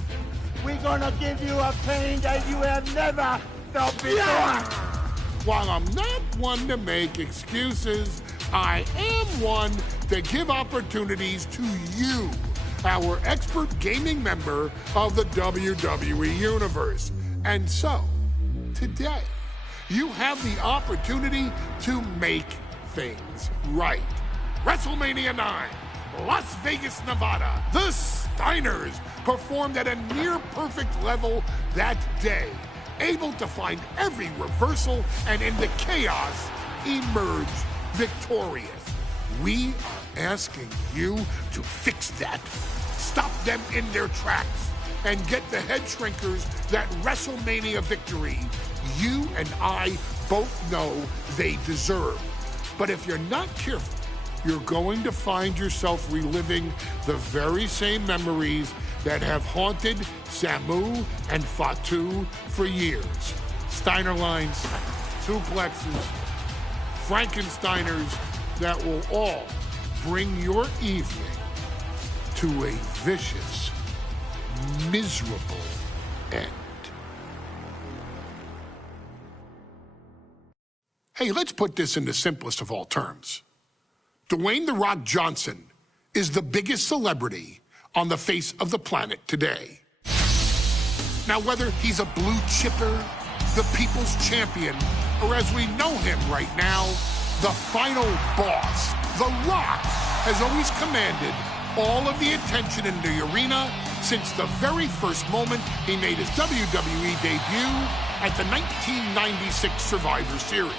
We're gonna give you a pain that you have never felt before. While I'm not one to make excuses, I am one to give opportunities to you, our expert gaming member of the WWE Universe. And so, today, you have the opportunity to make things right. WrestleMania 9, Las Vegas, Nevada. The Steiners performed at a near-perfect level that day, able to find every reversal and in the chaos emerge victorious. We are asking you to fix that, stop them in their tracks, and get the Head Shrinkers that WrestleMania victory you and I both know they deserve. But if you're not careful, you're going to find yourself reliving the very same memories that have haunted Samu and Fatu for years. Steiner lines, suplexes, Frankensteiners that will all bring your evening to a vicious, miserable end. Hey, let's put this in the simplest of all terms. Dwayne "The Rock" Johnson is the biggest celebrity on the face of the planet today. Now, whether he's a blue chipper, the people's champion, or as we know him right now, the final boss, The Rock has always commanded all of the attention in the arena since the very first moment he made his WWE debut at the 1996 Survivor Series.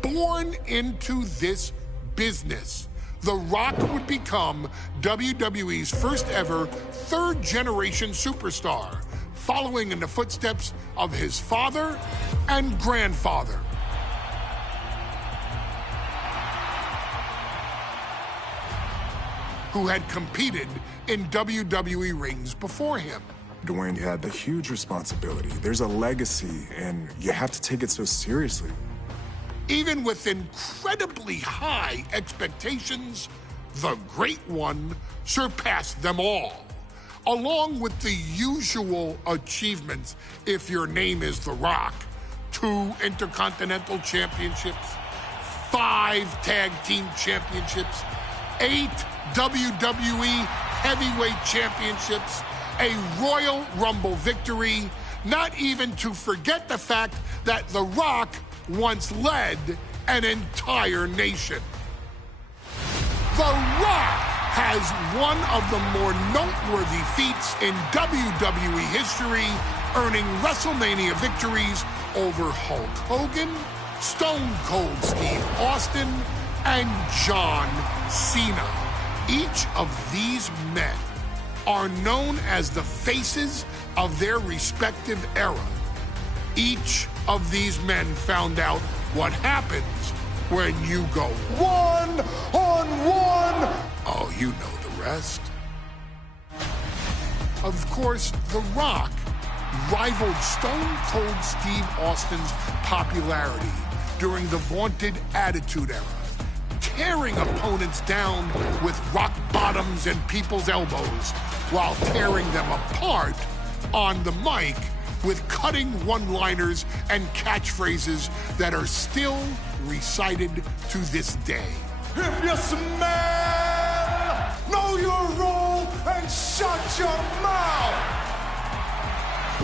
Born into this business, The Rock would become WWE's first ever third-generation superstar, following in the footsteps of his father and grandfather. Who had competed in WWE rings before him. Dwayne had the huge responsibility. There's a legacy, and you have to take it so seriously. Even with incredibly high expectations, the Great One surpassed them all, along with the usual achievements if your name is The Rock: 2 Intercontinental Championships, 5 Tag Team Championships, 8 WWE Heavyweight Championships, a Royal Rumble victory, not even to forget the fact that The Rock once led an entire nation. The Rock has one of the more noteworthy feats in WWE history, earning WrestleMania victories over Hulk Hogan, Stone Cold Steve Austin, and John Cena. Each of these men are known as the faces of their respective era. Each of these men found out what happens when you go one-on-one. Oh, you know the rest. Of course, The Rock rivaled Stone Cold Steve Austin's popularity during the vaunted Attitude Era, tearing opponents down with rock bottoms and people's elbows while tearing them apart on the mic with cutting one-liners and catchphrases that are still recited to this day. If you smell, know your role and shut your mouth.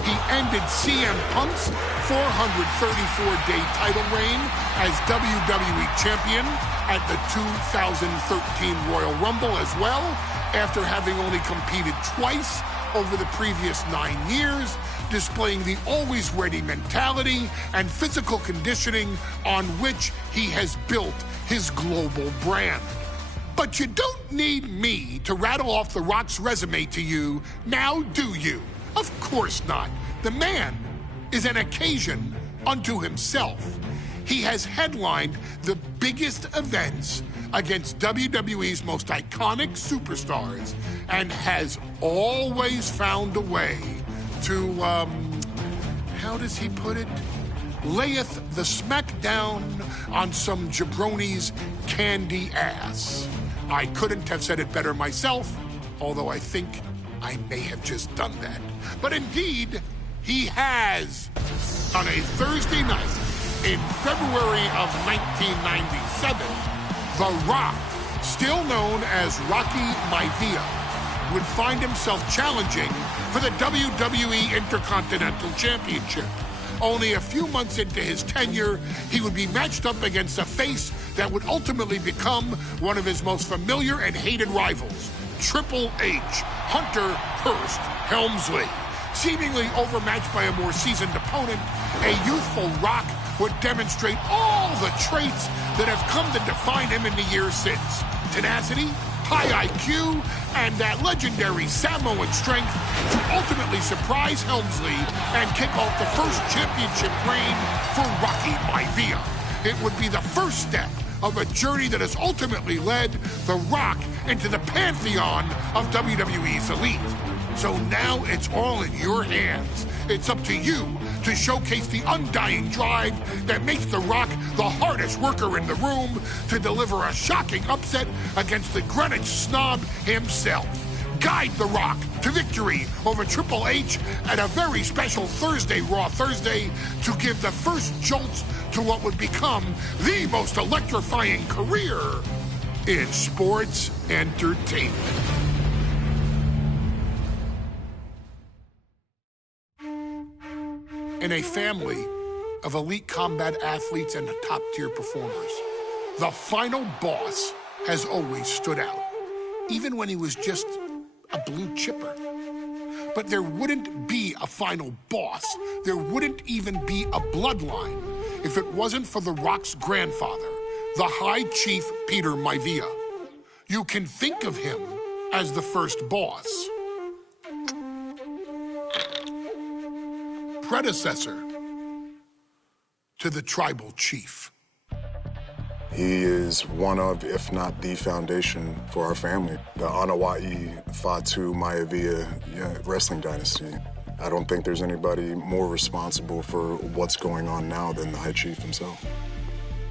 He ended CM Punk's 434-day title reign as WWE Champion at the 2013 Royal Rumble as well, after having only competed twice over the previous 9 years, displaying the always-ready mentality and physical conditioning on which he has built his global brand. But you don't need me to rattle off The Rock's resume to you, now do you? Of course not. The man is an occasion unto himself. He has headlined the biggest events against WWE's most iconic superstars and has always found a way to, how does he put it? Layeth the smackdown on some jabroni's candy ass. I couldn't have said it better myself, although I think I may have just done that. But indeed, he has. On a Thursday night in February of 1997, The Rock, still known as Rocky Maivia, would find himself challenging for the WWE Intercontinental Championship. Only a few months into his tenure, he would be matched up against a face that would ultimately become one of his most familiar and hated rivals, Triple H, Hunter Hearst Helmsley. Seemingly overmatched by a more seasoned opponent, a youthful Rock would demonstrate all the traits that have come to define him in the years since. Tenacity, high IQ, and that legendary Samoan strength to ultimately surprise Helmsley and kick off the first championship reign for Rocky Maivia. It would be the first step of a journey that has ultimately led The Rock into the pantheon of WWE's elite. So now it's all in your hands. It's up to you to showcase the undying drive that makes The Rock the hardest worker in the room to deliver a shocking upset against the Greenwich snob himself. Guide The Rock to victory over Triple H at a very special Thursday Raw Thursday to give the first jolts to what would become the most electrifying career in sports entertainment. In a family of elite combat athletes and top-tier performers, the final boss has always stood out, even when he was just a blue chipper. But there wouldn't be a final boss. There wouldn't even be a bloodline if it wasn't for The Rock's grandfather, the High Chief Peter Maivia. You can think of him as the first boss. Predecessor to the tribal chief. He is one of, if not the foundation for our family. The Anawa'i Fatu Maivia wrestling dynasty. I don't think there's anybody more responsible for what's going on now than the High Chief himself.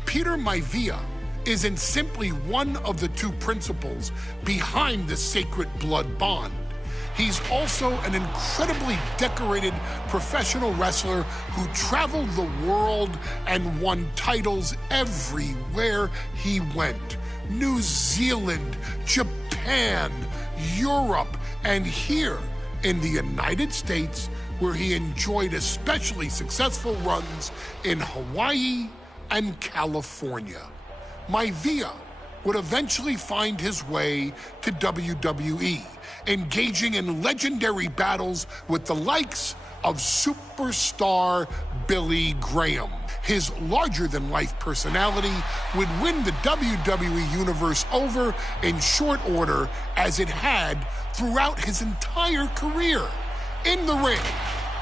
Peter Maivia isn't simply one of the two principals behind the sacred blood bond. He's also an incredibly decorated professional wrestler who traveled the world and won titles everywhere he went. New Zealand, Japan, Europe, and here in the United States, where he enjoyed especially successful runs in Hawaii and California. Maivia would eventually find his way to WWE, engaging in legendary battles with the likes of superstar Billy Graham. His larger-than-life personality would win the WWE Universe over in short order, as it had throughout his entire career. In the ring,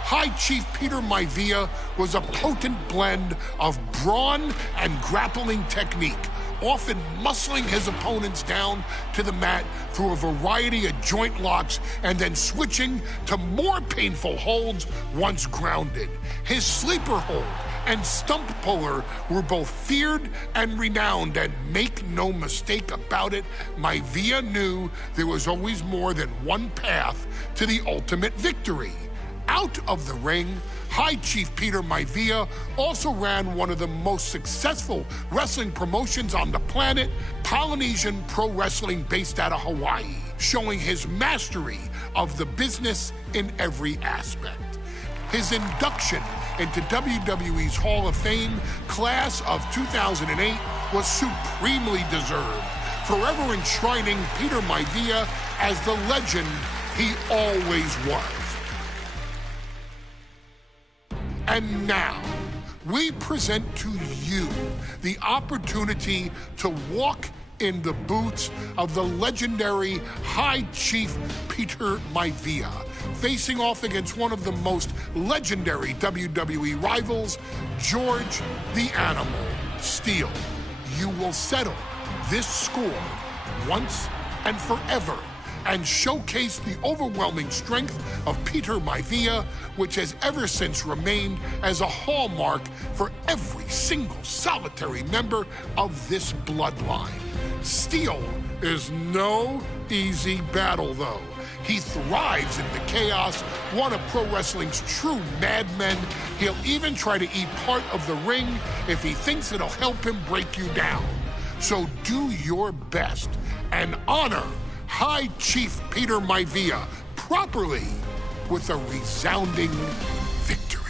High Chief Peter Maivia was a potent blend of brawn and grappling technique, often muscling his opponents down to the mat through a variety of joint locks and then switching to more painful holds once grounded. His sleeper hold and stump puller were both feared and renowned, and make no mistake about it, Maivia knew there was always more than one path to the ultimate victory. Out of the ring, High Chief Peter Maivia also ran one of the most successful wrestling promotions on the planet, Polynesian Pro Wrestling, based out of Hawaii, showing his mastery of the business in every aspect. His induction into WWE's Hall of Fame class of 2008 was supremely deserved, forever enshrining Peter Maivia as the legend he always was. And now, we present to you the opportunity to walk in the boots of the legendary High Chief Peter Maivia, facing off against one of the most legendary WWE rivals, George the Animal Steele. You will settle this score once and forever and showcase the overwhelming strength of Peter Maivia, which has ever since remained as a hallmark for every single solitary member of this bloodline. Steele is no easy battle, though. He thrives in the chaos, one of pro wrestling's true madmen. He'll even try to eat part of the ring if he thinks it'll help him break you down. So do your best and honor High Chief Peter Maivia properly with a resounding victory.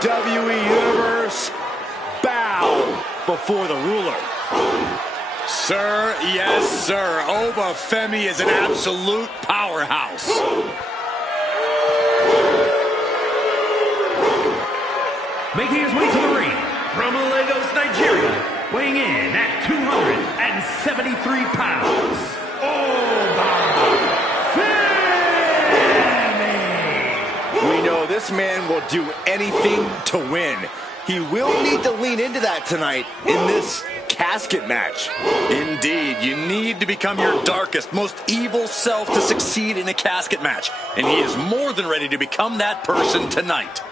WWE Universe, bow before the ruler. Sir, yes, sir. Oba Femi is an absolute powerhouse. Making his way to the ring from Lagos, Nigeria, weighing in at 273 pounds, Oba Femi! We know this man will do anything to win. He will need to lean into that tonight in this casket match. Indeed, you need to become your darkest, most evil self to succeed in a casket match. And he is more than ready to become that person tonight.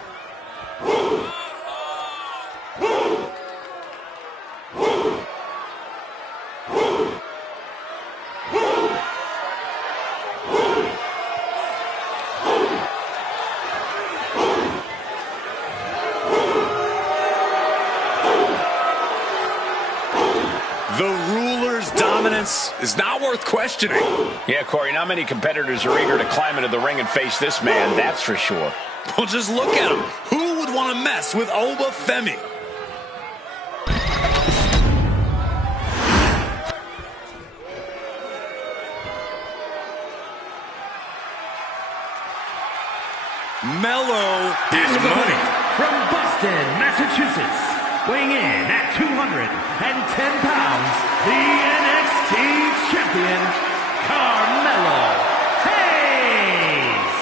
The ruler's dominance is not worth questioning. Yeah, Corey, not many competitors are eager to climb into the ring and face this man, that's for sure. Well, just look at him. Who would want to mess with Oba Femi? Mello is money. From Boston, Massachusetts, weighing in at 210 pounds, the NXT champion, Carmelo Hayes.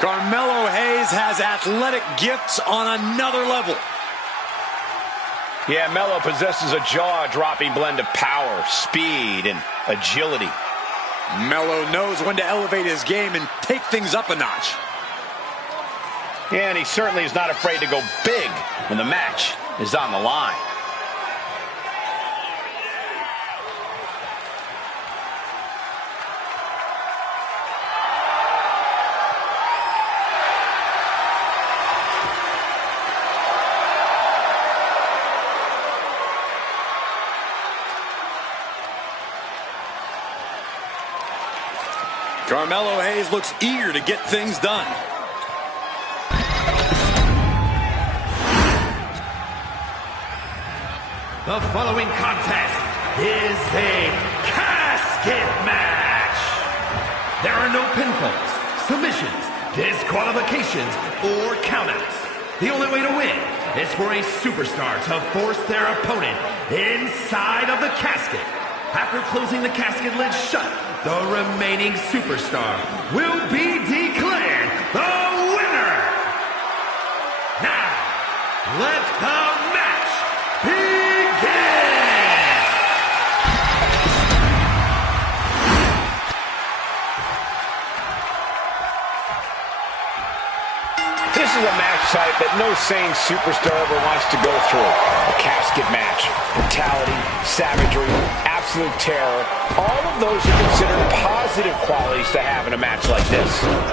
Carmelo Hayes has athletic gifts on another level. Yeah, Mello possesses a jaw-dropping blend of power, speed, and agility. Mello knows when to elevate his game and take things up a notch. Yeah, and he certainly is not afraid to go big when the match is on the line. Carmelo Hayes looks eager to get things done. The following contest is a casket match. There are no pinfalls, submissions, disqualifications, or countouts. The only way to win is for a superstar to force their opponent inside of the casket. After closing the casket lid shut, the remaining superstar will be declared the winner. Now, let the match begin! This is a match type that no sane superstar ever wants to go through. A casket match. Brutality, savagery, absolute terror. All of those are considered positive qualities to have in a match like this.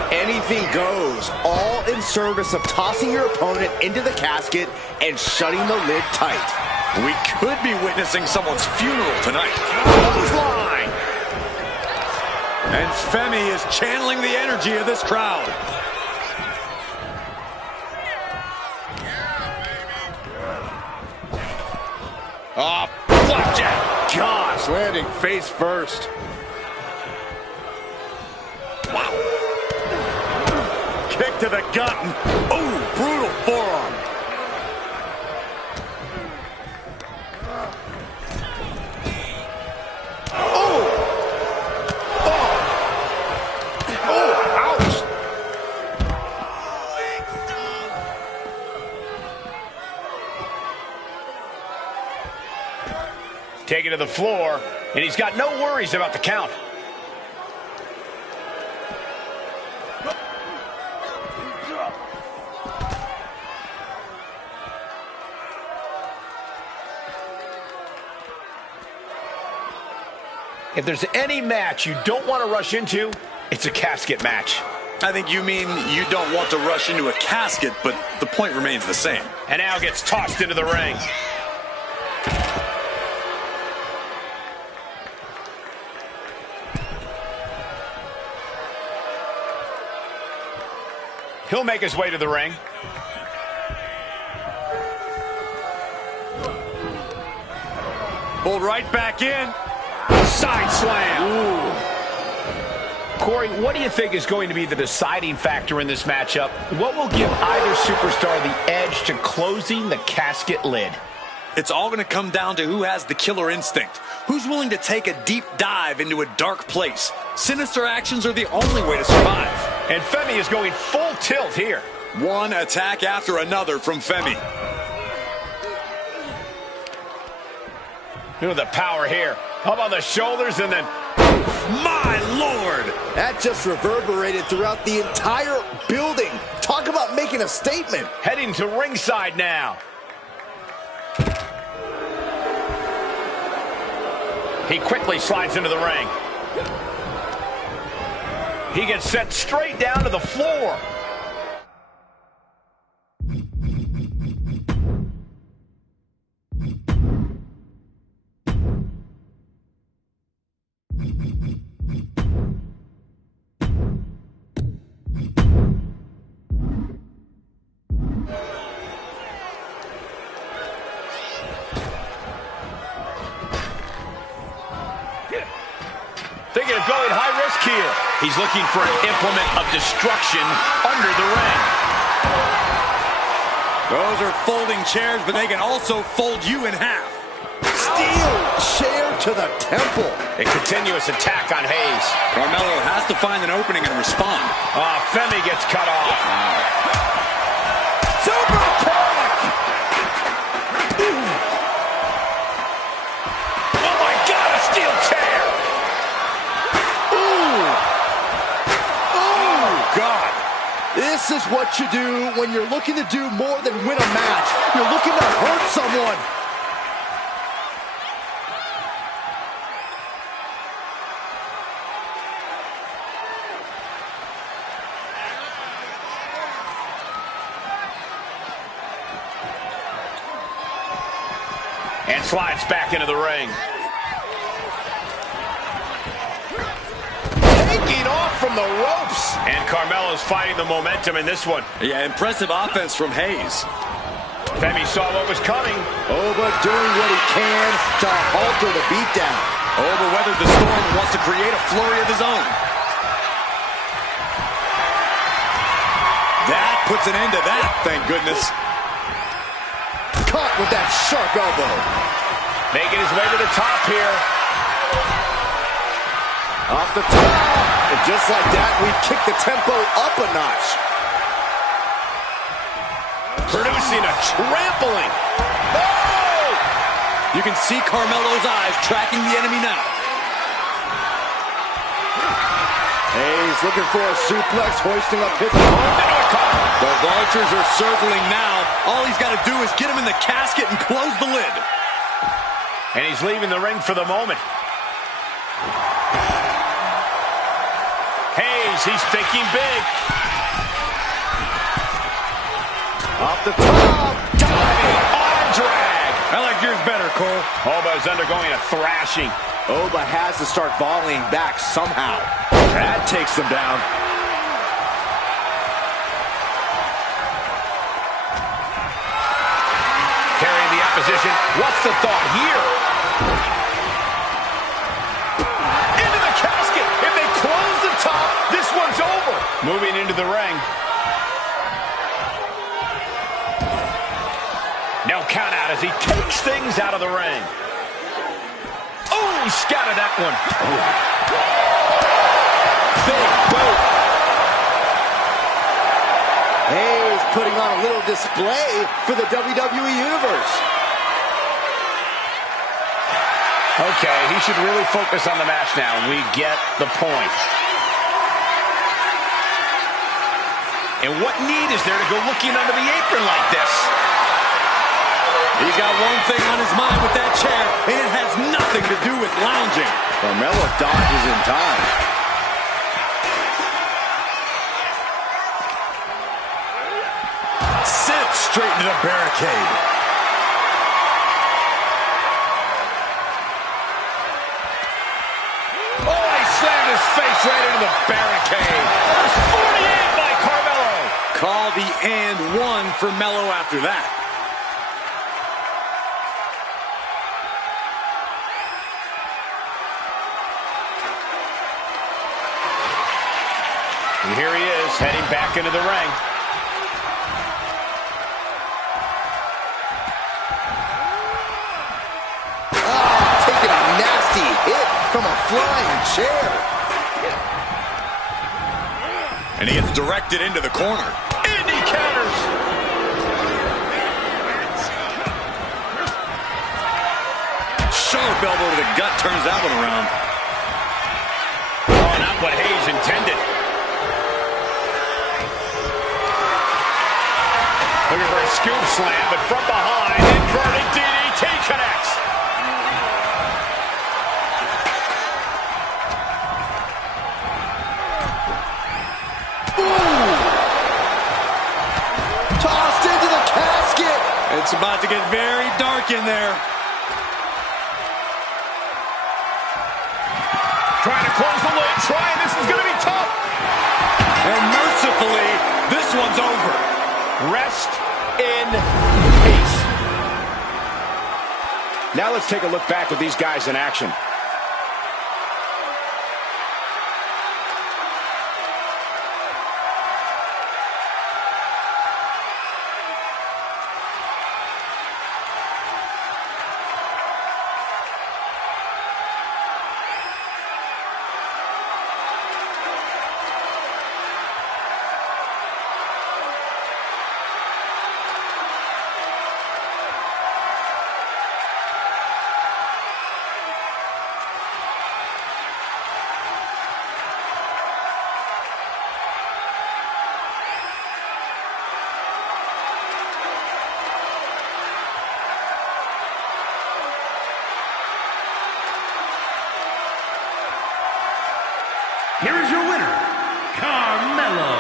Anything goes, all in service of tossing your opponent into the casket and shutting the lid tight. We could be witnessing someone's funeral tonight. Clothesline! And Femi is channeling the energy of this crowd. Oh, flapjack! Gosh, landing face first. Wow. Kick to the gut. Oh, brutal forearm. Taken to the floor, and he's got no worries about the count. If there's any match you don't want to rush into, it's a casket match. I think you mean you don't want to rush into a casket, but the point remains the same. And now gets tossed into the ring. He'll make his way to the ring. Pulled right back in. Side slam. Ooh. Corey, what do you think is going to be the deciding factor in this matchup? What will give either superstar the edge to closing the casket lid? It's all going to come down to who has the killer instinct. Who's willing to take a deep dive into a dark place. Sinister actions are the only way to survive. And Femi is going full tilt here. One attack after another from Femi. Look at the power here. How about the shoulders and then... My Lord! That just reverberated throughout the entire building. Talk about making a statement. Heading to ringside now. He quickly slides into the ring. He gets sent straight down to the floor. Thinking of going high risk here. He's looking for an implement of destruction under the ring. Those are folding chairs, but they can also fold you in half. Steel chair to the temple. A continuous attack on Hayes. Carmelo has to find an opening and respond. Femi gets cut off. Super kick! Oh my God, a steel chair! God. This is what you do when you're looking to do more than win a match. You're looking to hurt someone. And slides back into the ring. Taking off from the ropes. And Carmelo's fighting the momentum in this one. Yeah, impressive offense from Hayes. Femi saw what was coming. Oba doing what he can to alter the beatdown. Oba weathered the storm and wants to create a flurry of his own. That puts an end to that, thank goodness. Caught with that sharp elbow. Making his way to the top here. Off the top. And just like that, we kick the tempo up a notch. Producing a trampling. Oh! You can see Carmelo's eyes tracking the enemy now. Hayes looking for a suplex, hoisting up his arm. The Vultures are circling now. All he's got to do is get him in the casket and close the lid. And he's leaving the ring for the moment. Hayes, he's thinking big. Off the top. Diving arm drag. I like yours better, Cole. Oba is undergoing a thrashing. Oba has to start volleying back somehow. That takes them down. Carrying the opposition. What's the thought here? Into the casket. If they close the top, this one's over. Moving into the ring. No count out as he takes things out of the ring. Oh, he scattered that one. Big boot. Hayes putting on a little display for the WWE Universe. Okay, he should really focus on the match now. We get the point. And what need is there to go looking under the apron like this? He's got one thing on his mind with that chair, and it has nothing to do with lounging. Carmelo dodges in time. Sent straight into the barricade. Oh, he slammed his face right into the barricade. There's 48 by Carmelo. Caught for Mello after that. And here he is, heading back into the ring. Taking a nasty hit from a flying chair. And he gets directed into the corner. And he counters. Sharp elbow to the gut turns that one around. Oh, not what Hayes intended. Looking for a scoop slam, but from behind, inverted DDT connects. Tossed into the casket. It's about to get very dark in there. Trying to close the lid, this is going to be tough. And mercifully, this one's over. Rest in peace. Now let's take a look back at these guys in action. Here is your winner, Carmelo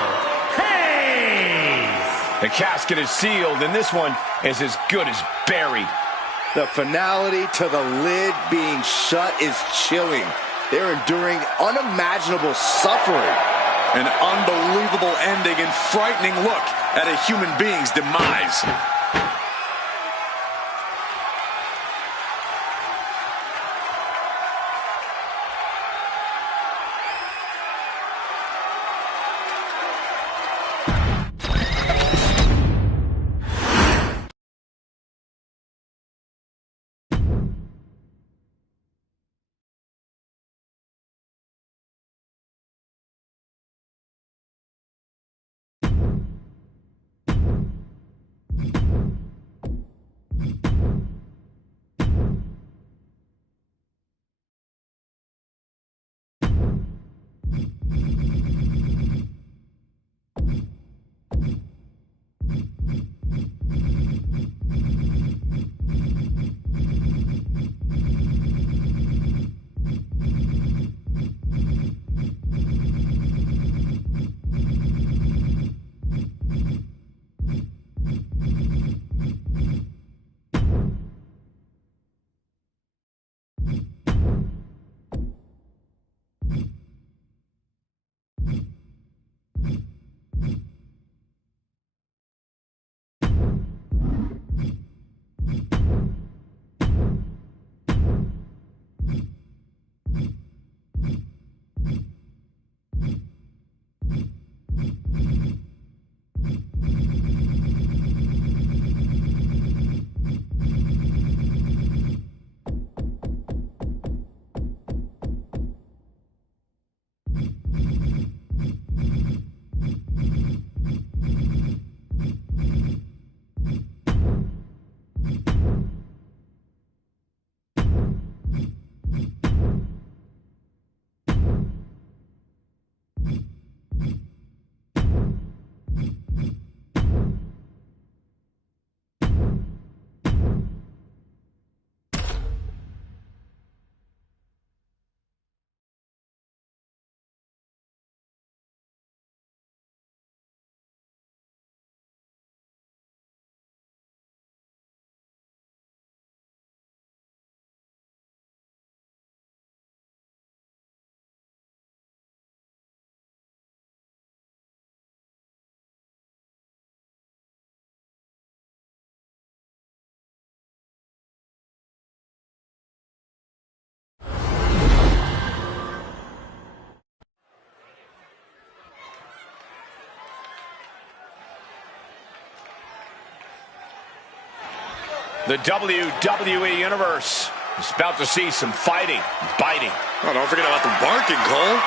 Hayes. The casket is sealed, and this one is as good as buried. The finality to the lid being shut is chilling. They're enduring unimaginable suffering. An unbelievable ending and frightening look at a human being's demise. The WWE Universe is about to see some fighting, biting. Oh, don't forget about the barking, Cole.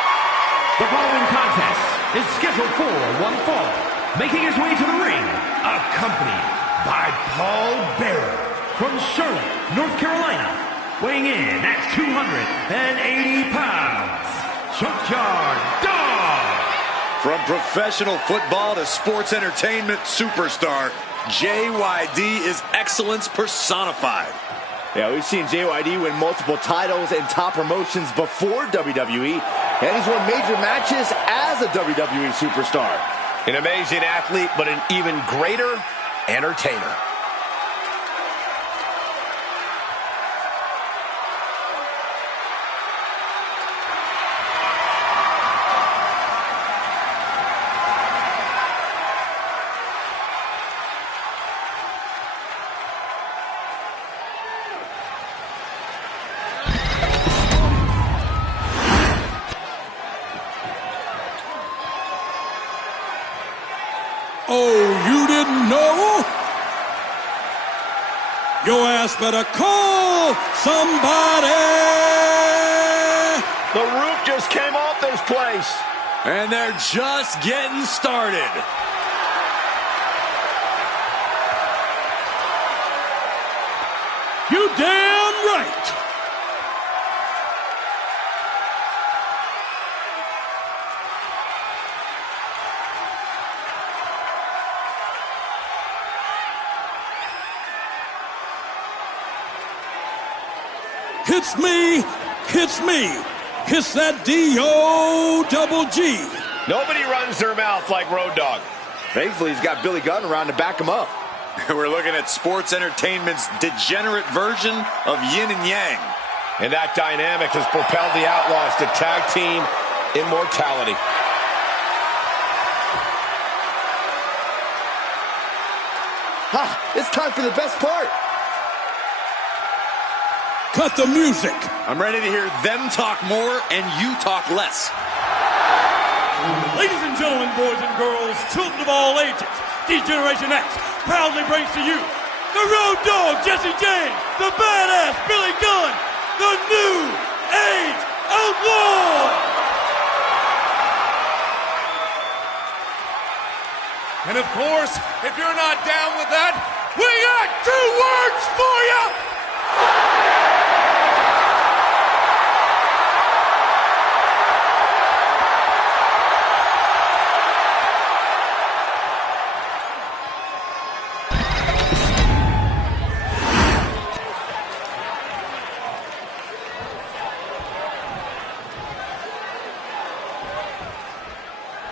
The following contest is scheduled for one fall. Making his way to the ring, accompanied by Paul Bearer from Charlotte, North Carolina. Weighing in at 280 pounds, Junkyard Dog. From professional football to sports entertainment superstar, JYD is excellence personified. Yeah, we've seen JYD win multiple titles and top promotions before WWE, and he's won major matches as a WWE superstar. An amazing athlete, but an even greater entertainer. Oh, you didn't know? Your ass better call somebody. The roof just came off this place. And they're just getting started. You damn right. Hits me, hits that D-O-double-G. Nobody runs their mouth like Road Dogg. Thankfully, he's got Billy Gunn around to back him up. We're looking at sports entertainment's degenerate version of yin and yang. And that dynamic has propelled the Outlaws to tag team immortality. It's time for the best part. Cut the music. I'm ready to hear them talk more and you talk less. Ladies and gentlemen, boys and girls, children of all ages, D-Generation X proudly brings to you the Road Dogg, Jesse James, the badass Billy Gunn, the New Age Outlaw. And of course, if you're not down with that, we got 2 words for you.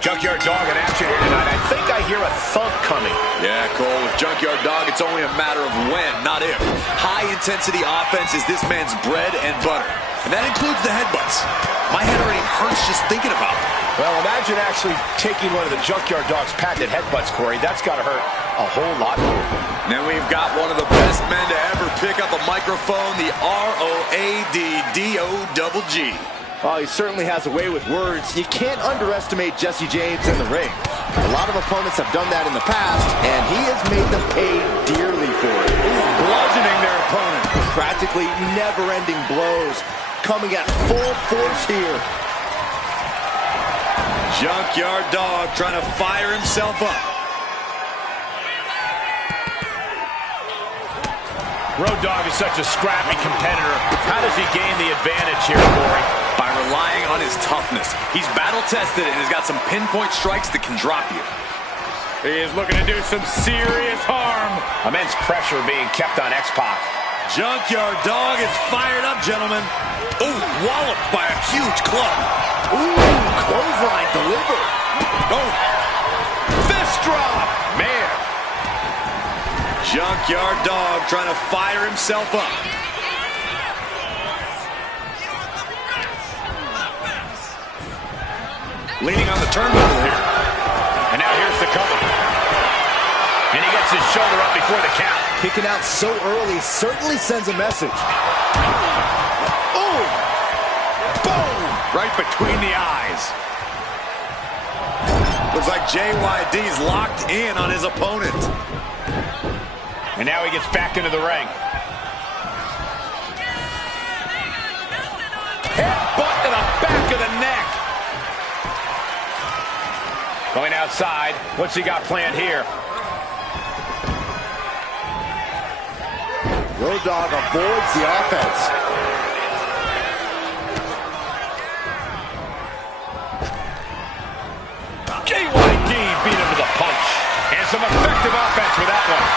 Junkyard Dog in action here tonight. I think I hear a thump coming. Yeah, Cole, with Junkyard Dog, it's only a matter of when, not if. High-intensity offense is this man's bread and butter. And that includes the headbutts. My head already hurts just thinking about it. Well, imagine actually taking one of the Junkyard Dog's patented headbutts, Corey. That's got to hurt a whole lot more. And then we've got one of the best men to ever pick up a microphone, the R-O-A-D-D-O-double-G. Oh, he certainly has a way with words. You can't underestimate Jesse James in the ring. A lot of opponents have done that in the past, and he has made them pay dearly for it. Bludgeoning their opponent. Practically never-ending blows coming at full force here. Junkyard Dog trying to fire himself up. Road Dogg is such a scrappy competitor. How does he gain the advantage here, Corey? By relying on his toughness. He's battle-tested and has got some pinpoint strikes that can drop you. He is looking to do some serious harm. Immense pressure being kept on X-Pac. Junkyard Dog is fired up, gentlemen. Ooh, walloped by a huge club. Ooh, clothesline delivered. Oh, fist drop. Man. Junkyard Dog trying to fire himself up. Leaning on the turnbuckle here. And now here's the cover. And he gets his shoulder up before the count. Kicking out so early certainly sends a message. Oh! Boom! Right between the eyes. Looks like JYD's locked in on his opponent. And now he gets back into the ring. Headbutt to the back of the neck. Going outside. What's he got planned here? Road Dogg avoids the offense. JYD beat him with a punch. And some effective offense with that one.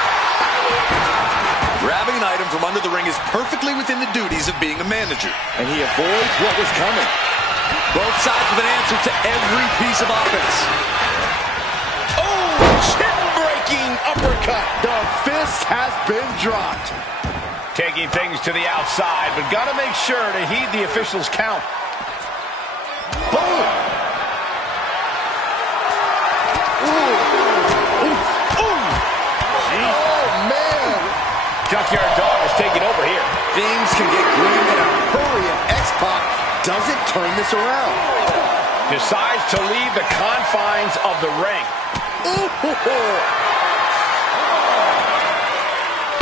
Grabbing an item from under the ring is perfectly within the duties of being a manager. And he avoids what was coming. Both sides with an answer to every piece of offense. Oh, chin-breaking uppercut. The fist has been dropped. Taking things to the outside, but got to make sure to heed the officials' count. Boom. Junkyard Dog is taking over here. Things can get green in a hurry if X-Pac doesn't turn this around. Decides to leave the confines of the ring.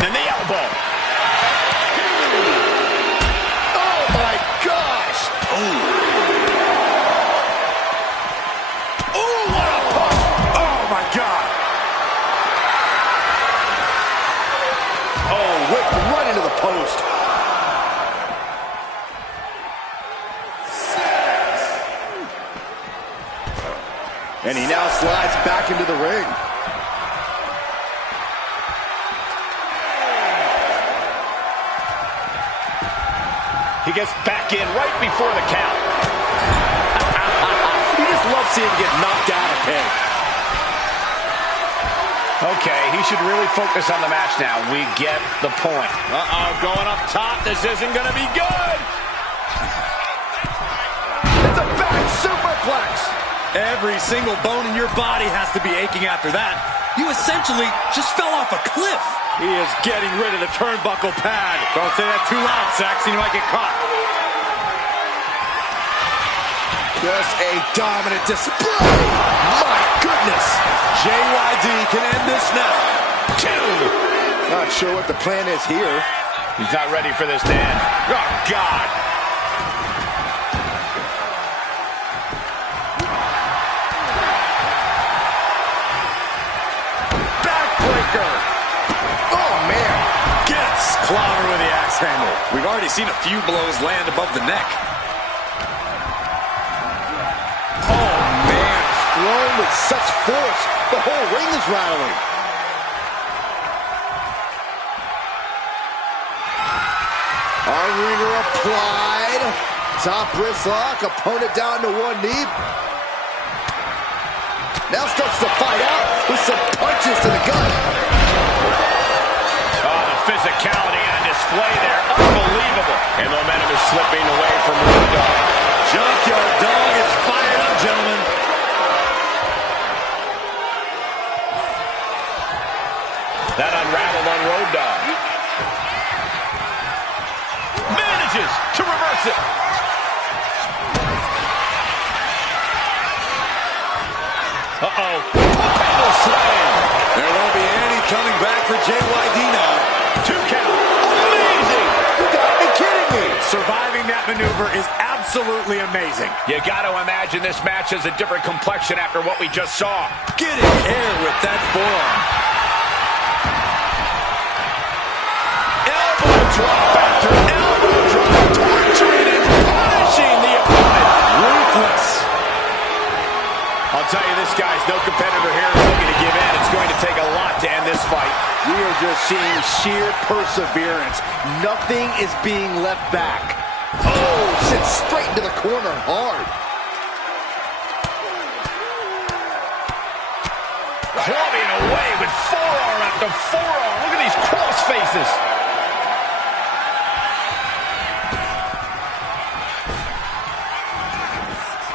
And the elbow. Oh my gosh. Oh, what a punch. Oh my God. Oh, whipped right into the post. And he now slides back into the ring. He gets back in right before the count. You just love seeing him get knocked out of pin. Okay, he should really focus on the match now. We get the point. Uh-oh, going up top. This isn't going to be good. It's a back superplex. Every single bone in your body has to be aching after that. You essentially just fell off a cliff. He is getting rid of the turnbuckle pad. Don't say that too loud, Saxon. You might get caught. Just a dominant display. My goodness. JYD can end this now. 2. Not sure what the plan is here. He's not ready for this to end. Oh, God. Backbreaker. Oh, man. Gets clobbered with the axe handle. We've already seen a few blows land above the neck. Thrown with such force, the whole ring is rattling. Arm-wringer applied. Top wrist lock, opponent down to one knee. Now starts to fight out with some punches to the gut. Oh, the physicality on display there. Unbelievable. And momentum is slipping away from Road Dogg. Junkyard Dog is fired up, gentlemen. That unraveled on Road Dogg. Manages to reverse it. Uh-oh. Pendle slam. There won't be any coming back for JYD now. 2 count. Amazing. You gotta be kidding me. Surviving that maneuver is absolutely amazing. You got to imagine this match has a different complexion after what we just saw. Getting air with that forearm. Drop after elbow drop, torturing and punishing the opponent. Ruthless. I'll tell you, this guy's no competitor here is looking to give in. It's going to take a lot to end this fight. We are just seeing sheer perseverance. Nothing is being left back. Oh, sits straight into the corner hard. Clubbing away with forearm after forearm. Look at these cross faces.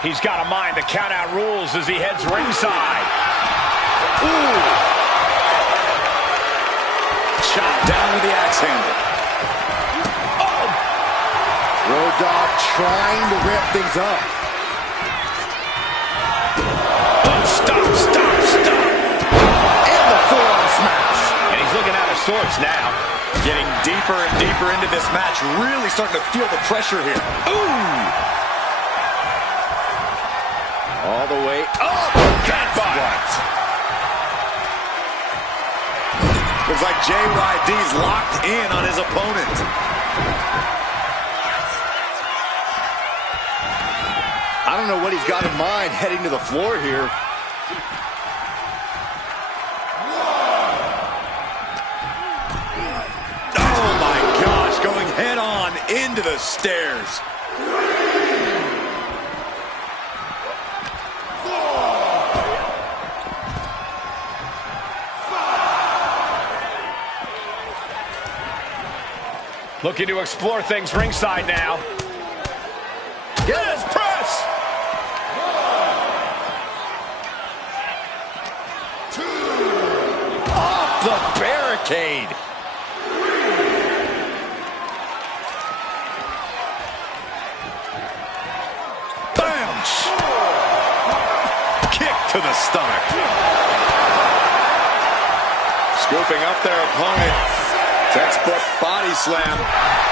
He's got to mind the count-out rules as he heads ringside. Ooh. Shot down with the axe handle. Oh! Road Dogg trying to ramp things up. Oh, stop. And the forearm smash. And he's looking out of sorts now. Getting deeper and deeper into this match. Really starting to feel the pressure here. Ooh! All the way up. That's what. Looks like JYD's locked in on his opponent. I don't know what he's got in mind heading to the floor here. Oh my gosh, going head on into the stairs. Looking to explore things ringside now. Get his press! 2. Off the barricade. 3. Bam! Kick to the stomach. Scooping up their opponent. Textbook body slam.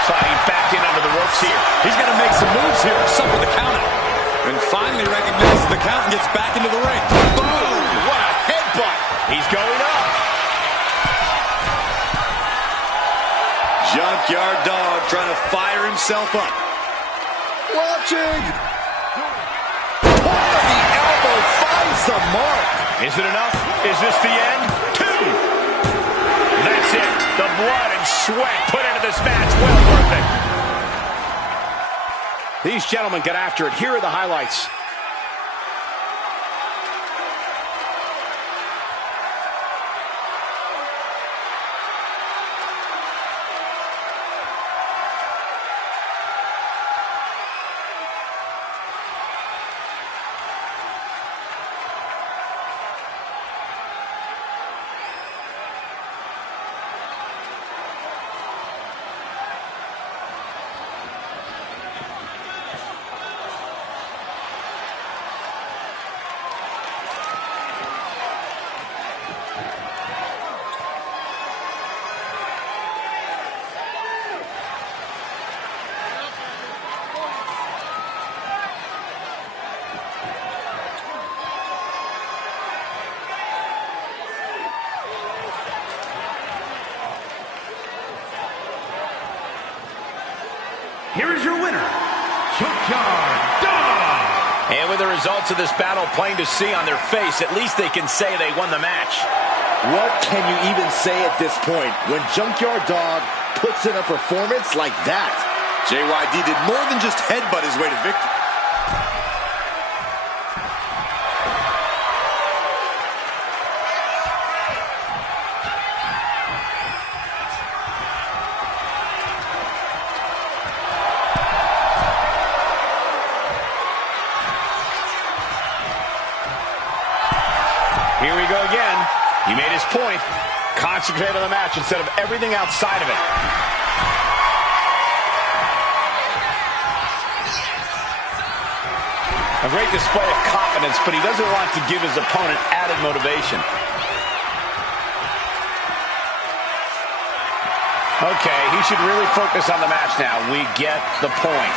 Sliding back in under the ropes here. He's going to make some moves here. Suffer the count out. And finally recognizes the count and gets back into the ring. Boom! What a headbutt. He's going up. Junkyard Dog trying to fire himself up. Watching! Oh, the elbow finds the mark. Is it enough? Is this the end? 2. That's it. The blood and sweat put into this match. Well worth it. These gentlemen get after it. Here are the highlights. Here is your winner, Junkyard Dog. And with the results of this battle plain to see on their face, at least they can say they won the match. What can you even say at this point when Junkyard Dog puts in a performance like that? JYD did more than just headbutt his way to victory. Here we go again. He made his point. Concentrate on the match instead of everything outside of it. A great display of confidence, but he doesn't want to give his opponent added motivation. Okay, he should really focus on the match now. We get the point.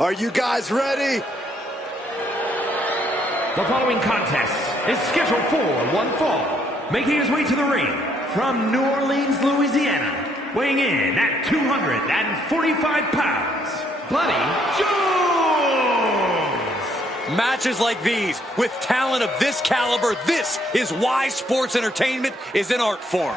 Are you guys ready? The following contest is scheduled for one fall. Making his way to the ring from New Orleans, Louisiana, weighing in at 245 pounds, Buddy Jones! Matches like these, with talent of this caliber, this is why sports entertainment is an art form.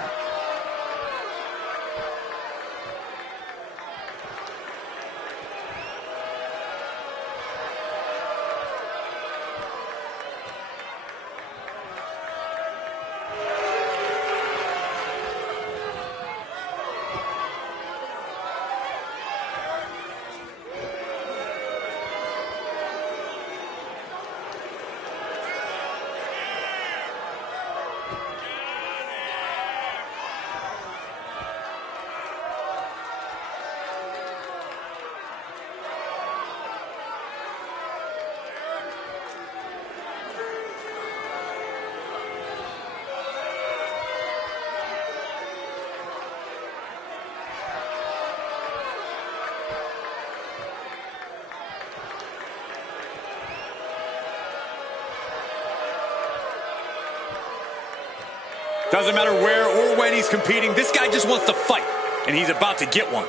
Doesn't matter where or when he's competing, this guy just wants to fight, and he's about to get one.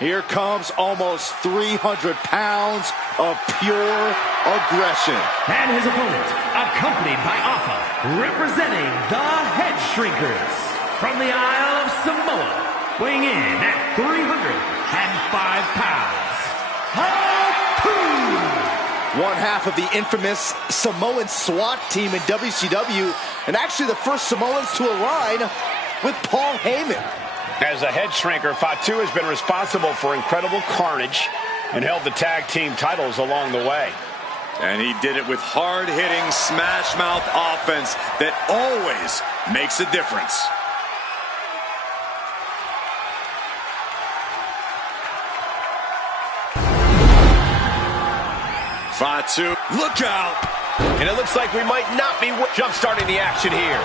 Here comes almost 300 pounds of pure aggression. And his opponent, accompanied by Alpha, representing the Head Shrinkers from the Isle of Samoa, weighing in at 305 pounds, Ep2! One half of the infamous Samoan SWAT team in WCW, and actually the first Samoans to align with Paul Heyman. As a head shrinker, Fatu has been responsible for incredible carnage and held the tag team titles along the way. And he did it with hard-hitting, smash-mouth offense that always makes a difference. Fatu, look out! And it looks like we might not be jump-starting the action here.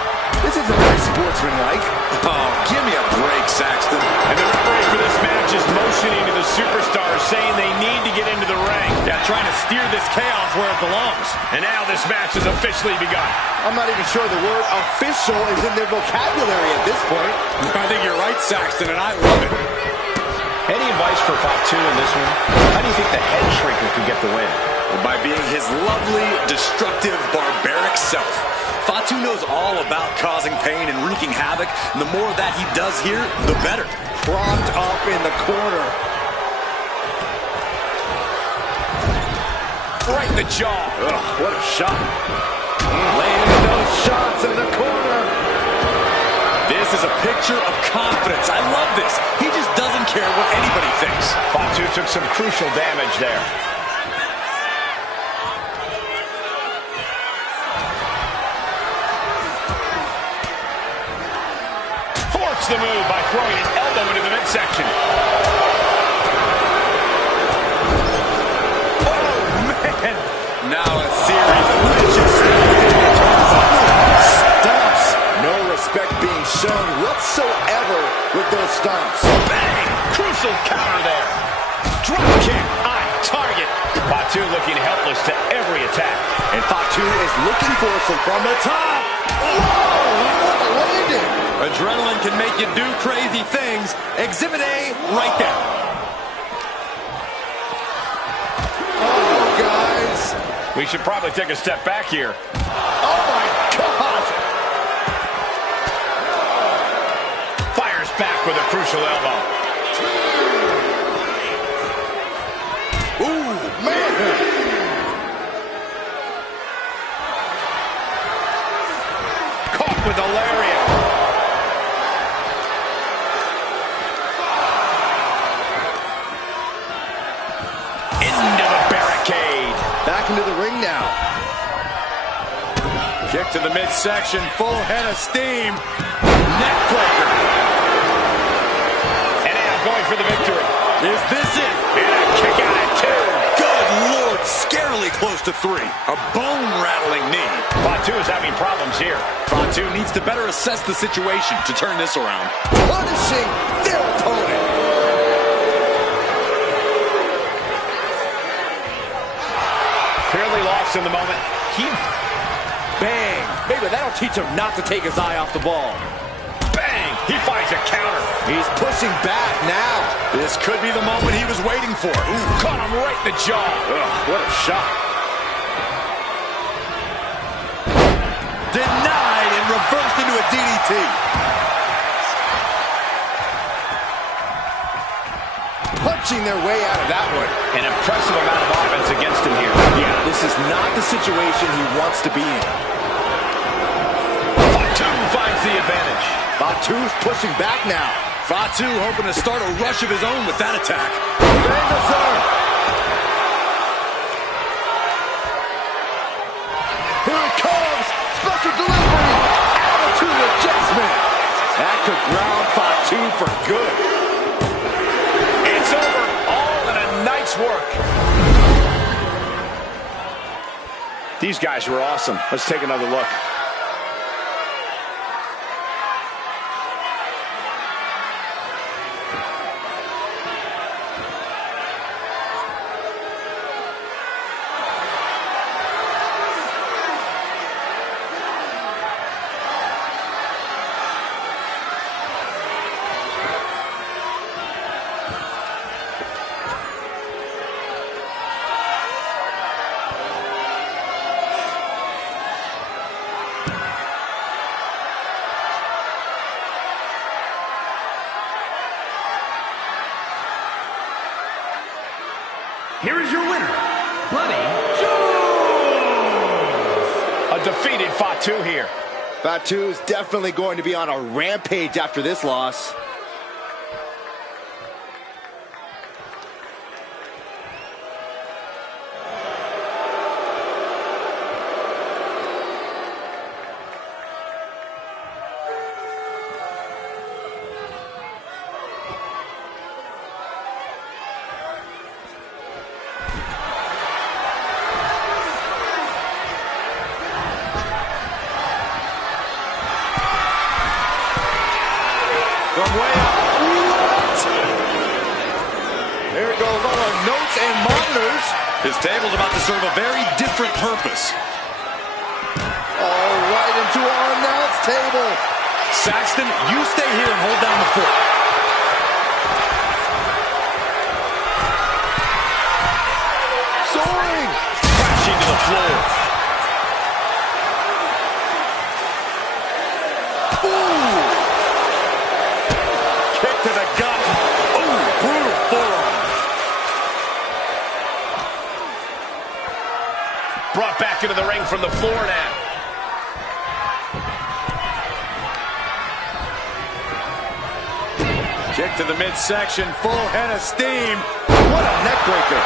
This isn't very sportsmanlike. Oh, give me a break, Saxton. And the referee for this match is motioning to the superstars, saying they need to get into the ring. Yeah, trying to steer this chaos where it belongs. And now this match has officially begun. I'm not even sure the word official is in their vocabulary at this point. I think you're right, Saxton, and I love it. Any advice for Fatu in this one? How do you think the head shrinker could get the win? Well, by being his lovely, destructive, barbaric self. Fatu knows all about causing pain and wreaking havoc, and the more of that he does here, the better. Propped up in the corner. Right in the jaw. Ugh, what a shot. Laying those shots in the corner. This is a picture of confidence. I love this. He just doesn't care what anybody thinks. Fatu took some crucial damage there. The move by throwing an elbow into the midsection. Oh, man. Now a series of vicious stomps. No respect being shown whatsoever with those stomps. Bang! Crucial counter there. Drop kick on target. Fatu looking helpless to every attack. And Fatu is looking for some from the top. Oh, what a landing. Adrenaline can make you do crazy things. Exhibit A right there. Oh, guys. We should probably take a step back here. Oh, my God. with a crucial elbow. Ooh, man! Caught with a lariat. Into the barricade. Back into the ring now. Kick to the midsection, full head of steam. Neckbreaker. And now going for the victory. Is this it? And a kick out at 2. Good Lord, scarily close to 3. A bone-rattling knee. Fatu is having problems here. Fatu needs to better assess the situation to turn this around. Punishing their opponent. Clearly lost in the moment. Bang! Maybe that'll teach him not to take his eye off the ball. Bang! He finds a counter. He's pushing back now. This could be the moment he was waiting for. Ooh, caught him right in the jaw. Ugh, what a shot. Denied and reversed into a DDT. Punching their way out of that one. An impressive amount of offense against him here. Yeah, this is not the situation he wants to be in. Fatu finds the advantage. Fatu's pushing back now. Fatu hoping to start a rush of his own with that attack. Here it comes. Special delivery. Attitude adjustment. That could ground Fatu for good. It's over. All in a night's work. These guys were awesome. Let's take another look. Here is your winner, Buddy Jones. A defeated Fatu here. Fatu's definitely going to be on a rampage after this loss. From way up. What? There it goes, all our notes and monitors. His table's about to serve a very different purpose. All right into our announce table. Saxton, you stay here and hold down the fort. Soaring. Crashing to the floor. To the gut. Oh, brutal forearm. Brought back into the ring from the floor now. Kick to the midsection, full head of steam. What a neck breaker.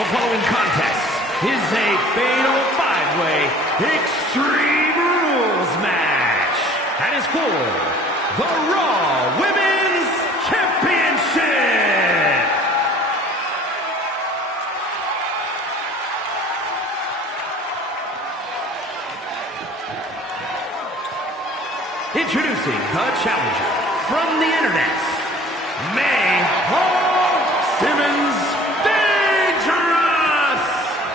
The following contest is a fatal five-way Extreme Rules match. And is for the Raw Women's Championship. Introducing the challenger from the internet, May Simmons Dangerous.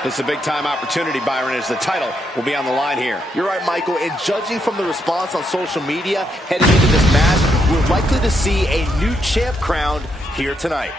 This is a big-time opportunity, Byron, as the title will be on the line here. You're right, Michael, and judging from the response on social media heading into this match, we're likely to see a new champ crowned here tonight.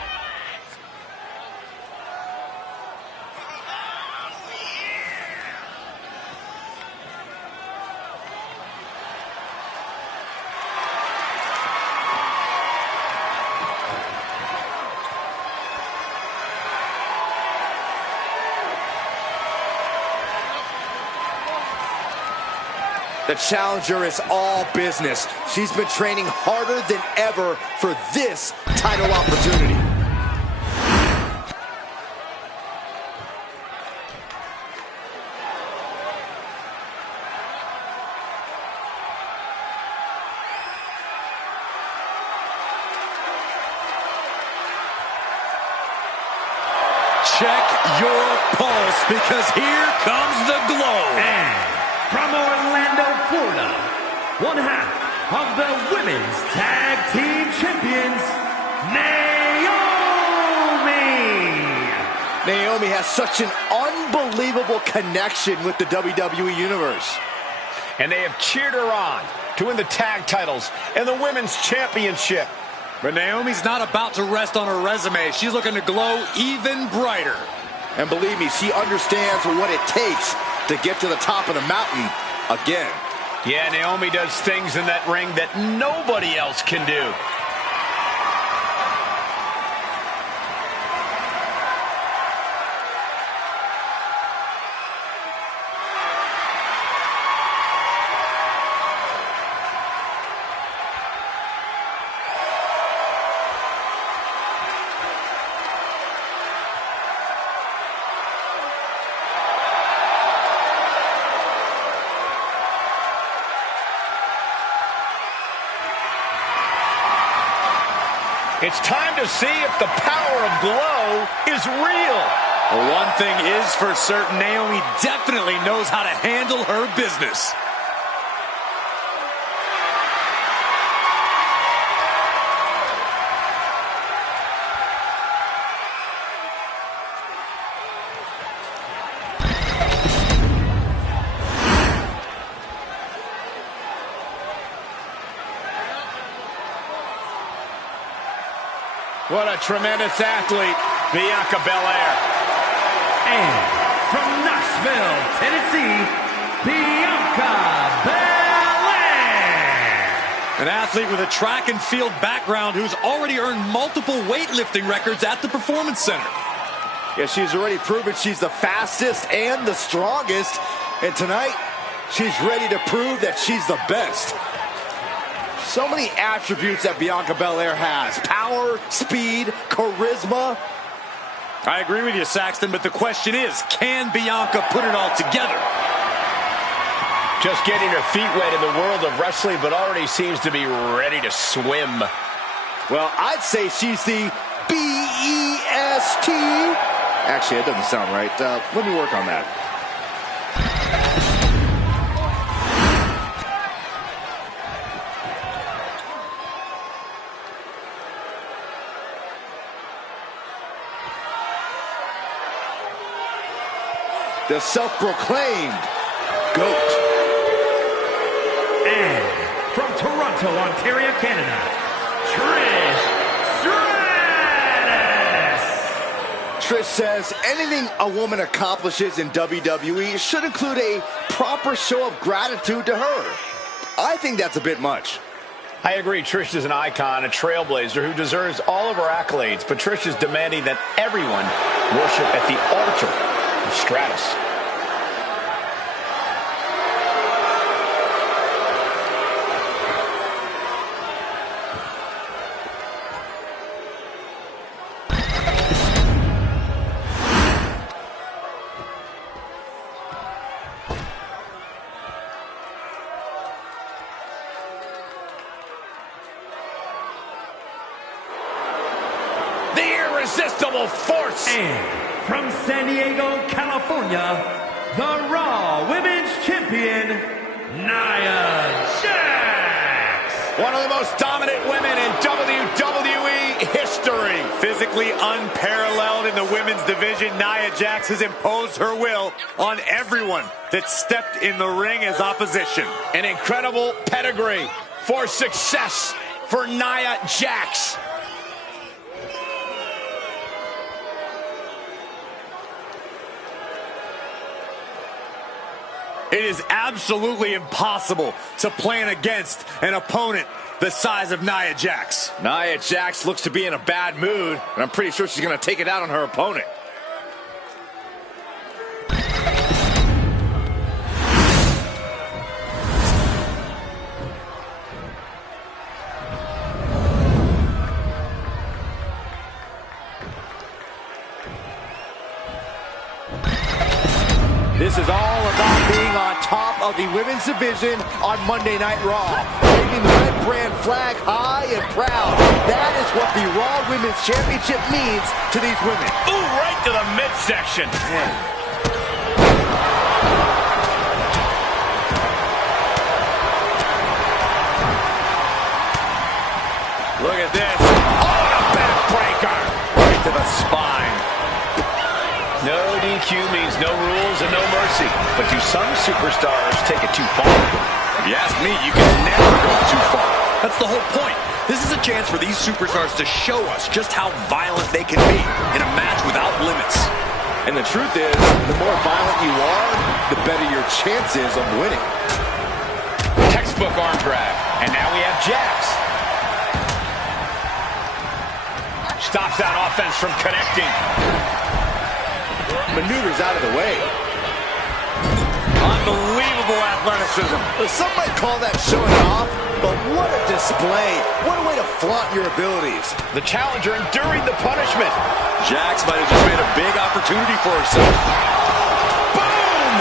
The challenger is all business. She's been training harder than ever for this title opportunity. Check your pulse, because here comes the glow. And from Orlando, Florida, one half of the Women's Tag Team Champions, Naomi. Naomi has such an unbelievable connection with the WWE Universe. And they have cheered her on to win the tag titles and the Women's Championship. But Naomi's not about to rest on her resume. She's looking to glow even brighter. And believe me, she understands what it takes to get to the top of the mountain again. Yeah, Naomi does things in that ring that nobody else can do. It's time to see if the power of glow is real. Well, one thing is for certain, Naomi definitely knows how to handle her business. What a tremendous athlete, Bianca Belair. And from Knoxville, Tennessee, Bianca Belair. An athlete with a track and field background who's already earned multiple weightlifting records at the Performance Center. Yeah, she's already proven she's the fastest and the strongest. And tonight, she's ready to prove that she's the best. So many attributes that Bianca Belair has. Power, speed, charisma. I agree with you, Saxton, but the question is, can Bianca put it all together? Just getting her feet wet in the world of wrestling, but already seems to be ready to swim. Well, I'd say she's the B-E-S-T. Actually, that doesn't sound right. Let me work on that. The self-proclaimed GOAT. And from Toronto, Ontario, Canada, Trish Stratus. Trish says anything a woman accomplishes in WWE should include a proper show of gratitude to her. I think that's a bit much. I agree. Trish is an icon, a trailblazer who deserves all of her accolades, but Trish is demanding that everyone worship at the altar of Stratus. irresistible force. And from San Diego, California, the Raw Women's Champion, Nia Jax. One of the most dominant women in WWE history. Physically unparalleled in the women's division, Nia Jax has imposed her will on everyone that stepped in the ring as opposition. An incredible pedigree for success for Nia Jax. It is absolutely impossible to plan against an opponent the size of Nia Jax. Nia Jax looks to be in a bad mood, and I'm pretty sure she's going to take it out on her opponent. This is all about being on top of the women's division on Monday Night Raw. Waving the red brand flag high and proud. That is what the Raw Women's Championship means to these women. Ooh, right to the midsection. Look at this. Oh, a backbreaker. Right to the spine. No DQ means no rules and no mercy. But do some superstars take it too far? If you ask me, you can never go too far. That's the whole point. This is a chance for these superstars to show us just how violent they can be in a match without limits. And the truth is, the more violent you are, the better your chances of winning. Textbook arm drag. And now we have Jax. Stops that offense from connecting. Maneuvers out of the way. Unbelievable athleticism. Some might call that showing off, but what a display. What a way to flaunt your abilities. The challenger enduring the punishment. Jax might have just made a big opportunity for herself. Boom!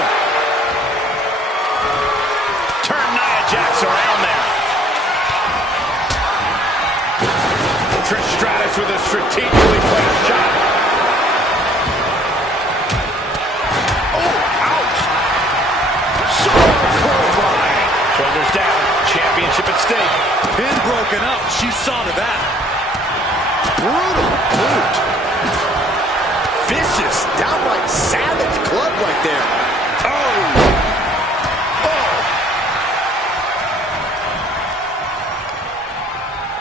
Turn Nia Jax around there. Trish Stratus with a strategically placed shot. Shoulders down, championship at stake. Pin broken up, she saw to that. Brutal boot. Vicious, downright savage club right there. Oh.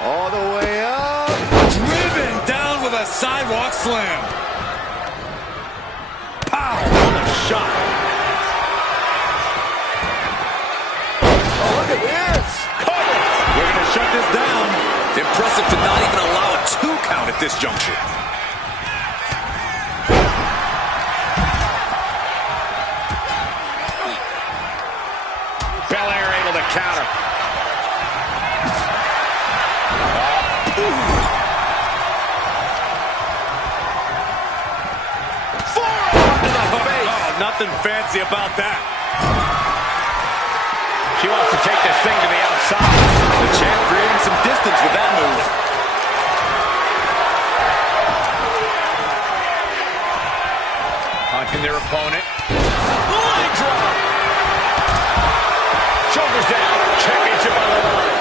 All the way up. Driven down with a sidewalk slam. Pow, what a shot. Look at this. Cover. We're going to shut this down. Impressive to not even allow a 2 count at this juncture. Belair able to counter. Forearm to the face. Oh, nothing fancy about that. She wants to take this thing to the outside. The champ creating some distance with that move. Punching their opponent. Leg drop. Shoulders down. Championship on the line.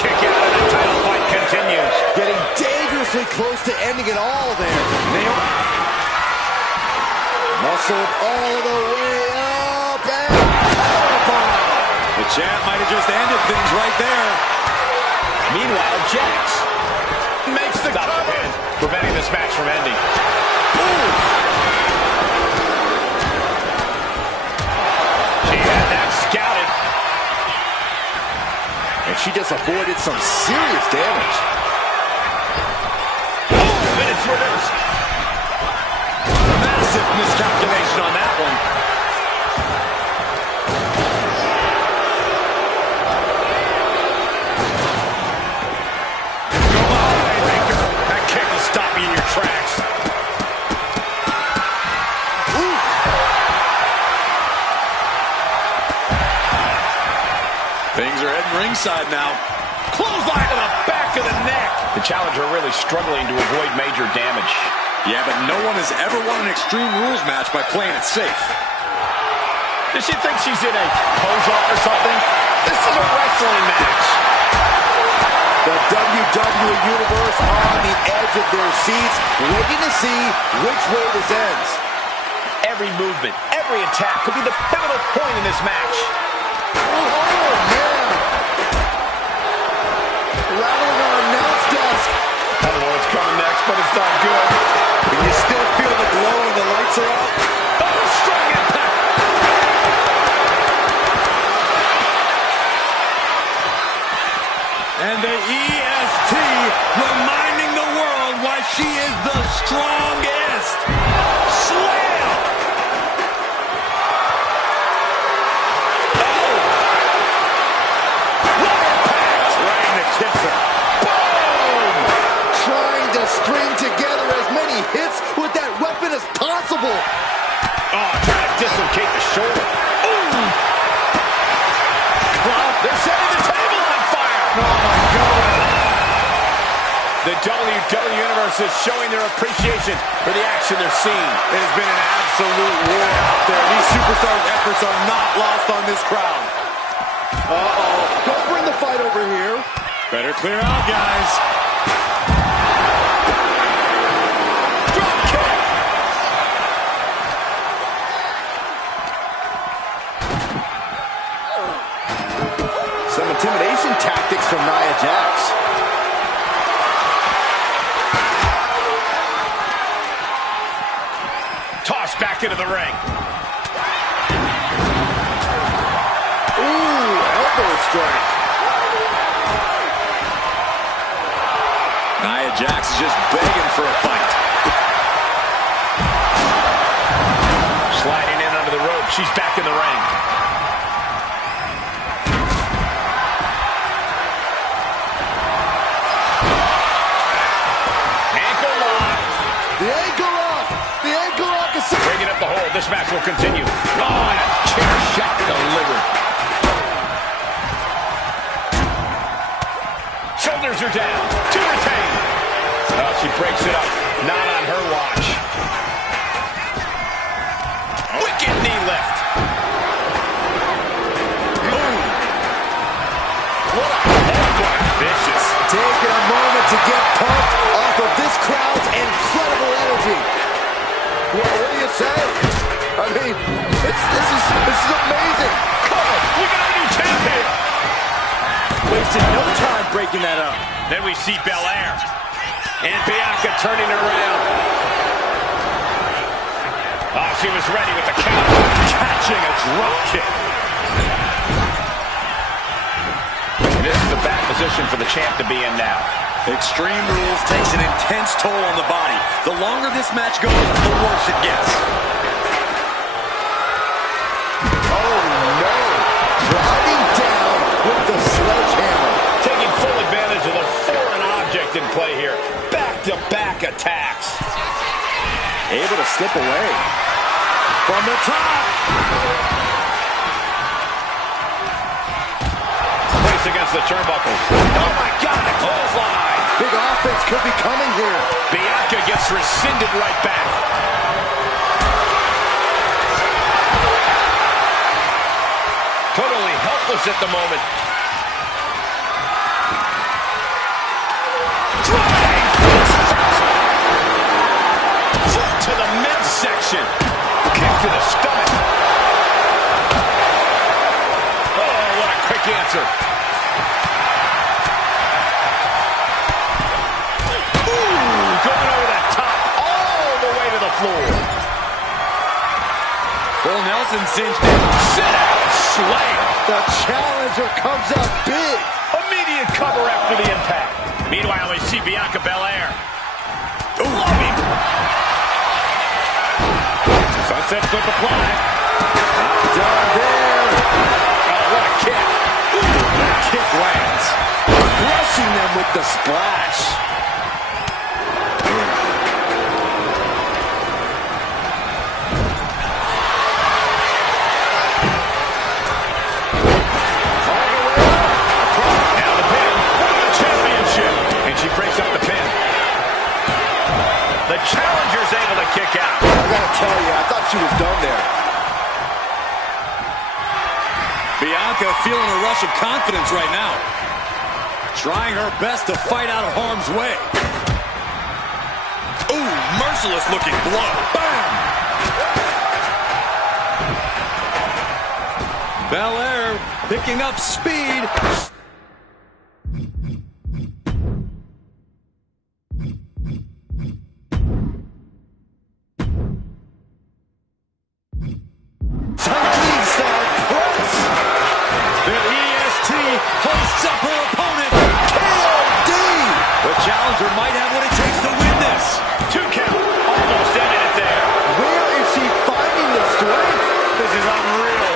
Kick out and the title fight continues. Getting dangerously close to ending it all there. Muscled all the way up and powerbomb. The champ might have just ended things right there. Meanwhile, Jax Makes the cover. preventing this match from ending. She had that scouted. And she just avoided some serious damage. And it's reversed. Massive miscalculation on that one. That kick will stop you in your tracks. Things are heading ringside now. Clothesline to the back of the neck. The challenger really struggling to avoid major damage. Yeah, but no one has ever won an Extreme Rules match by playing it safe. Does she think she's in a pose-off or something? This is a wrestling match. The WWE Universe on the edge of their seats, waiting to see which way this ends. Every movement, every attack could be the pivotal point in this match. Oh, man. Rattling our announce desk. I don't know what's coming next, but it's not good. Can you still feel the glow when the lights are off? Oh, strong impact. And the EST reminding the world why she is the strongest. Slam! Oh! What impact! Right in the kisser. Boom! Trying to string together as many hits with that weapon as possible. Oh, trying to dislocate the shoulder. Ooh! They're setting the table on fire! Oh, my God. The WWE Universe is showing their appreciation for the action they're seeing. It has been an absolute war out there. These superstars' efforts are not lost on this crowd. Uh-oh. Don't bring the fight over here. Better clear out, guys. Drop kick! Some intimidation tactics from Nia Jax. Tossed back into the ring. Ooh, elbow strike. Nia Jax is just begging for a fight. Sliding in under the rope. She's back in the ring. Ankle lock. The ankle lock. The ankle lock is... Bringing up the hold. This match will continue. Oh, and a chair shot delivered. Shoulders are down. To retain. Oh, she breaks it up. Not on her watch. Wicked knee lift. Boom. What a headbutt. Vicious. Taking a moment to get pumped off of this crowd's incredible energy. Well, what do you say? I mean, this is amazing. Come on, we got a new champion. Wasted no time breaking that up. Then we see Belair. And Bianca turning around. Oh, she was ready with the counter. Catching a drop kick. This is the bad position for the champ to be in now. Extreme Rules takes an intense toll on the body. The longer this match goes, the worse it gets. Oh, no. Driving down with the sledgehammer. Taking full advantage of the foreign object in play here. Back-to-back attacks. Able to slip away. From the top. Placed against the turnbuckles. Oh, my God. Clothesline. Big offense could be coming here. Bianca gets rescinded right back. Totally helpless at the moment. Driving foot to the midsection. Kick to the stomach. Oh, what a quick answer. Going over that top, all the way to the floor. Full Nelson cinched in. Sit out, slam. The challenger comes up big. Immediate cover after the impact. Meanwhile, we see Bianca Belair. Loving. Sunset flip apply. Down there. Oh, what a kick. Ooh, that kick lands. Crushing them with the splash. Now the pin for the championship. And she breaks up was able to kick out. I gotta tell you, I thought she was done there. Bianca feeling a rush of confidence right now. Trying her best to fight out of harm's way. Ooh, merciless looking blow. Bam! Belair picking up speed. Hoists up her opponent. KOD. The challenger might have what it takes to win this. 2 count. Almost ended it there. Where is she finding the strength? This is unreal.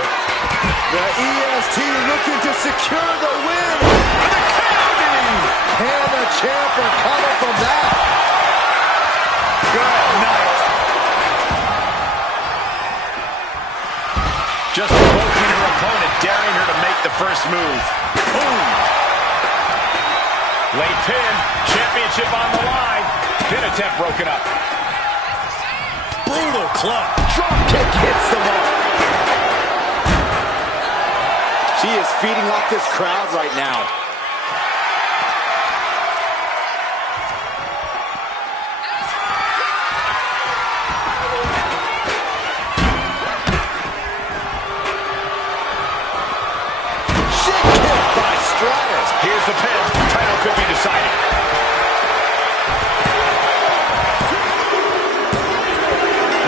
The EST looking to secure the win. And the counting. Can the champ recover from that? Good night. Just provoking her opponent, daring her to make the first move. Boom. Late pin. Championship on the line. Pin attempt broken up. Brutal club. Drop kick hits the mark. She is feeding off this crowd right now. Here's the pin. Title could be decided.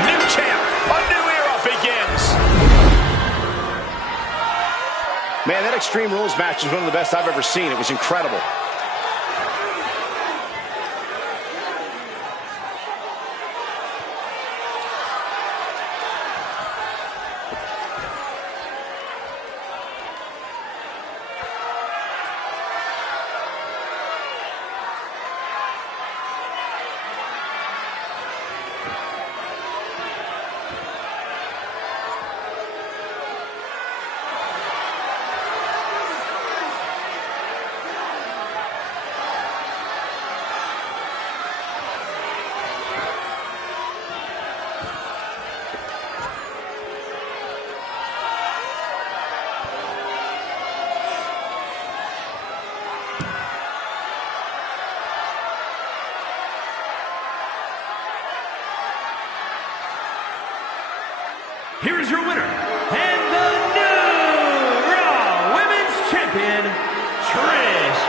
New champ. A new era begins. Man, that Extreme Rules match is one of the best I've ever seen. It was incredible. Here is your winner, and the new Raw Women's Champion, Trish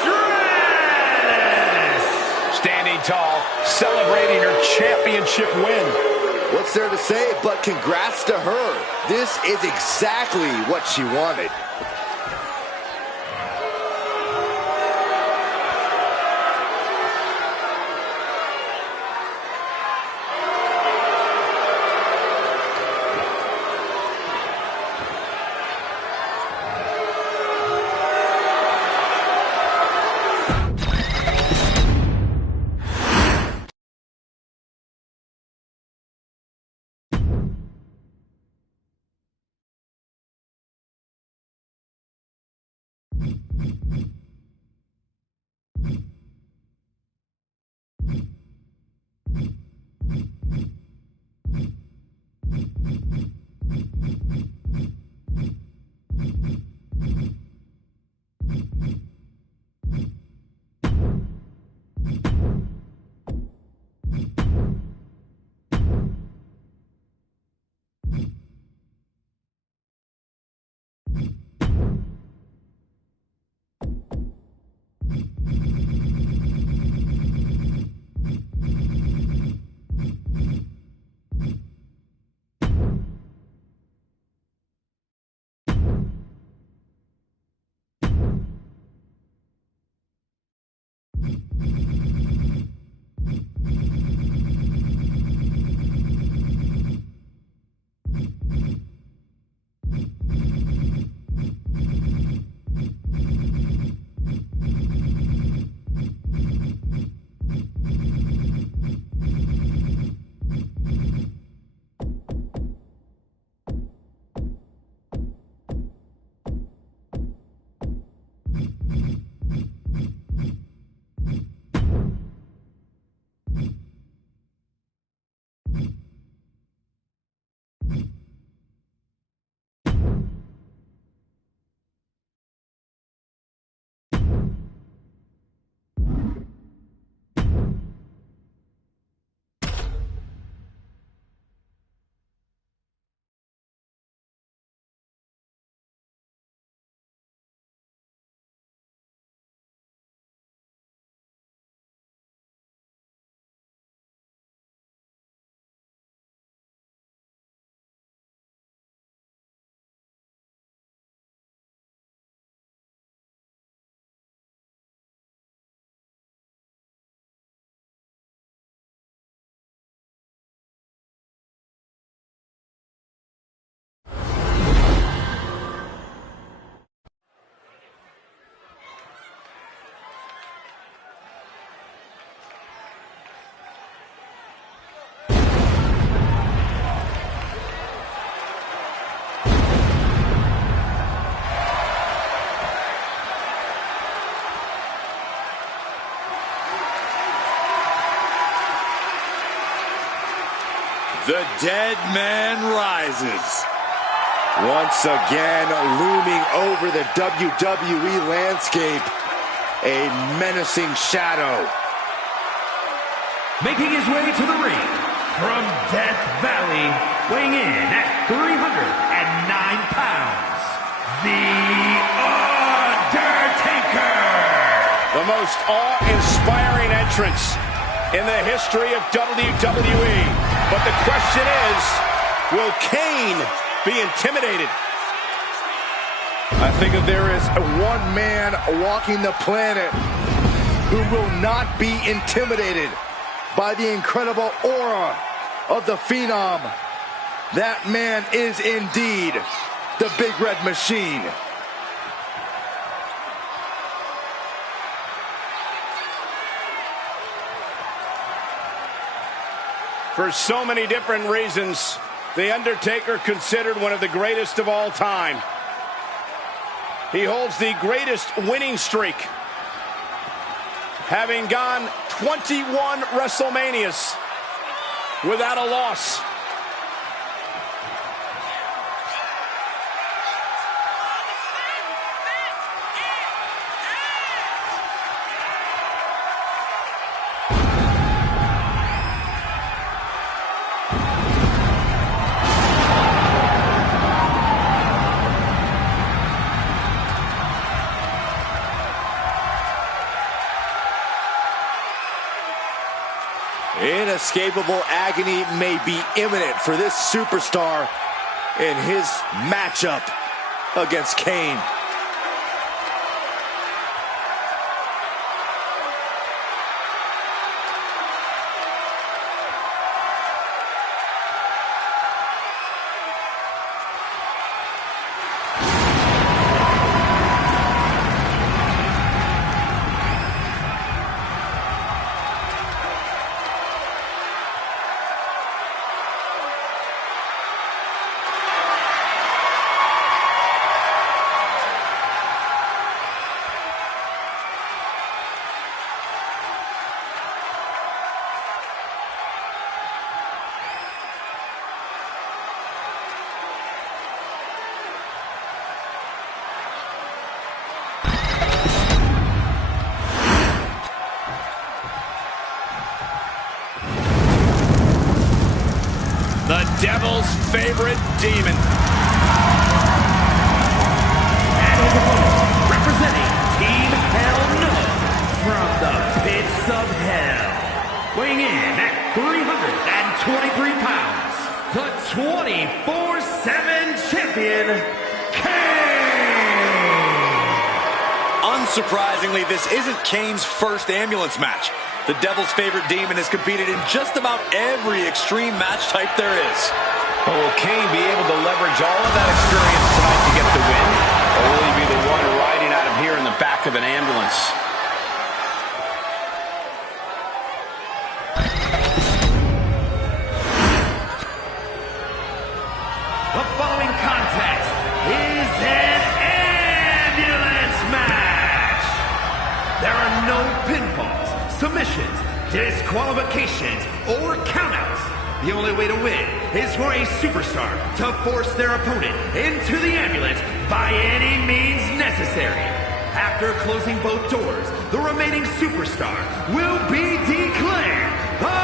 Stratus. Standing tall, celebrating her championship win. What's there to say but congrats to her. This is exactly what she wanted. The dead man rises. Once again, looming over the WWE landscape, a menacing shadow. Making his way to the ring from Death Valley, weighing in at 309 pounds, The Undertaker! The most awe-inspiring entrance in the history of WWE. But the question is, will Kane be intimidated? I think that there is one man walking the planet who will not be intimidated by the incredible aura of the Phenom. That man is indeed the Big Red Machine. For so many different reasons, The Undertaker considered one of the greatest of all time. He holds the greatest winning streak, having gone 21 WrestleManias without a loss. Inescapable agony may be imminent for this superstar in his matchup against Kane. The Devil's favorite demon. And his opponent, representing Team Hell No from the pits of hell, weighing in at 323 pounds, the 24/7 champion, Kane! Unsurprisingly, this isn't Kane's first ambulance match. The Devil's favorite demon has competed in just about every extreme match type there is. But will Kane be able to leverage all of that experience tonight to get the win? Or will he be the one riding out of here in the back of an ambulance? The following contest is an ambulance match. There are no pinfalls, submissions, disqualifications, or countouts. The only way to win is for a superstar to force their opponent into the ambulance by any means necessary. After closing both doors, the remaining superstar will be declared the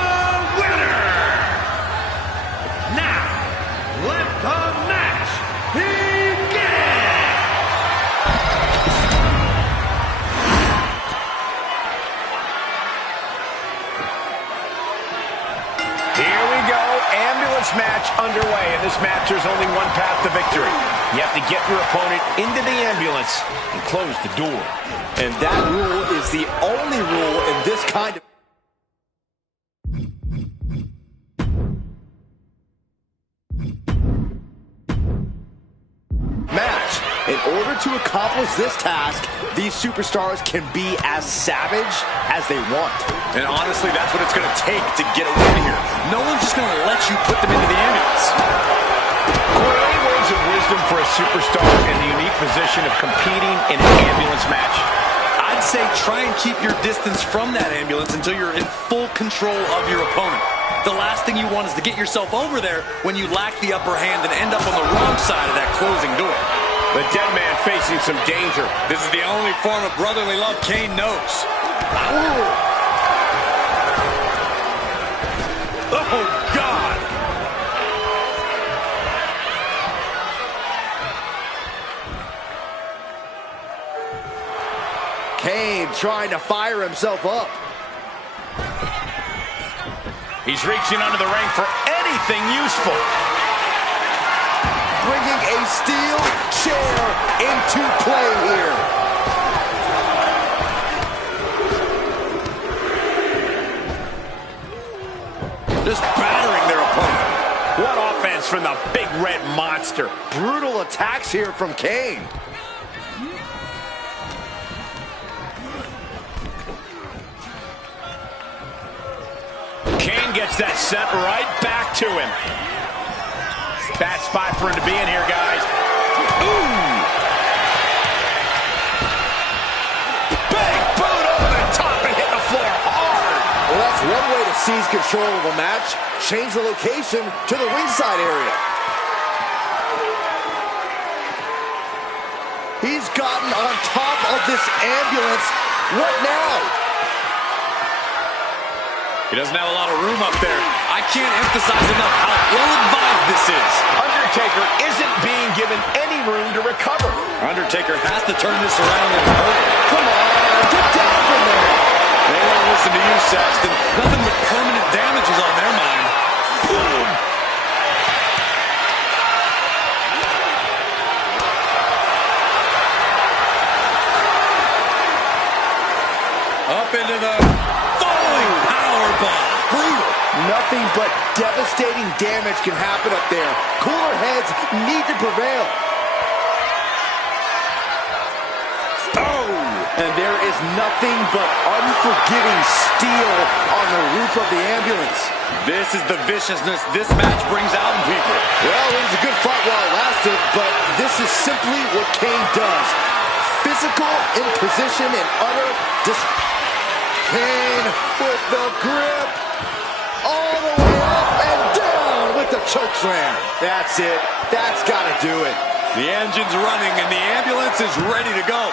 winner. Now, let the match begin! Here we go, ambulance match underway. In this match, there's only one path to victory. You have to get your opponent into the ambulance and close the door. And that rule is the only rule in this kind of match. In order to accomplish this task, these superstars can be as savage as they want. And honestly, that's what it's going to take to get a win here. No one's just going to let you put them into the ambulance. Great words of wisdom for a superstar in the unique position of competing in an ambulance match. I I'd say try and keep your distance from that ambulance until you're in full control of your opponent. The last thing you want is to get yourself over there when you lack the upper hand and end up on the wrong side of that closing door. The dead man facing some danger. This is the only form of brotherly love Kane knows. Oh, God! Kane trying to fire himself up. He's reaching under the ring for anything useful. Bringing a steel chair into play here. Just battering their opponent. What offense from the big red monster. Brutal attacks here from Kane. Kane gets that sent right back to him. Bad spot for him to be in here, guys. Ooh! Big boot over the top and hit the floor hard. Well, that's one way to seize control of a match. Change the location to the ringside area. He's gotten on top of this ambulance. What now? He doesn't have a lot of room up there. I can't emphasize enough how ill-advised this is. Undertaker isn't being given any room to recover. Undertaker has to turn this around and hurt. Come on, get down from there. They won't listen to you, Saxton. Nothing but permanent damage is on their mind. Boom! Up into the falling powerbomb. Brutal. Nothing but devastating damage can happen up there. Cooler heads need to prevail. Oh! And there is nothing but unforgiving steel on the roof of the ambulance. This is the viciousness this match brings out in people. Well, it was a good fight while it lasted, but this is simply what Kane does. Physical, in position, and utter Kane with the grip. All the way up and down with the chokeslam. That's it. That's got to do it. The engine's running and the ambulance is ready to go.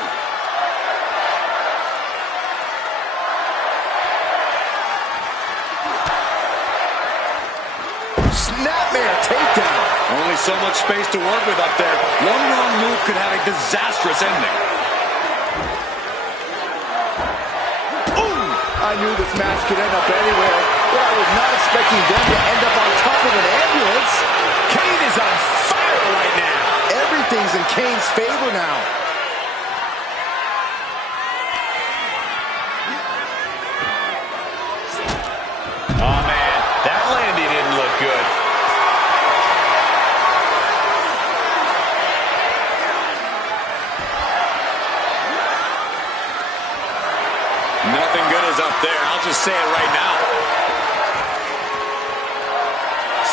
Snapmare takedown. Only so much space to work with up there. One wrong move could have a disastrous ending. I knew this match could end up anywhere, but I was not expecting them to end up on top of an ambulance. Kane is on fire right now. Everything's in Kane's favor now. Oh, man, that landing didn't look good. Nothing good is up there. I'll just say it right now.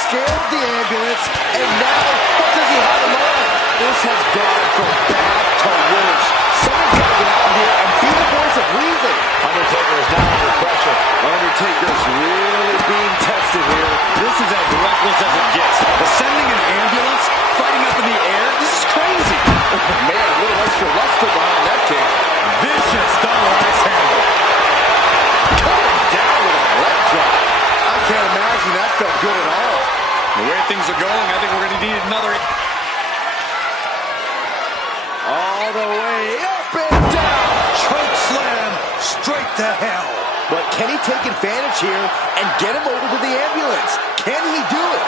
Scared the ambulance, and now what does he have in mind? This has gone from bad to worse. Someone's got to get out here and be the voice of reason. Undertaker is now under pressure. Undertaker's really being tested here. This is as reckless as it gets. Ascending an ambulance, fighting up in the air, this is crazy. Man, a little extra luster behind that kick. Vicious double axe handle. Coming down with a leg drop. I can't imagine that felt good at all. The way things are going, I think we're going to need another. All the way up and down. Choke slam straight to hell. But can he take advantage here and get him over to the ambulance? Can he do it?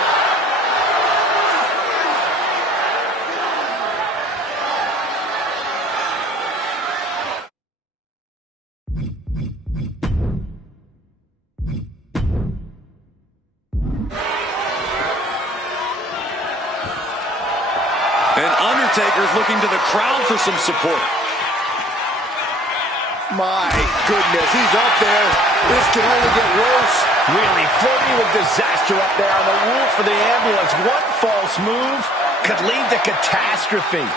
And Undertaker's looking to the crowd for some support. My goodness, he's up there. This can only get worse. Really flirting with disaster up there on the roof of the ambulance. One false move could lead to catastrophe.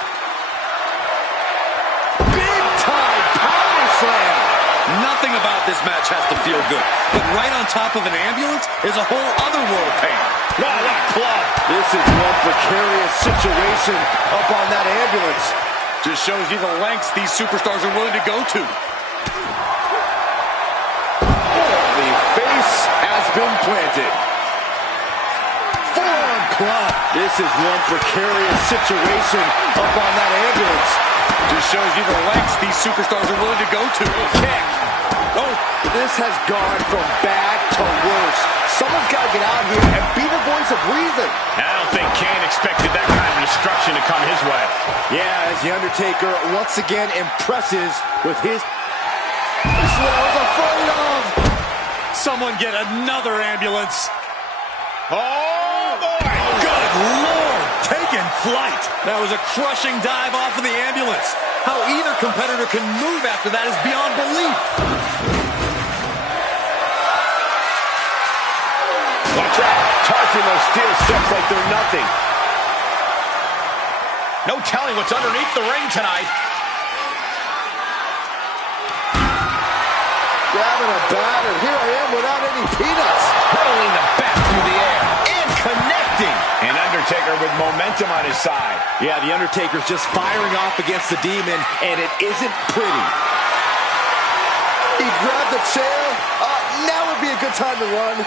Big time power slam. Nothing about this match has to feel good, but right on top of an ambulance is a whole other world pain. Oh, what a club. This is one precarious situation up on that ambulance. Just shows you the lengths these superstars are willing to go to. The face has been planted. Forearm club. This is one precarious situation up on that ambulance. Just shows you the lengths these superstars are willing to go to. Kick. Oh, this has gone from bad to worse. Someone's got to get out here and be the voice of reason. I don't think Kane expected that kind of destruction to come his way. Yeah, as The Undertaker once again impresses with his... This is what I was afraid of. Someone get another ambulance. Oh, boy. Good Lord, taking flight. That was a crushing dive off of the ambulance. How either competitor can move after that is beyond belief. Watch out. Tossing those steel steps like they're nothing. No telling what's underneath the ring tonight. Grabbing a batter. Here I am without any peanuts. Hurling the bat through the air. And connecting. And Undertaker with momentum on his side. Yeah, The Undertaker's just firing off against the Demon, and it isn't pretty. He grabbed the chair. Now would be a good time to run.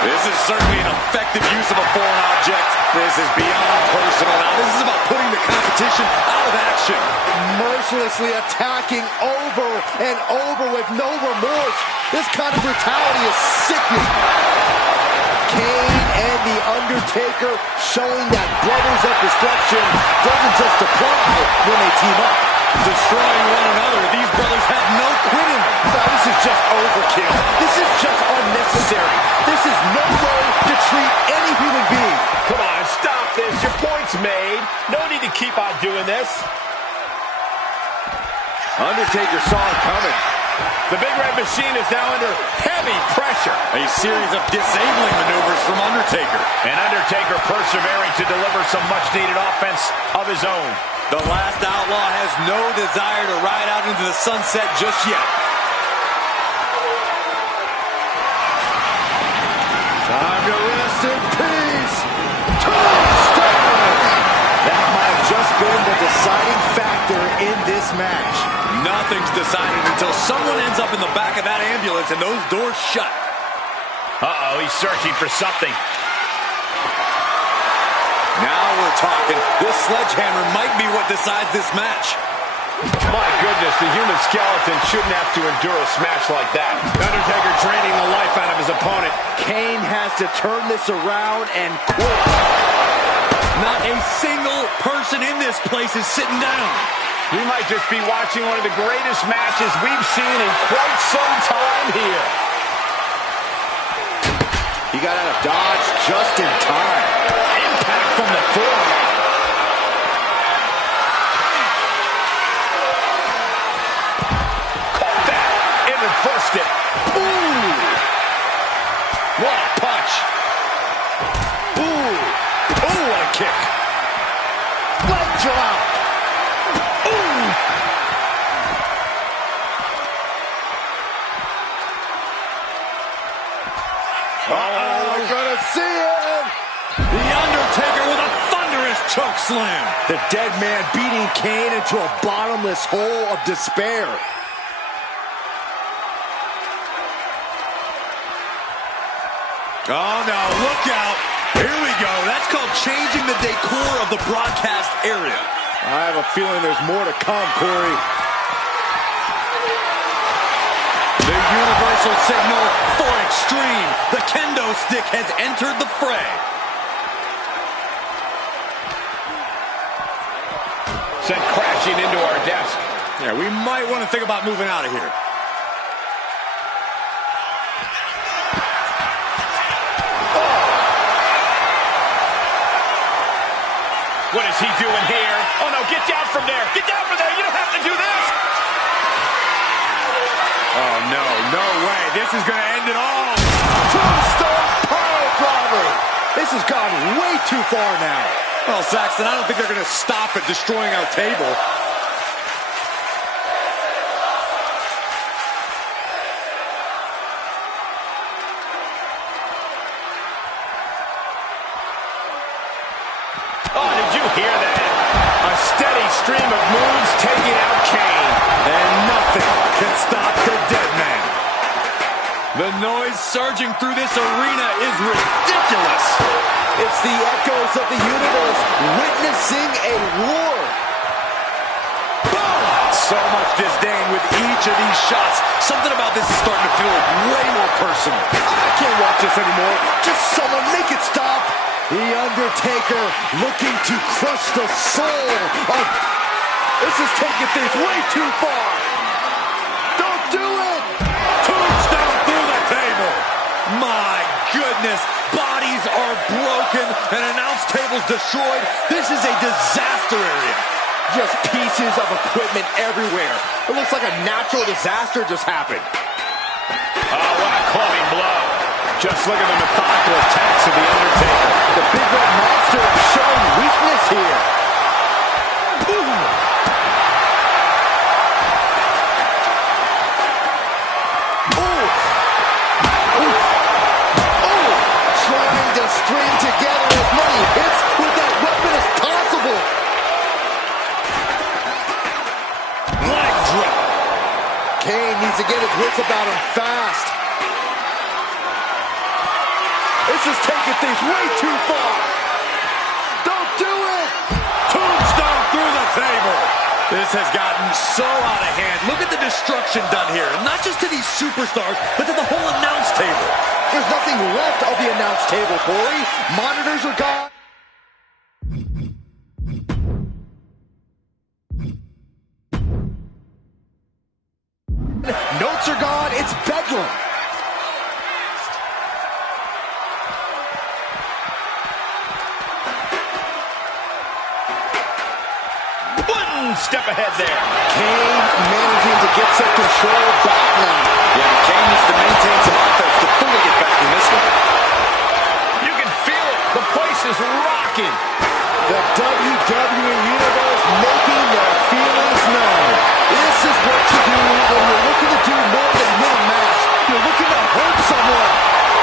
This is certainly an effective use of a foreign object. This is beyond personal now. This is about putting the competition out of action. Mercilessly attacking over and over with no remorse. This kind of brutality is sickening. Kane and The Undertaker showing that Brothers of Destruction doesn't just apply when they team up. Destroying one another, these brothers have no quit in them. No, this is just overkill. This is just unnecessary. This is no way to treat any human being. Come on, stop this. Your point's made. No need to keep on doing this. Undertaker saw it coming. The Big Red Machine is now under heavy pressure. A series of disabling maneuvers from Undertaker. And Undertaker persevering to deliver some much-needed offense of his own. The last outlaw has no desire to ride out into the sunset just yet. Time to rest in peace. Touchdown! That might have just been the deciding factor in this match. Nothing's decided until someone ends up in the back of that ambulance and those doors shut. Uh-oh, he's searching for something. Now we're talking. This sledgehammer might be what decides this match. My goodness, the human skeleton shouldn't have to endure a smash like that. Undertaker draining the life out of his opponent. Kane has to turn this around and quit. Not a single person in this place is sitting down. We might just be watching one of the greatest matches we've seen in quite some time here. He got out of dodge just in time. Impact from the floor. Caught that and reversed it. Ooh! What a punch. Ooh! Ooh, what a kick. Leg drop. Ooh! Oh, gonna see it! The Undertaker with a thunderous choke slam. The dead man beating Kane into a bottomless hole of despair. Oh no, look out. Here we go. That's called changing the decor of the broadcast area. I have a feeling there's more to come, Corey. The universal signal for extreme. The kendo stick has entered the fray. Sent crashing into our desk. Yeah, we might want to think about moving out of here. What is he doing here? Oh no, get down from there. Get down from there. You don't have to do this. Oh no, no way. This is going to end it all. Tombstone power driver. This has gone way too far now. Well, Saxton, I don't think they're going to stop at destroying our table. Oh, did you hear that? A steady stream of moves taking out Kane. And nothing can stop the dead man. The noise surging through this arena is ridiculous. It's the echoes of the universe witnessing a war. Boom! So much disdain with each of these shots. Something about this is starting to feel way more personal. I can't watch this anymore. Just someone make it stop. The Undertaker looking to crush the soul of... This is taking things way too far. Don't do it. Tombstone through the table. My goodness. Bodies are broken. An announce table's destroyed. This is a disaster area. Just pieces of equipment everywhere. It looks like a natural disaster just happened. Oh, what a clubbing blow. Just look at the methodical attacks of the Undertaker. The big red monster showing weakness here. Boom. Trying to string together as many hits with that weapon as possible. Leg drop. Kane needs to get his wits about him fast. This is taking things way too far. Don't do it. Tombstone through the table. This has gotten so out of hand. Look at the destruction done here. Not just to these superstars, but to the whole announce table. There's nothing left of the announce table, Corey. Monitors are gone. Notes are gone. It's bedlam. One step ahead there. Kane managing to get some control back now. Yeah, Kane needs to maintain some offense to fully get back in this one. You can feel it. The place is rocking. The WWE Universe making their feelings known. This is what you do when you're looking to do more than win a match. You're looking to hurt someone.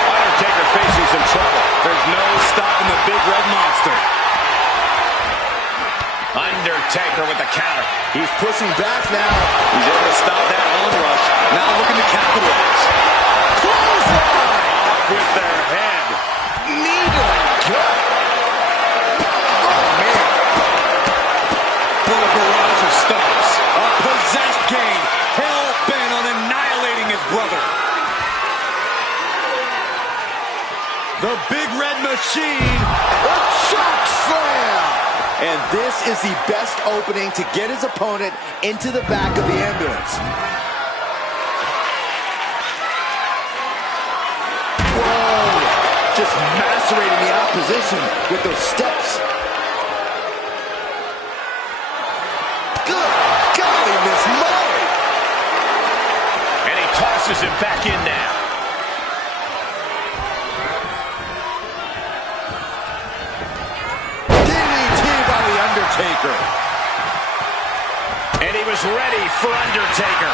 Undertaker facing some trouble. There's no stopping the big red monster. Undertaker with the counter. He's pushing back now. He's able to stop that onrush. Now looking to capitalize. Clothesline! Off with their head. Knee to the gut. Oh, man. What a barrage of stomps. A possessed Kane. Hell-bent on annihilating his brother. The big red machine. A choke slam. And this is the best opening to get his opponent into the back of the ambulance. Whoa! Just macerating the opposition with those steps. Good golly, Miss Molly! And he tosses him back in now. Undertaker. And he was ready for Undertaker.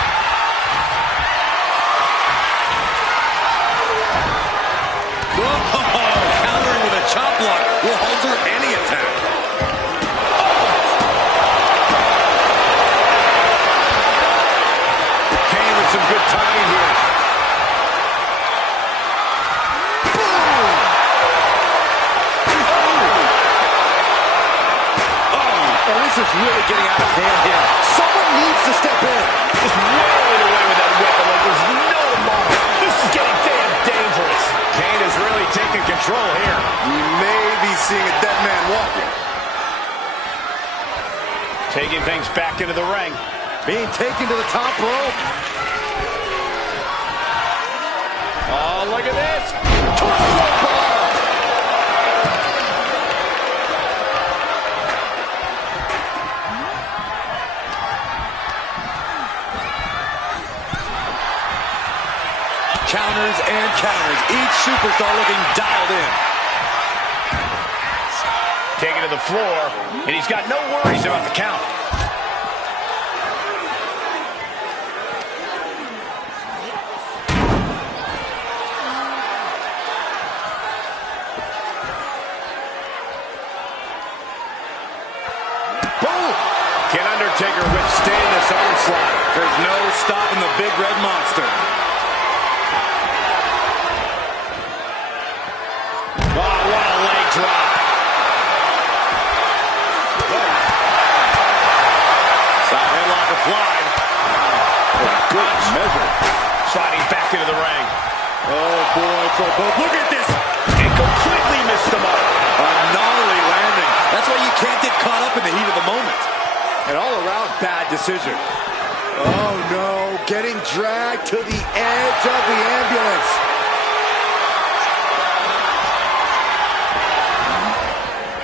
Oh, countering with a chop block will alter any attack. Kane with some good timing here. This is really getting out of hand here. Someone needs to step in. Just rolling away with that weapon like there's no tomorrow. This is getting damn dangerous. Kane is really taking control here. We may be seeing a dead man walking. Taking things back into the ring. Being taken to the top rope. Oh, look at this. Counters and counters. Each superstar looking dialed in. to the floor, and he's got no worries about the count. Boom! Can Undertaker withstand this onslaught? There's no stopping the big red monster. Oh, what a leg drop. Side headlock applied. Good measure. Sliding back into the ring. Oh, boy, for both. Look at this. And completely missed the mark. A gnarly landing. That's why you can't get caught up in the heat of the moment. An all-around bad decision. Oh, no. Getting dragged to the edge of the ambulance.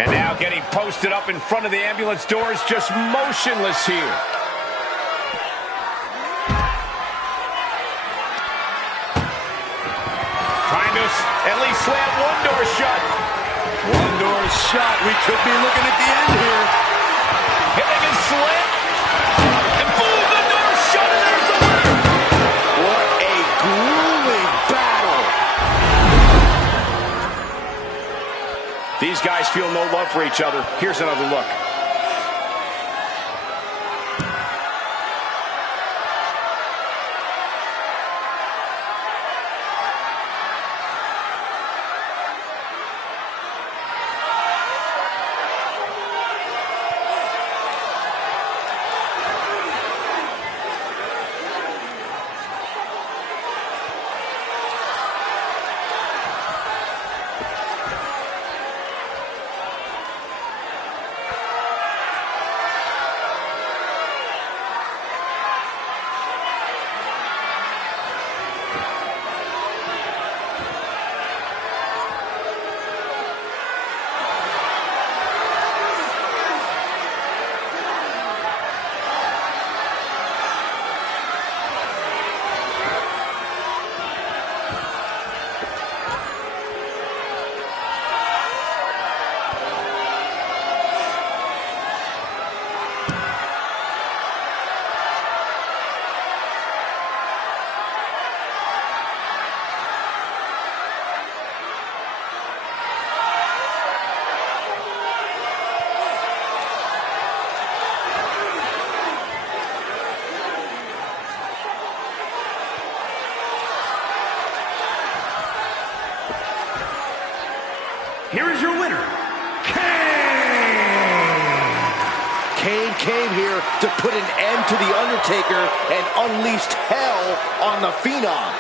And now getting posted up in front of the ambulance doors, just motionless here. Trying to at least slam one door shut. One door shut. We could be looking at the end here. Hitting his slam. And boom, the door shut, and there's the winner. What a grueling battle. These guys feel no love for each other. Here's another look. Here is your winner, Kane came here to put an end to The Undertaker and unleashed hell on the Phenom.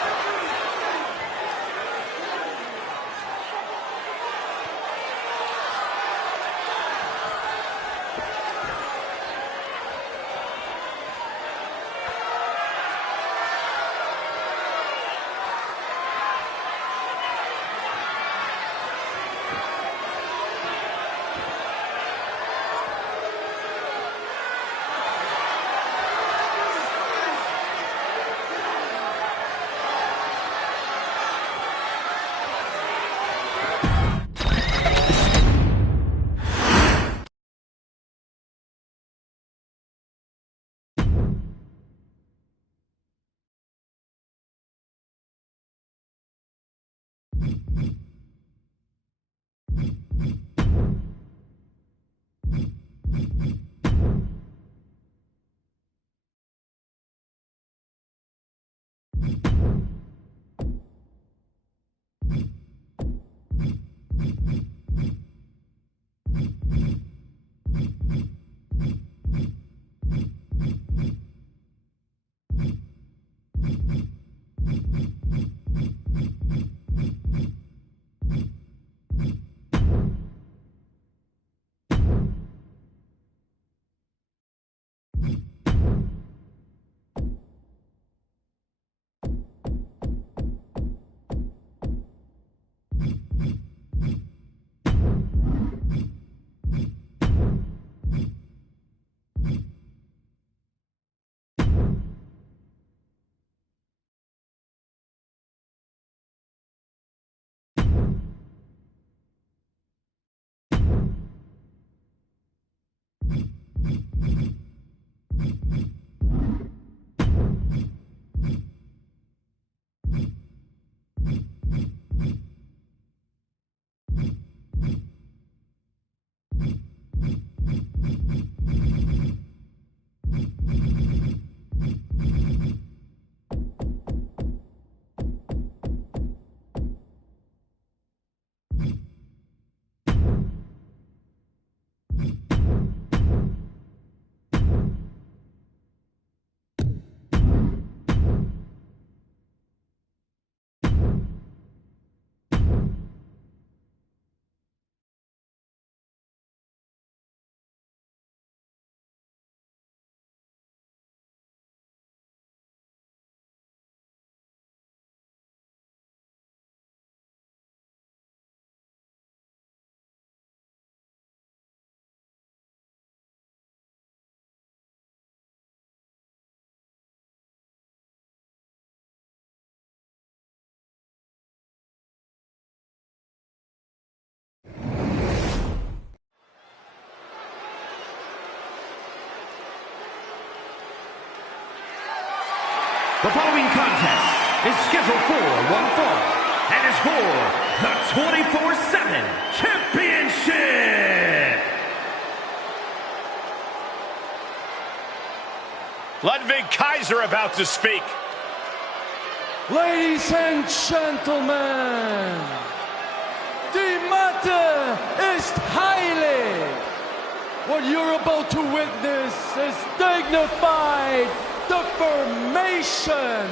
The following contest is scheduled for one fall and is for the 24/7 Championship. Ludwig Kaiser about to speak. Ladies and gentlemen, the matter is highly. What you're about to witness is dignified deformation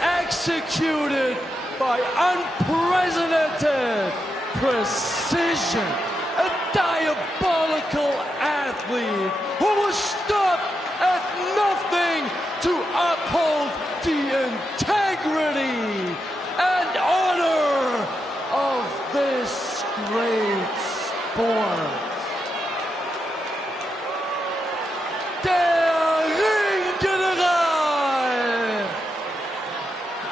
executed by unprecedented precision. A diabolical athlete who will stop at nothing to uphold the integrity and honor of this great sport. Derrick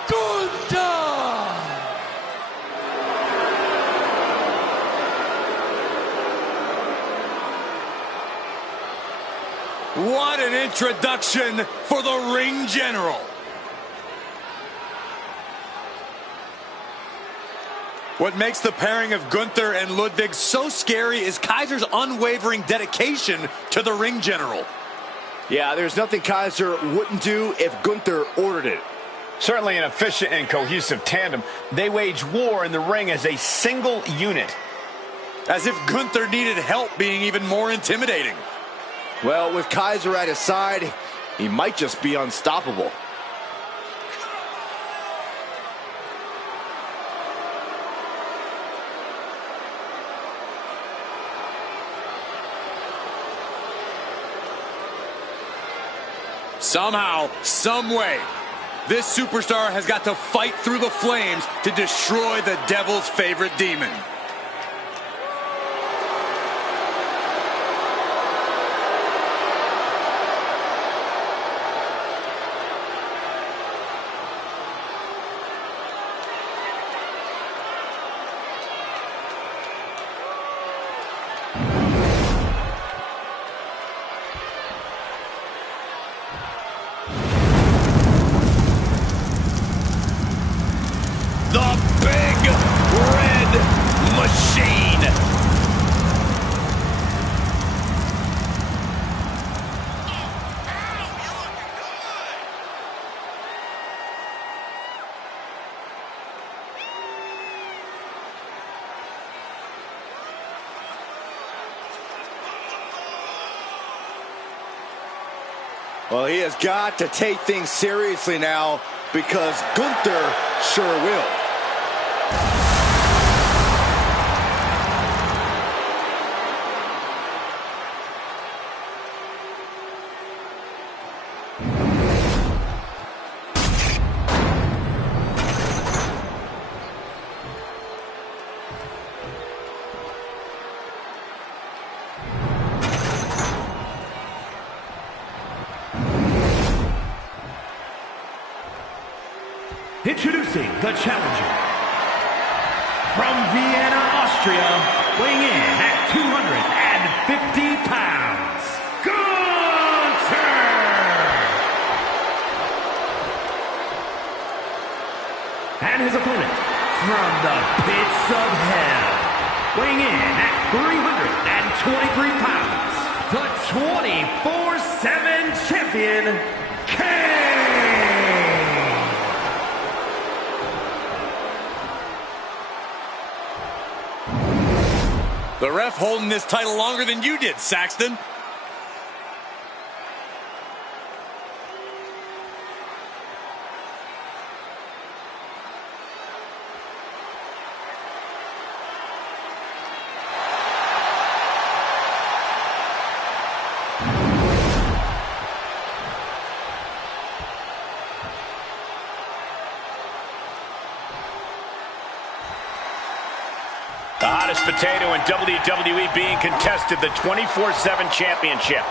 Gunther! What an introduction for the ring general. What makes the pairing of Gunther and Ludwig so scary is Kaiser's unwavering dedication to the ring general. Yeah, there's nothing Kaiser wouldn't do if Gunther ordered it. Certainly an efficient and cohesive tandem. They wage war in the ring as a single unit. As if Gunther needed help being even more intimidating. Well, with Kaiser at his side, he might just be unstoppable. Somehow, some way, this superstar has got to fight through the flames to destroy the devil's favorite demon. The big red machine. Well, he has got to take things seriously now because Gunther sure will. Introducing the challenger from Vienna, Austria, weighing in at 250 pounds, Gunther! And his opponent from the pits of hell, weighing in at 323 pounds, the 24/7 champion, The ref holding this title longer than you did, Saxton. The hottest potato in WWE being contested, the 24/7 championship.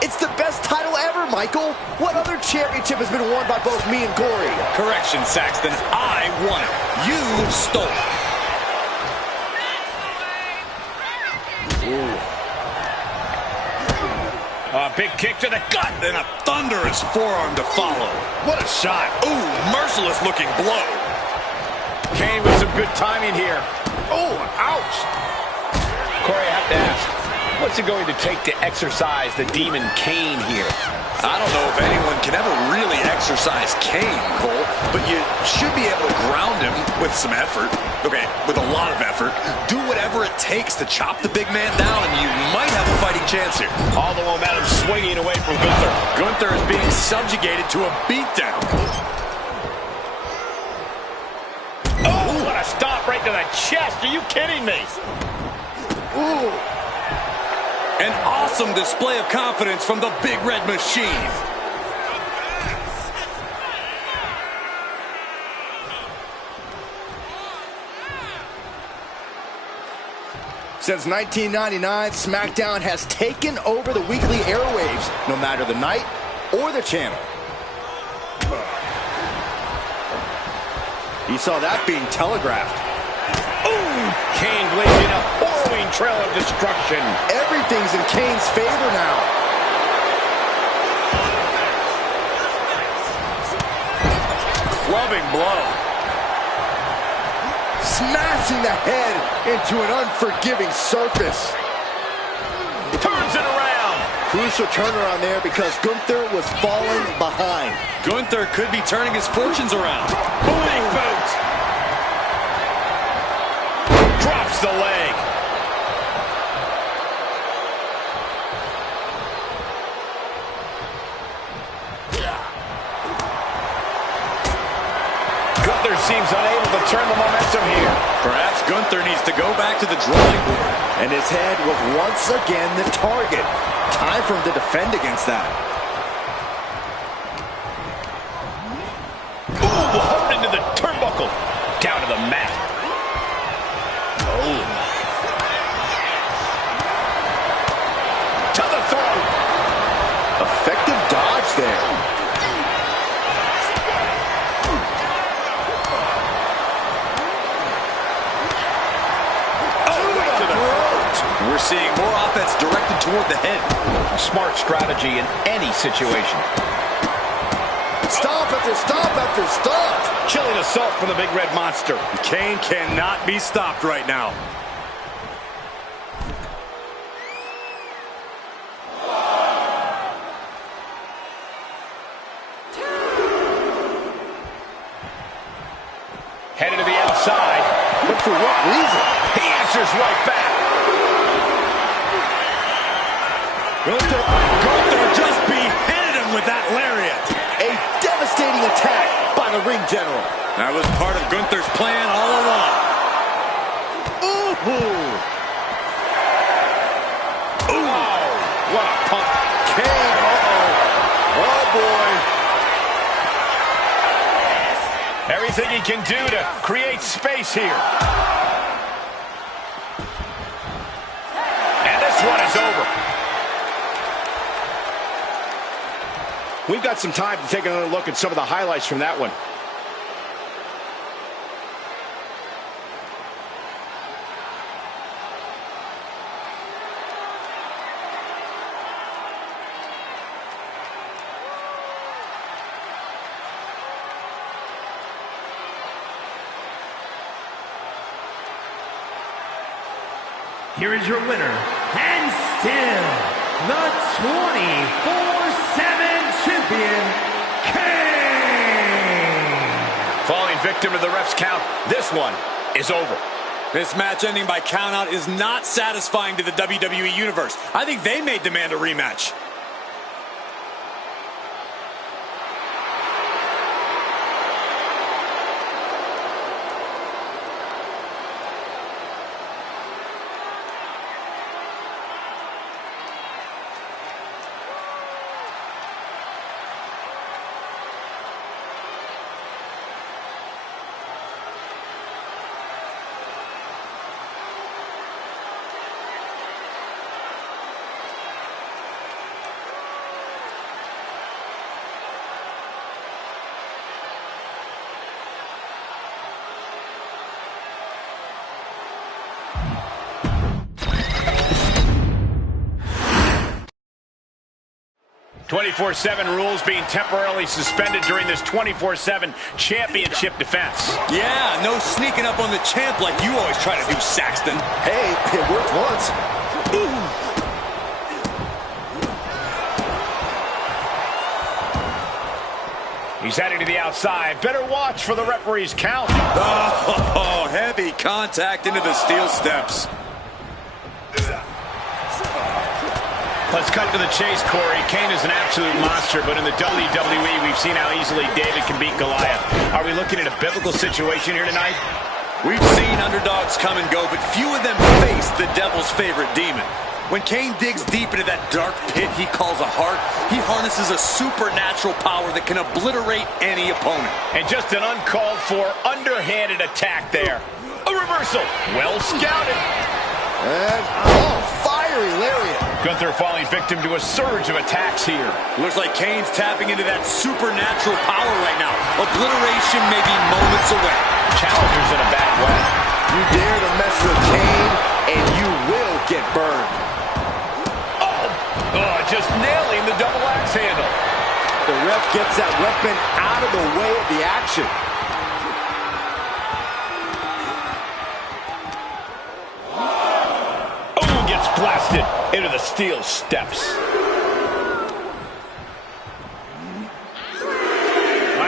It's the best title ever, Michael. What other championship has been won by both me and Corey? Correction, Saxton. I won it. You stole it. Big kick to the gut. And a thunderous forearm to follow. What a shot. Ooh, merciless looking blow. Kane with some good timing here. Oh, ouch. Corey, I have to ask, what's it going to take to exercise the demon Kane here? I don't know if anyone can ever really exercise Kane, Cole, but you should be able to ground him with some effort. Okay, with a lot of effort. Do whatever it takes to chop the big man down, and you might have a fighting chance here. All the momentum swinging away from Gunther. Gunther is being subjugated to a beatdown. Oh, what a stomp right to the chest. Are you kidding me? Ooh. An awesome display of confidence from the Big Red Machine. Since 1999, SmackDown has taken over the weekly airwaves, no matter the night or the channel. You saw that being telegraphed. Ooh, Kane blazing a harrowing trail of destruction. Everything's in Kane's favor now. Clubbing blow. Smashing the head into an unforgiving surface. Turns it around. Crucial turnaround there because Gunther was falling behind. Gunther could be turning his fortunes around. Big boot. Drops the leg. Gunther seems unable to turn the momentum here. Perhaps Gunther needs to go back to the drawing board. And his head was once again the target. Time for him to defend against that. Ooh, hard into the turnbuckle. Down to the mat. Oh. To the throat. Effective dodge there. We're seeing more offense directed toward the head. A smart strategy in any situation. Stomp after stomp after stomp. Chilling assault from the Big Red Monster. Kane cannot be stopped right now. Headed to the outside. But for what reason? He answers right back. Gunther just beheaded him with that lariat. A devastating attack by the ring general. That was part of Gunther's plan all along. Ooh. Ooh. What a pump. Kane, oh boy. Everything he can do to create space here. And this one is over. We've got some time to take another look at some of the highlights from that one. Here is your winner, and still the 24/7 champion, Kane! Falling victim to the ref's count, this one is over. This match ending by countout is not satisfying to the WWE Universe. I think they may demand a rematch. 24/7 rules being temporarily suspended during this 24/7 championship defense. Yeah, no sneaking up on the champ like you always try to do, Saxton. Hey, it worked once. He's heading to the outside. Better watch for the referee's count. Oh, heavy contact into the steel steps. Let's cut to the chase, Corey. Kane is an absolute monster, but in the WWE, we've seen how easily David can beat Goliath. Are we looking at a biblical situation here tonight? We've seen underdogs come and go, but few of them face the devil's favorite demon. When Kane digs deep into that dark pit he calls a heart, he harnesses a supernatural power that can obliterate any opponent. And just an uncalled for, underhanded attack there. A reversal. Well scouted. And, fiery lariat. Gunther falling victim to a surge of attacks here. Looks like Kane's tapping into that supernatural power right now. Obliteration may be moments away. Challenger's in a bad way. You dare to mess with Kane, and you will get burned. Oh, just nailing the double axe handle. The ref gets that weapon out of the way of the action. Oh, gets blasted into the steel steps.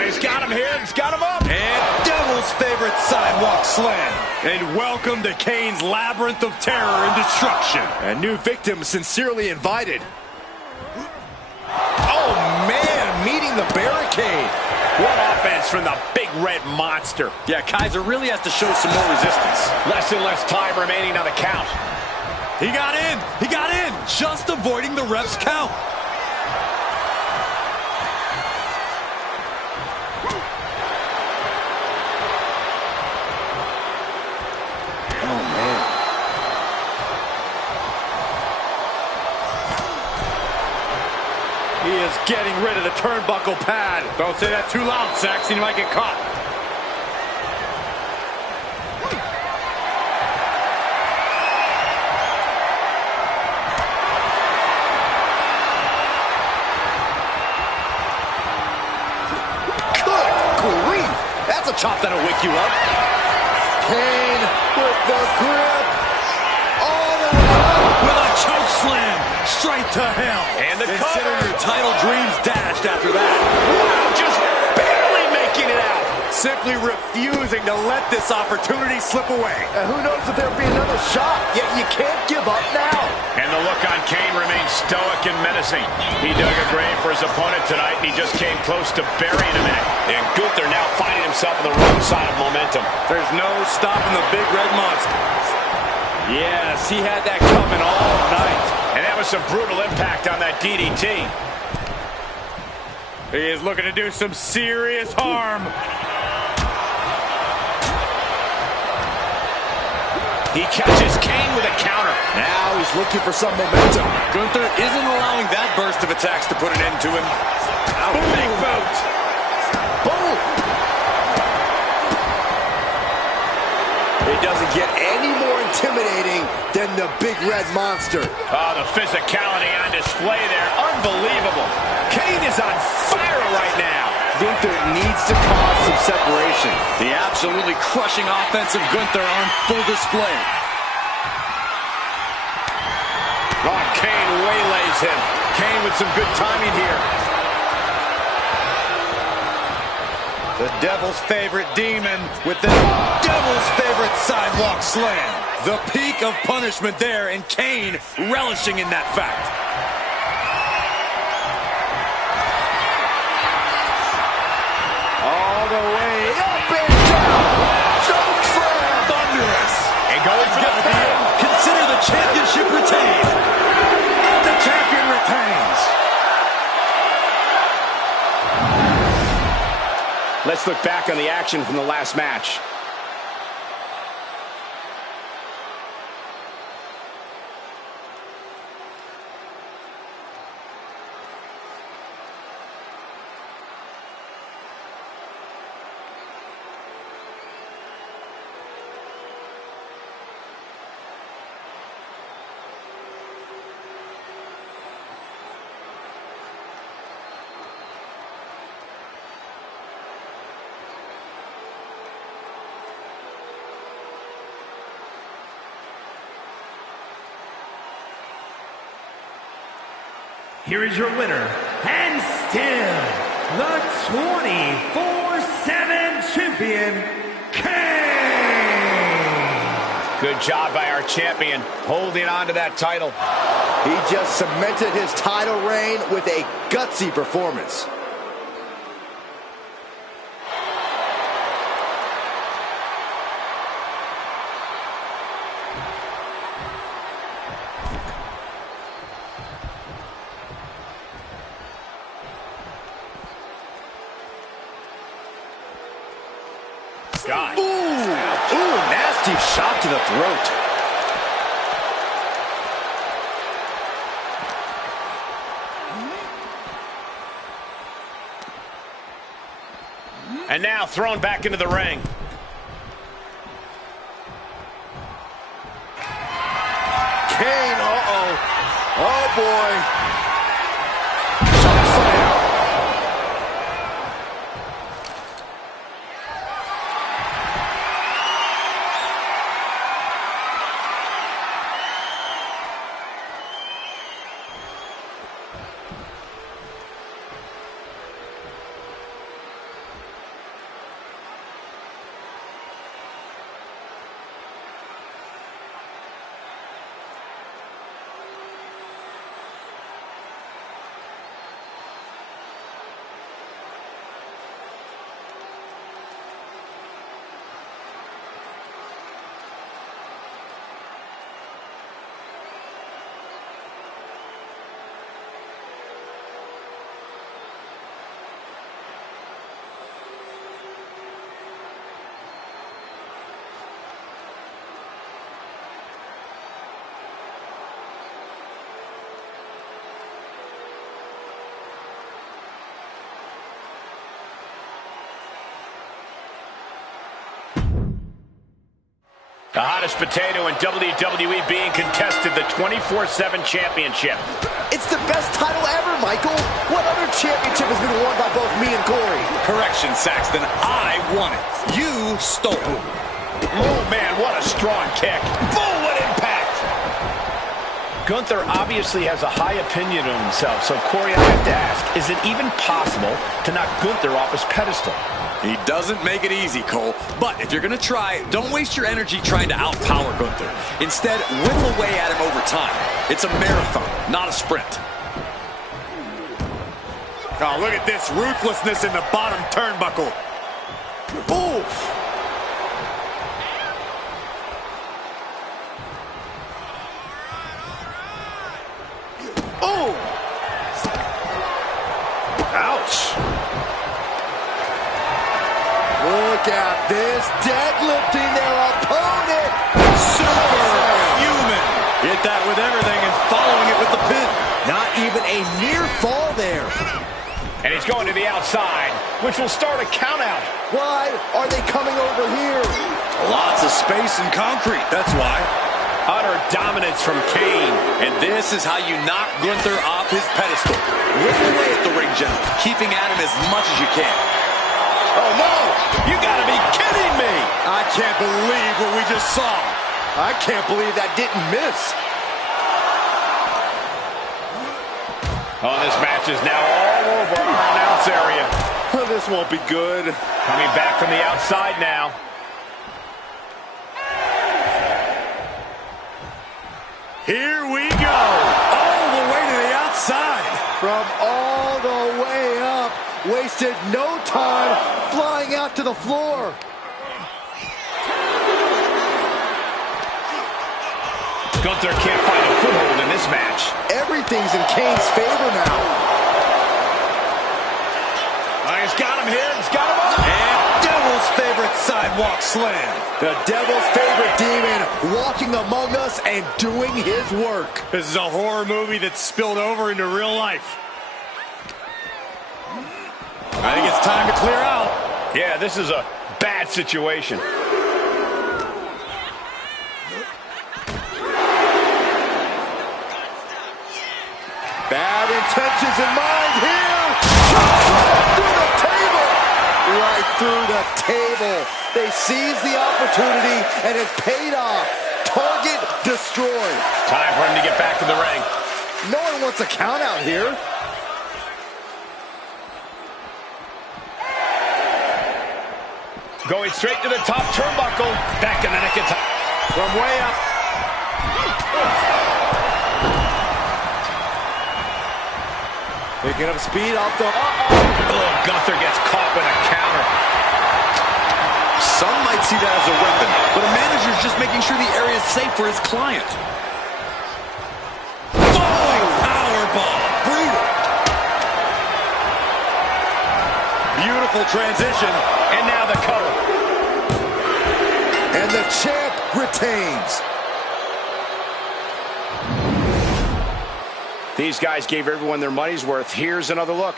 He's got him here. He's got him up. And Devil's favorite sidewalk slam. And welcome to Kane's labyrinth of terror and destruction. A new victim sincerely invited. Oh, man, meeting the barricade. What offense from the big red monster. Yeah, Kaiser really has to show some more resistance. Less and less time remaining on the count. He got in. He got in. Just avoiding the ref's count. He is getting rid of the turnbuckle pad. Don't say that too loud, Saxon. You might get caught. Good grief. That's a chop that'll wake you up. Kane with the grip. All the way up. With a choke slam. Straight to hell. And the Consider cover. your title dreams dashed after that. Wow, just barely making it out. Simply refusing to let this opportunity slip away. And who knows if there'll be another shot, yet you can't give up now. And the look on Kane remains stoic and menacing. He dug a grave for his opponent tonight, and he just came close to burying him in it. And Gunther now finding himself on the wrong side of momentum. There's no stopping the big red monster. Yes, he had that coming all night. And that was some brutal impact on that DDT. He is looking to do some serious harm. He catches Kane with a counter. Now he's looking for some momentum. Gunther isn't allowing that burst of attacks to put an end to him. Big boot. Boom! It doesn't get any more intimidating than the big red monster. Oh, the physicality on display there. Unbelievable. Kane is on fire right now. Gunther needs to cause some separation. The absolutely crushing offense of Gunther on full display. Oh, Kane waylays him. Kane with some good timing here. The devil's favorite demon with the Devil's favorite sidewalk slam. The peak of punishment there, and Kane relishing in that fact. All the way up and down. Choke slam. Thunderous. And going for the pin. Consider the championship retained. The champion retains. Let's look back on the action from the last match. here is your winner, and still the 24/7 champion, Kane! Good job by our champion, holding on to that title. He just cemented his title reign with a gutsy performance. God. Ooh, nasty shot to the throat. And now thrown back into the ring. Kane, uh-oh. Oh, boy. The hottest potato in WWE being contested, the 24/7 championship. It's the best title ever, Michael. What other championship has been won by both me and Corey? Correction, Saxton. I won it. You stole it. Oh, man, what a strong kick. Boom, what impact. Gunther obviously has a high opinion of himself, so Corey, I have to ask, is it even possible to knock Gunther off his pedestal? He doesn't make it easy, Cole. But if you're going to try, don't waste your energy trying to outpower Gunther. Instead, whittle away at him over time. It's a marathon, not a sprint. Oh, look at this ruthlessness in the bottom turnbuckle. Oof. Oh. Ouch. Look at this, deadlifting their opponent. Superhuman. Hit that with everything and following it with the pin. Not even a near fall there. And he's going to the outside, which will start a count out. Why are they coming over here? Lots of space and concrete, that's why. Utter dominance from Kane. And this is how you knock Gunther off his pedestal. Whittle away at the ring general, keeping at him as much as you can. Oh, no! You gotta be kidding me! I can't believe what we just saw. I can't believe that didn't miss. Oh, this match is now all over our announce area. Oh, this won't be good. Coming back from the outside now. Here we go. All the way to the outside. From all the way up. Wasted no time flying out to the floor. Gunther can't find a foothold in this match. Everything's in Kane's favor now. He's got him here. He's got him up. And Devil's favorite sidewalk slam. The Devil's favorite demon walking among us and doing his work. This is a horror movie that's spilled over into real life. I think it's time to clear out. Yeah, this is a bad situation. Bad intentions in mind here. Through the table. Right through the table. They seized the opportunity and it paid off. Target destroyed. Time for him to get back to the ring. No one wants a count out here. Going straight to the top turnbuckle. Back in the neck of time. From way up. Picking up speed off the... Oh, Gunther gets caught with a counter. Some might see that as a weapon, but a manager's just making sure the area is safe for his client. Falling powerbomb. Brutal. Beautiful transition. And now the cover. And the champ retains. These guys gave everyone their money's worth. Here's another look.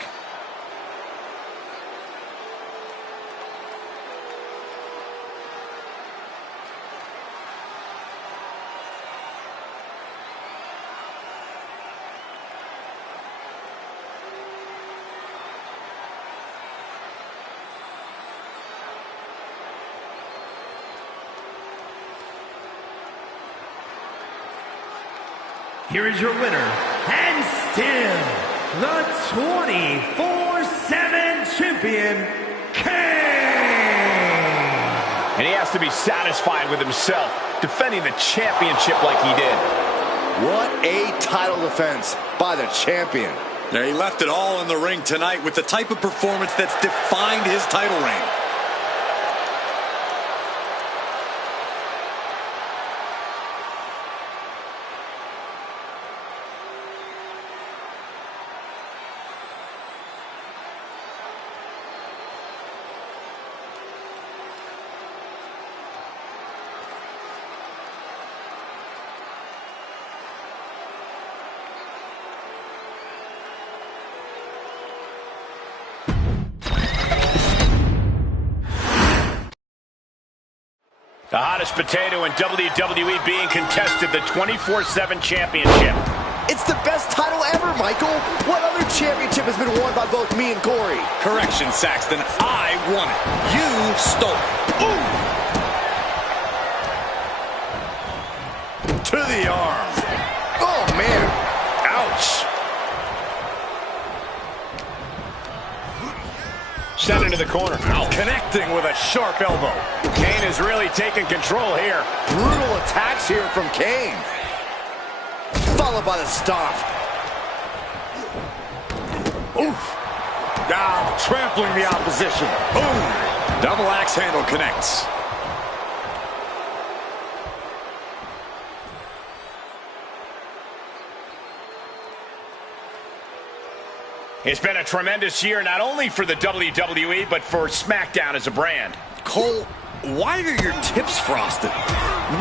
Here is your winner, and still the 24/7 champion, Kane! And he has to be satisfied with himself, defending the championship like he did. What a title defense by the champion. Yeah, he left it all in the ring tonight with the type of performance that's defined his title reign. The hottest potato in WWE being contested, the 24/7 championship. It's the best title ever, Michael. What other championship has been won by both me and Corey? Correction, Saxton. I won it. You stole it. Ooh! To the arm. Oh, man. Ouch. Sent into the corner. Connecting with a sharp elbow. Kane is really taking control here. Brutal attacks here from Kane. Followed by the stomp. Oof. Now trampling the opposition. Boom. Double axe handle connects. It's been a tremendous year, not only for the WWE, but for SmackDown as a brand. Cole, why are your tips frosted?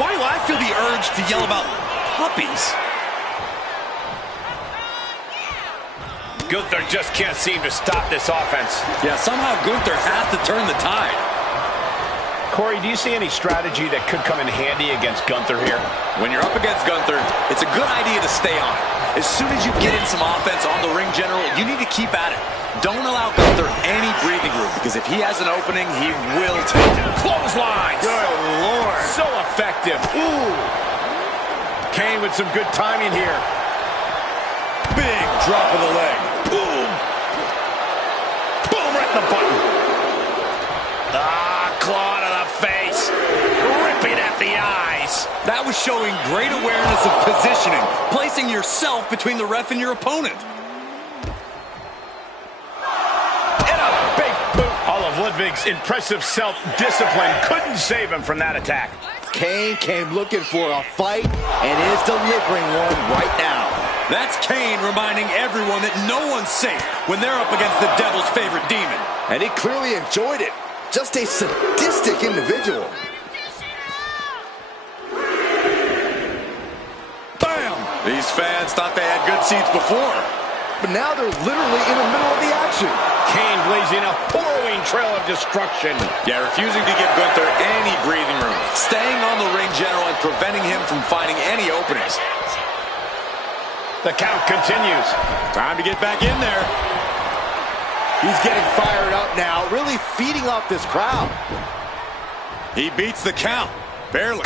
Why do I feel the urge to yell about puppies? Gunther just can't seem to stop this offense. Yeah, somehow Gunther has to turn the tide. Corey, do you see any strategy that could come in handy against Gunther here? When you're up against Gunther, it's a good idea to stay on it. As soon as you get in some offense on the ring general, you need to keep at it. Don't allow Gunther any breathing room, because if he has an opening, he will take it. Clotheslines! Good Lord. So effective. Ooh! Kane with some good timing here. Big drop of the leg. Boom! Boom, right in the button. Ah, claw to the face. Ripping at the eyes. That was showing great awareness of positioning, placing yourself between the ref and your opponent. And a big boot. All of Ludwig's impressive self-discipline couldn't save him from that attack. Kane came looking for a fight and is delivering one right now. That's Kane reminding everyone that no one's safe when they're up against the devil's favorite demon. And he clearly enjoyed it. Just a sadistic individual. Bam! These fans thought they had good seats before. But now they're literally in the middle of the action. Kane blazing a following trail of destruction. Yeah, refusing to give Gunther any breathing room. Staying on the ring general and preventing him from finding any openings. The count continues. Time to get back in there. He's getting fired up now, really feeding off this crowd. He beats the count. Barely.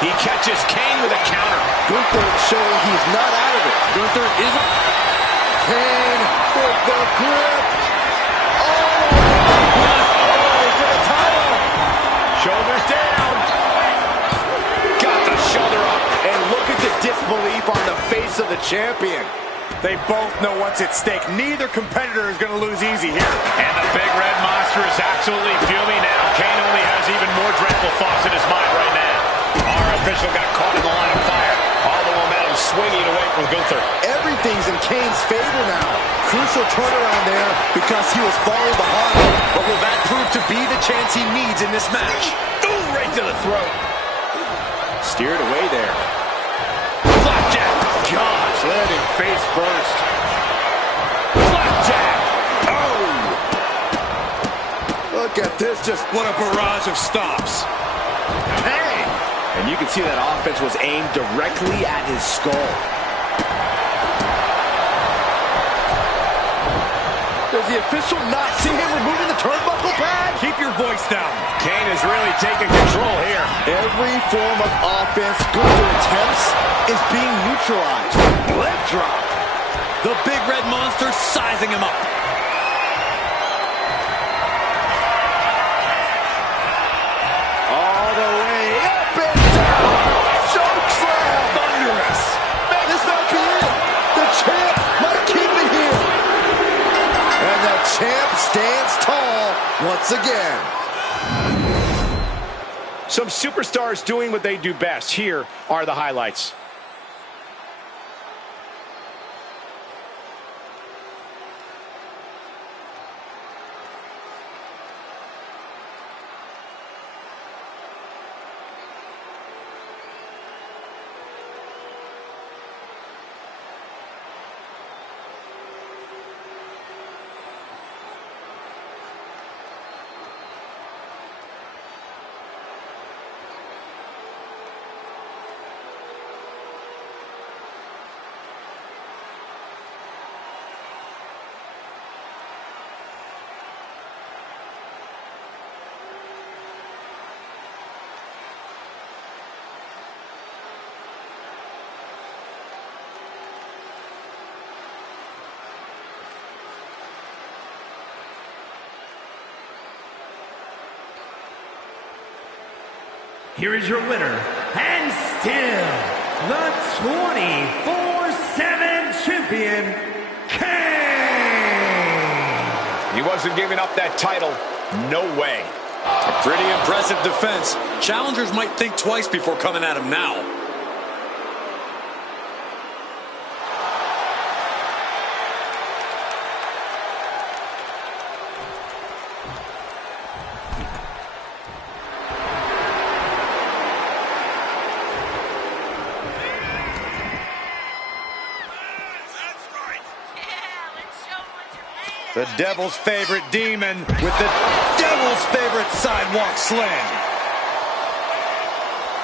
He catches Kane with a counter. Gunther showing he's not out of it. Gunther isn't. Kane with the grip. Oh, for the title. Shoulders down. Got the shoulder up. And look at the disbelief on the face of the champion. They both know what's at stake. Neither competitor is going to lose easy here. And the big red monster is absolutely fuming now. Kane only has even more dreadful thoughts in his mind right now. Our official got caught in the line of fire. All the momentum swinging away from Gunther. Everything's in Kane's favor now. Crucial turnaround there because he was falling behind. But will that prove to be the chance he needs in this match? Ooh, right to the throat. Steered away there. Flapjack. Gosh, landing face first. Flapjack. Oh. Look at this, just What a barrage of stops. Hey. and you can see that offense was aimed directly at his skull. Does the official not see him removing the turnbuckle pad? Keep your voice down. Kane is really taking control here. Every form of offense Gunther attempts is being neutralized. Leg drop. The big red monster sizing him up. All the way up and down. Choke slam. Thunderous. This might be it. The champ might keep it here. And the champ stands tall once again. Some superstars doing what they do best. Here are the highlights. Here is your winner, and still the 24/7 champion, Kane! He wasn't giving up that title. No way. A pretty impressive defense. Challengers might think twice before coming at him now. The devil's favorite demon with the devil's favorite sidewalk slam.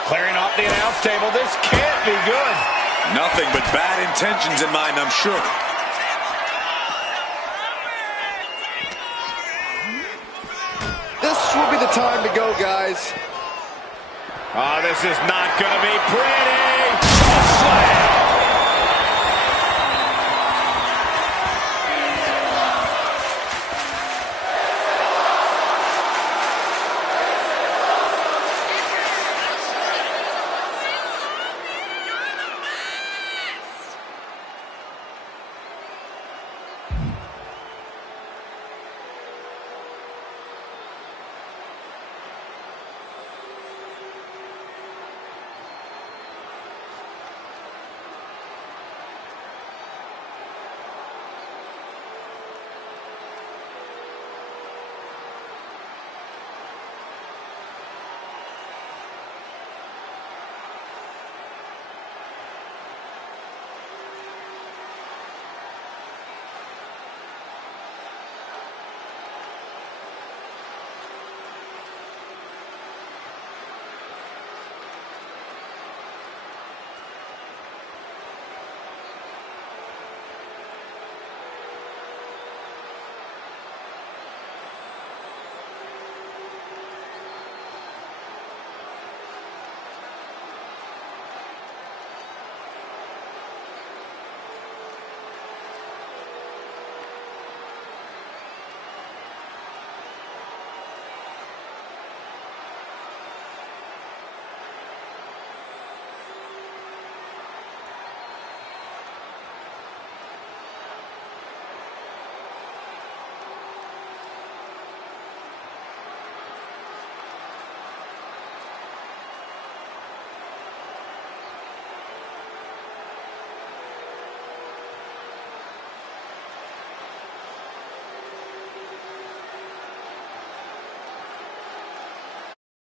Clearing off the announce table. This can't be good. Nothing but bad intentions in mind, I'm sure. This will be the time to go, guys. Oh, this is not going to be pretty. Slam.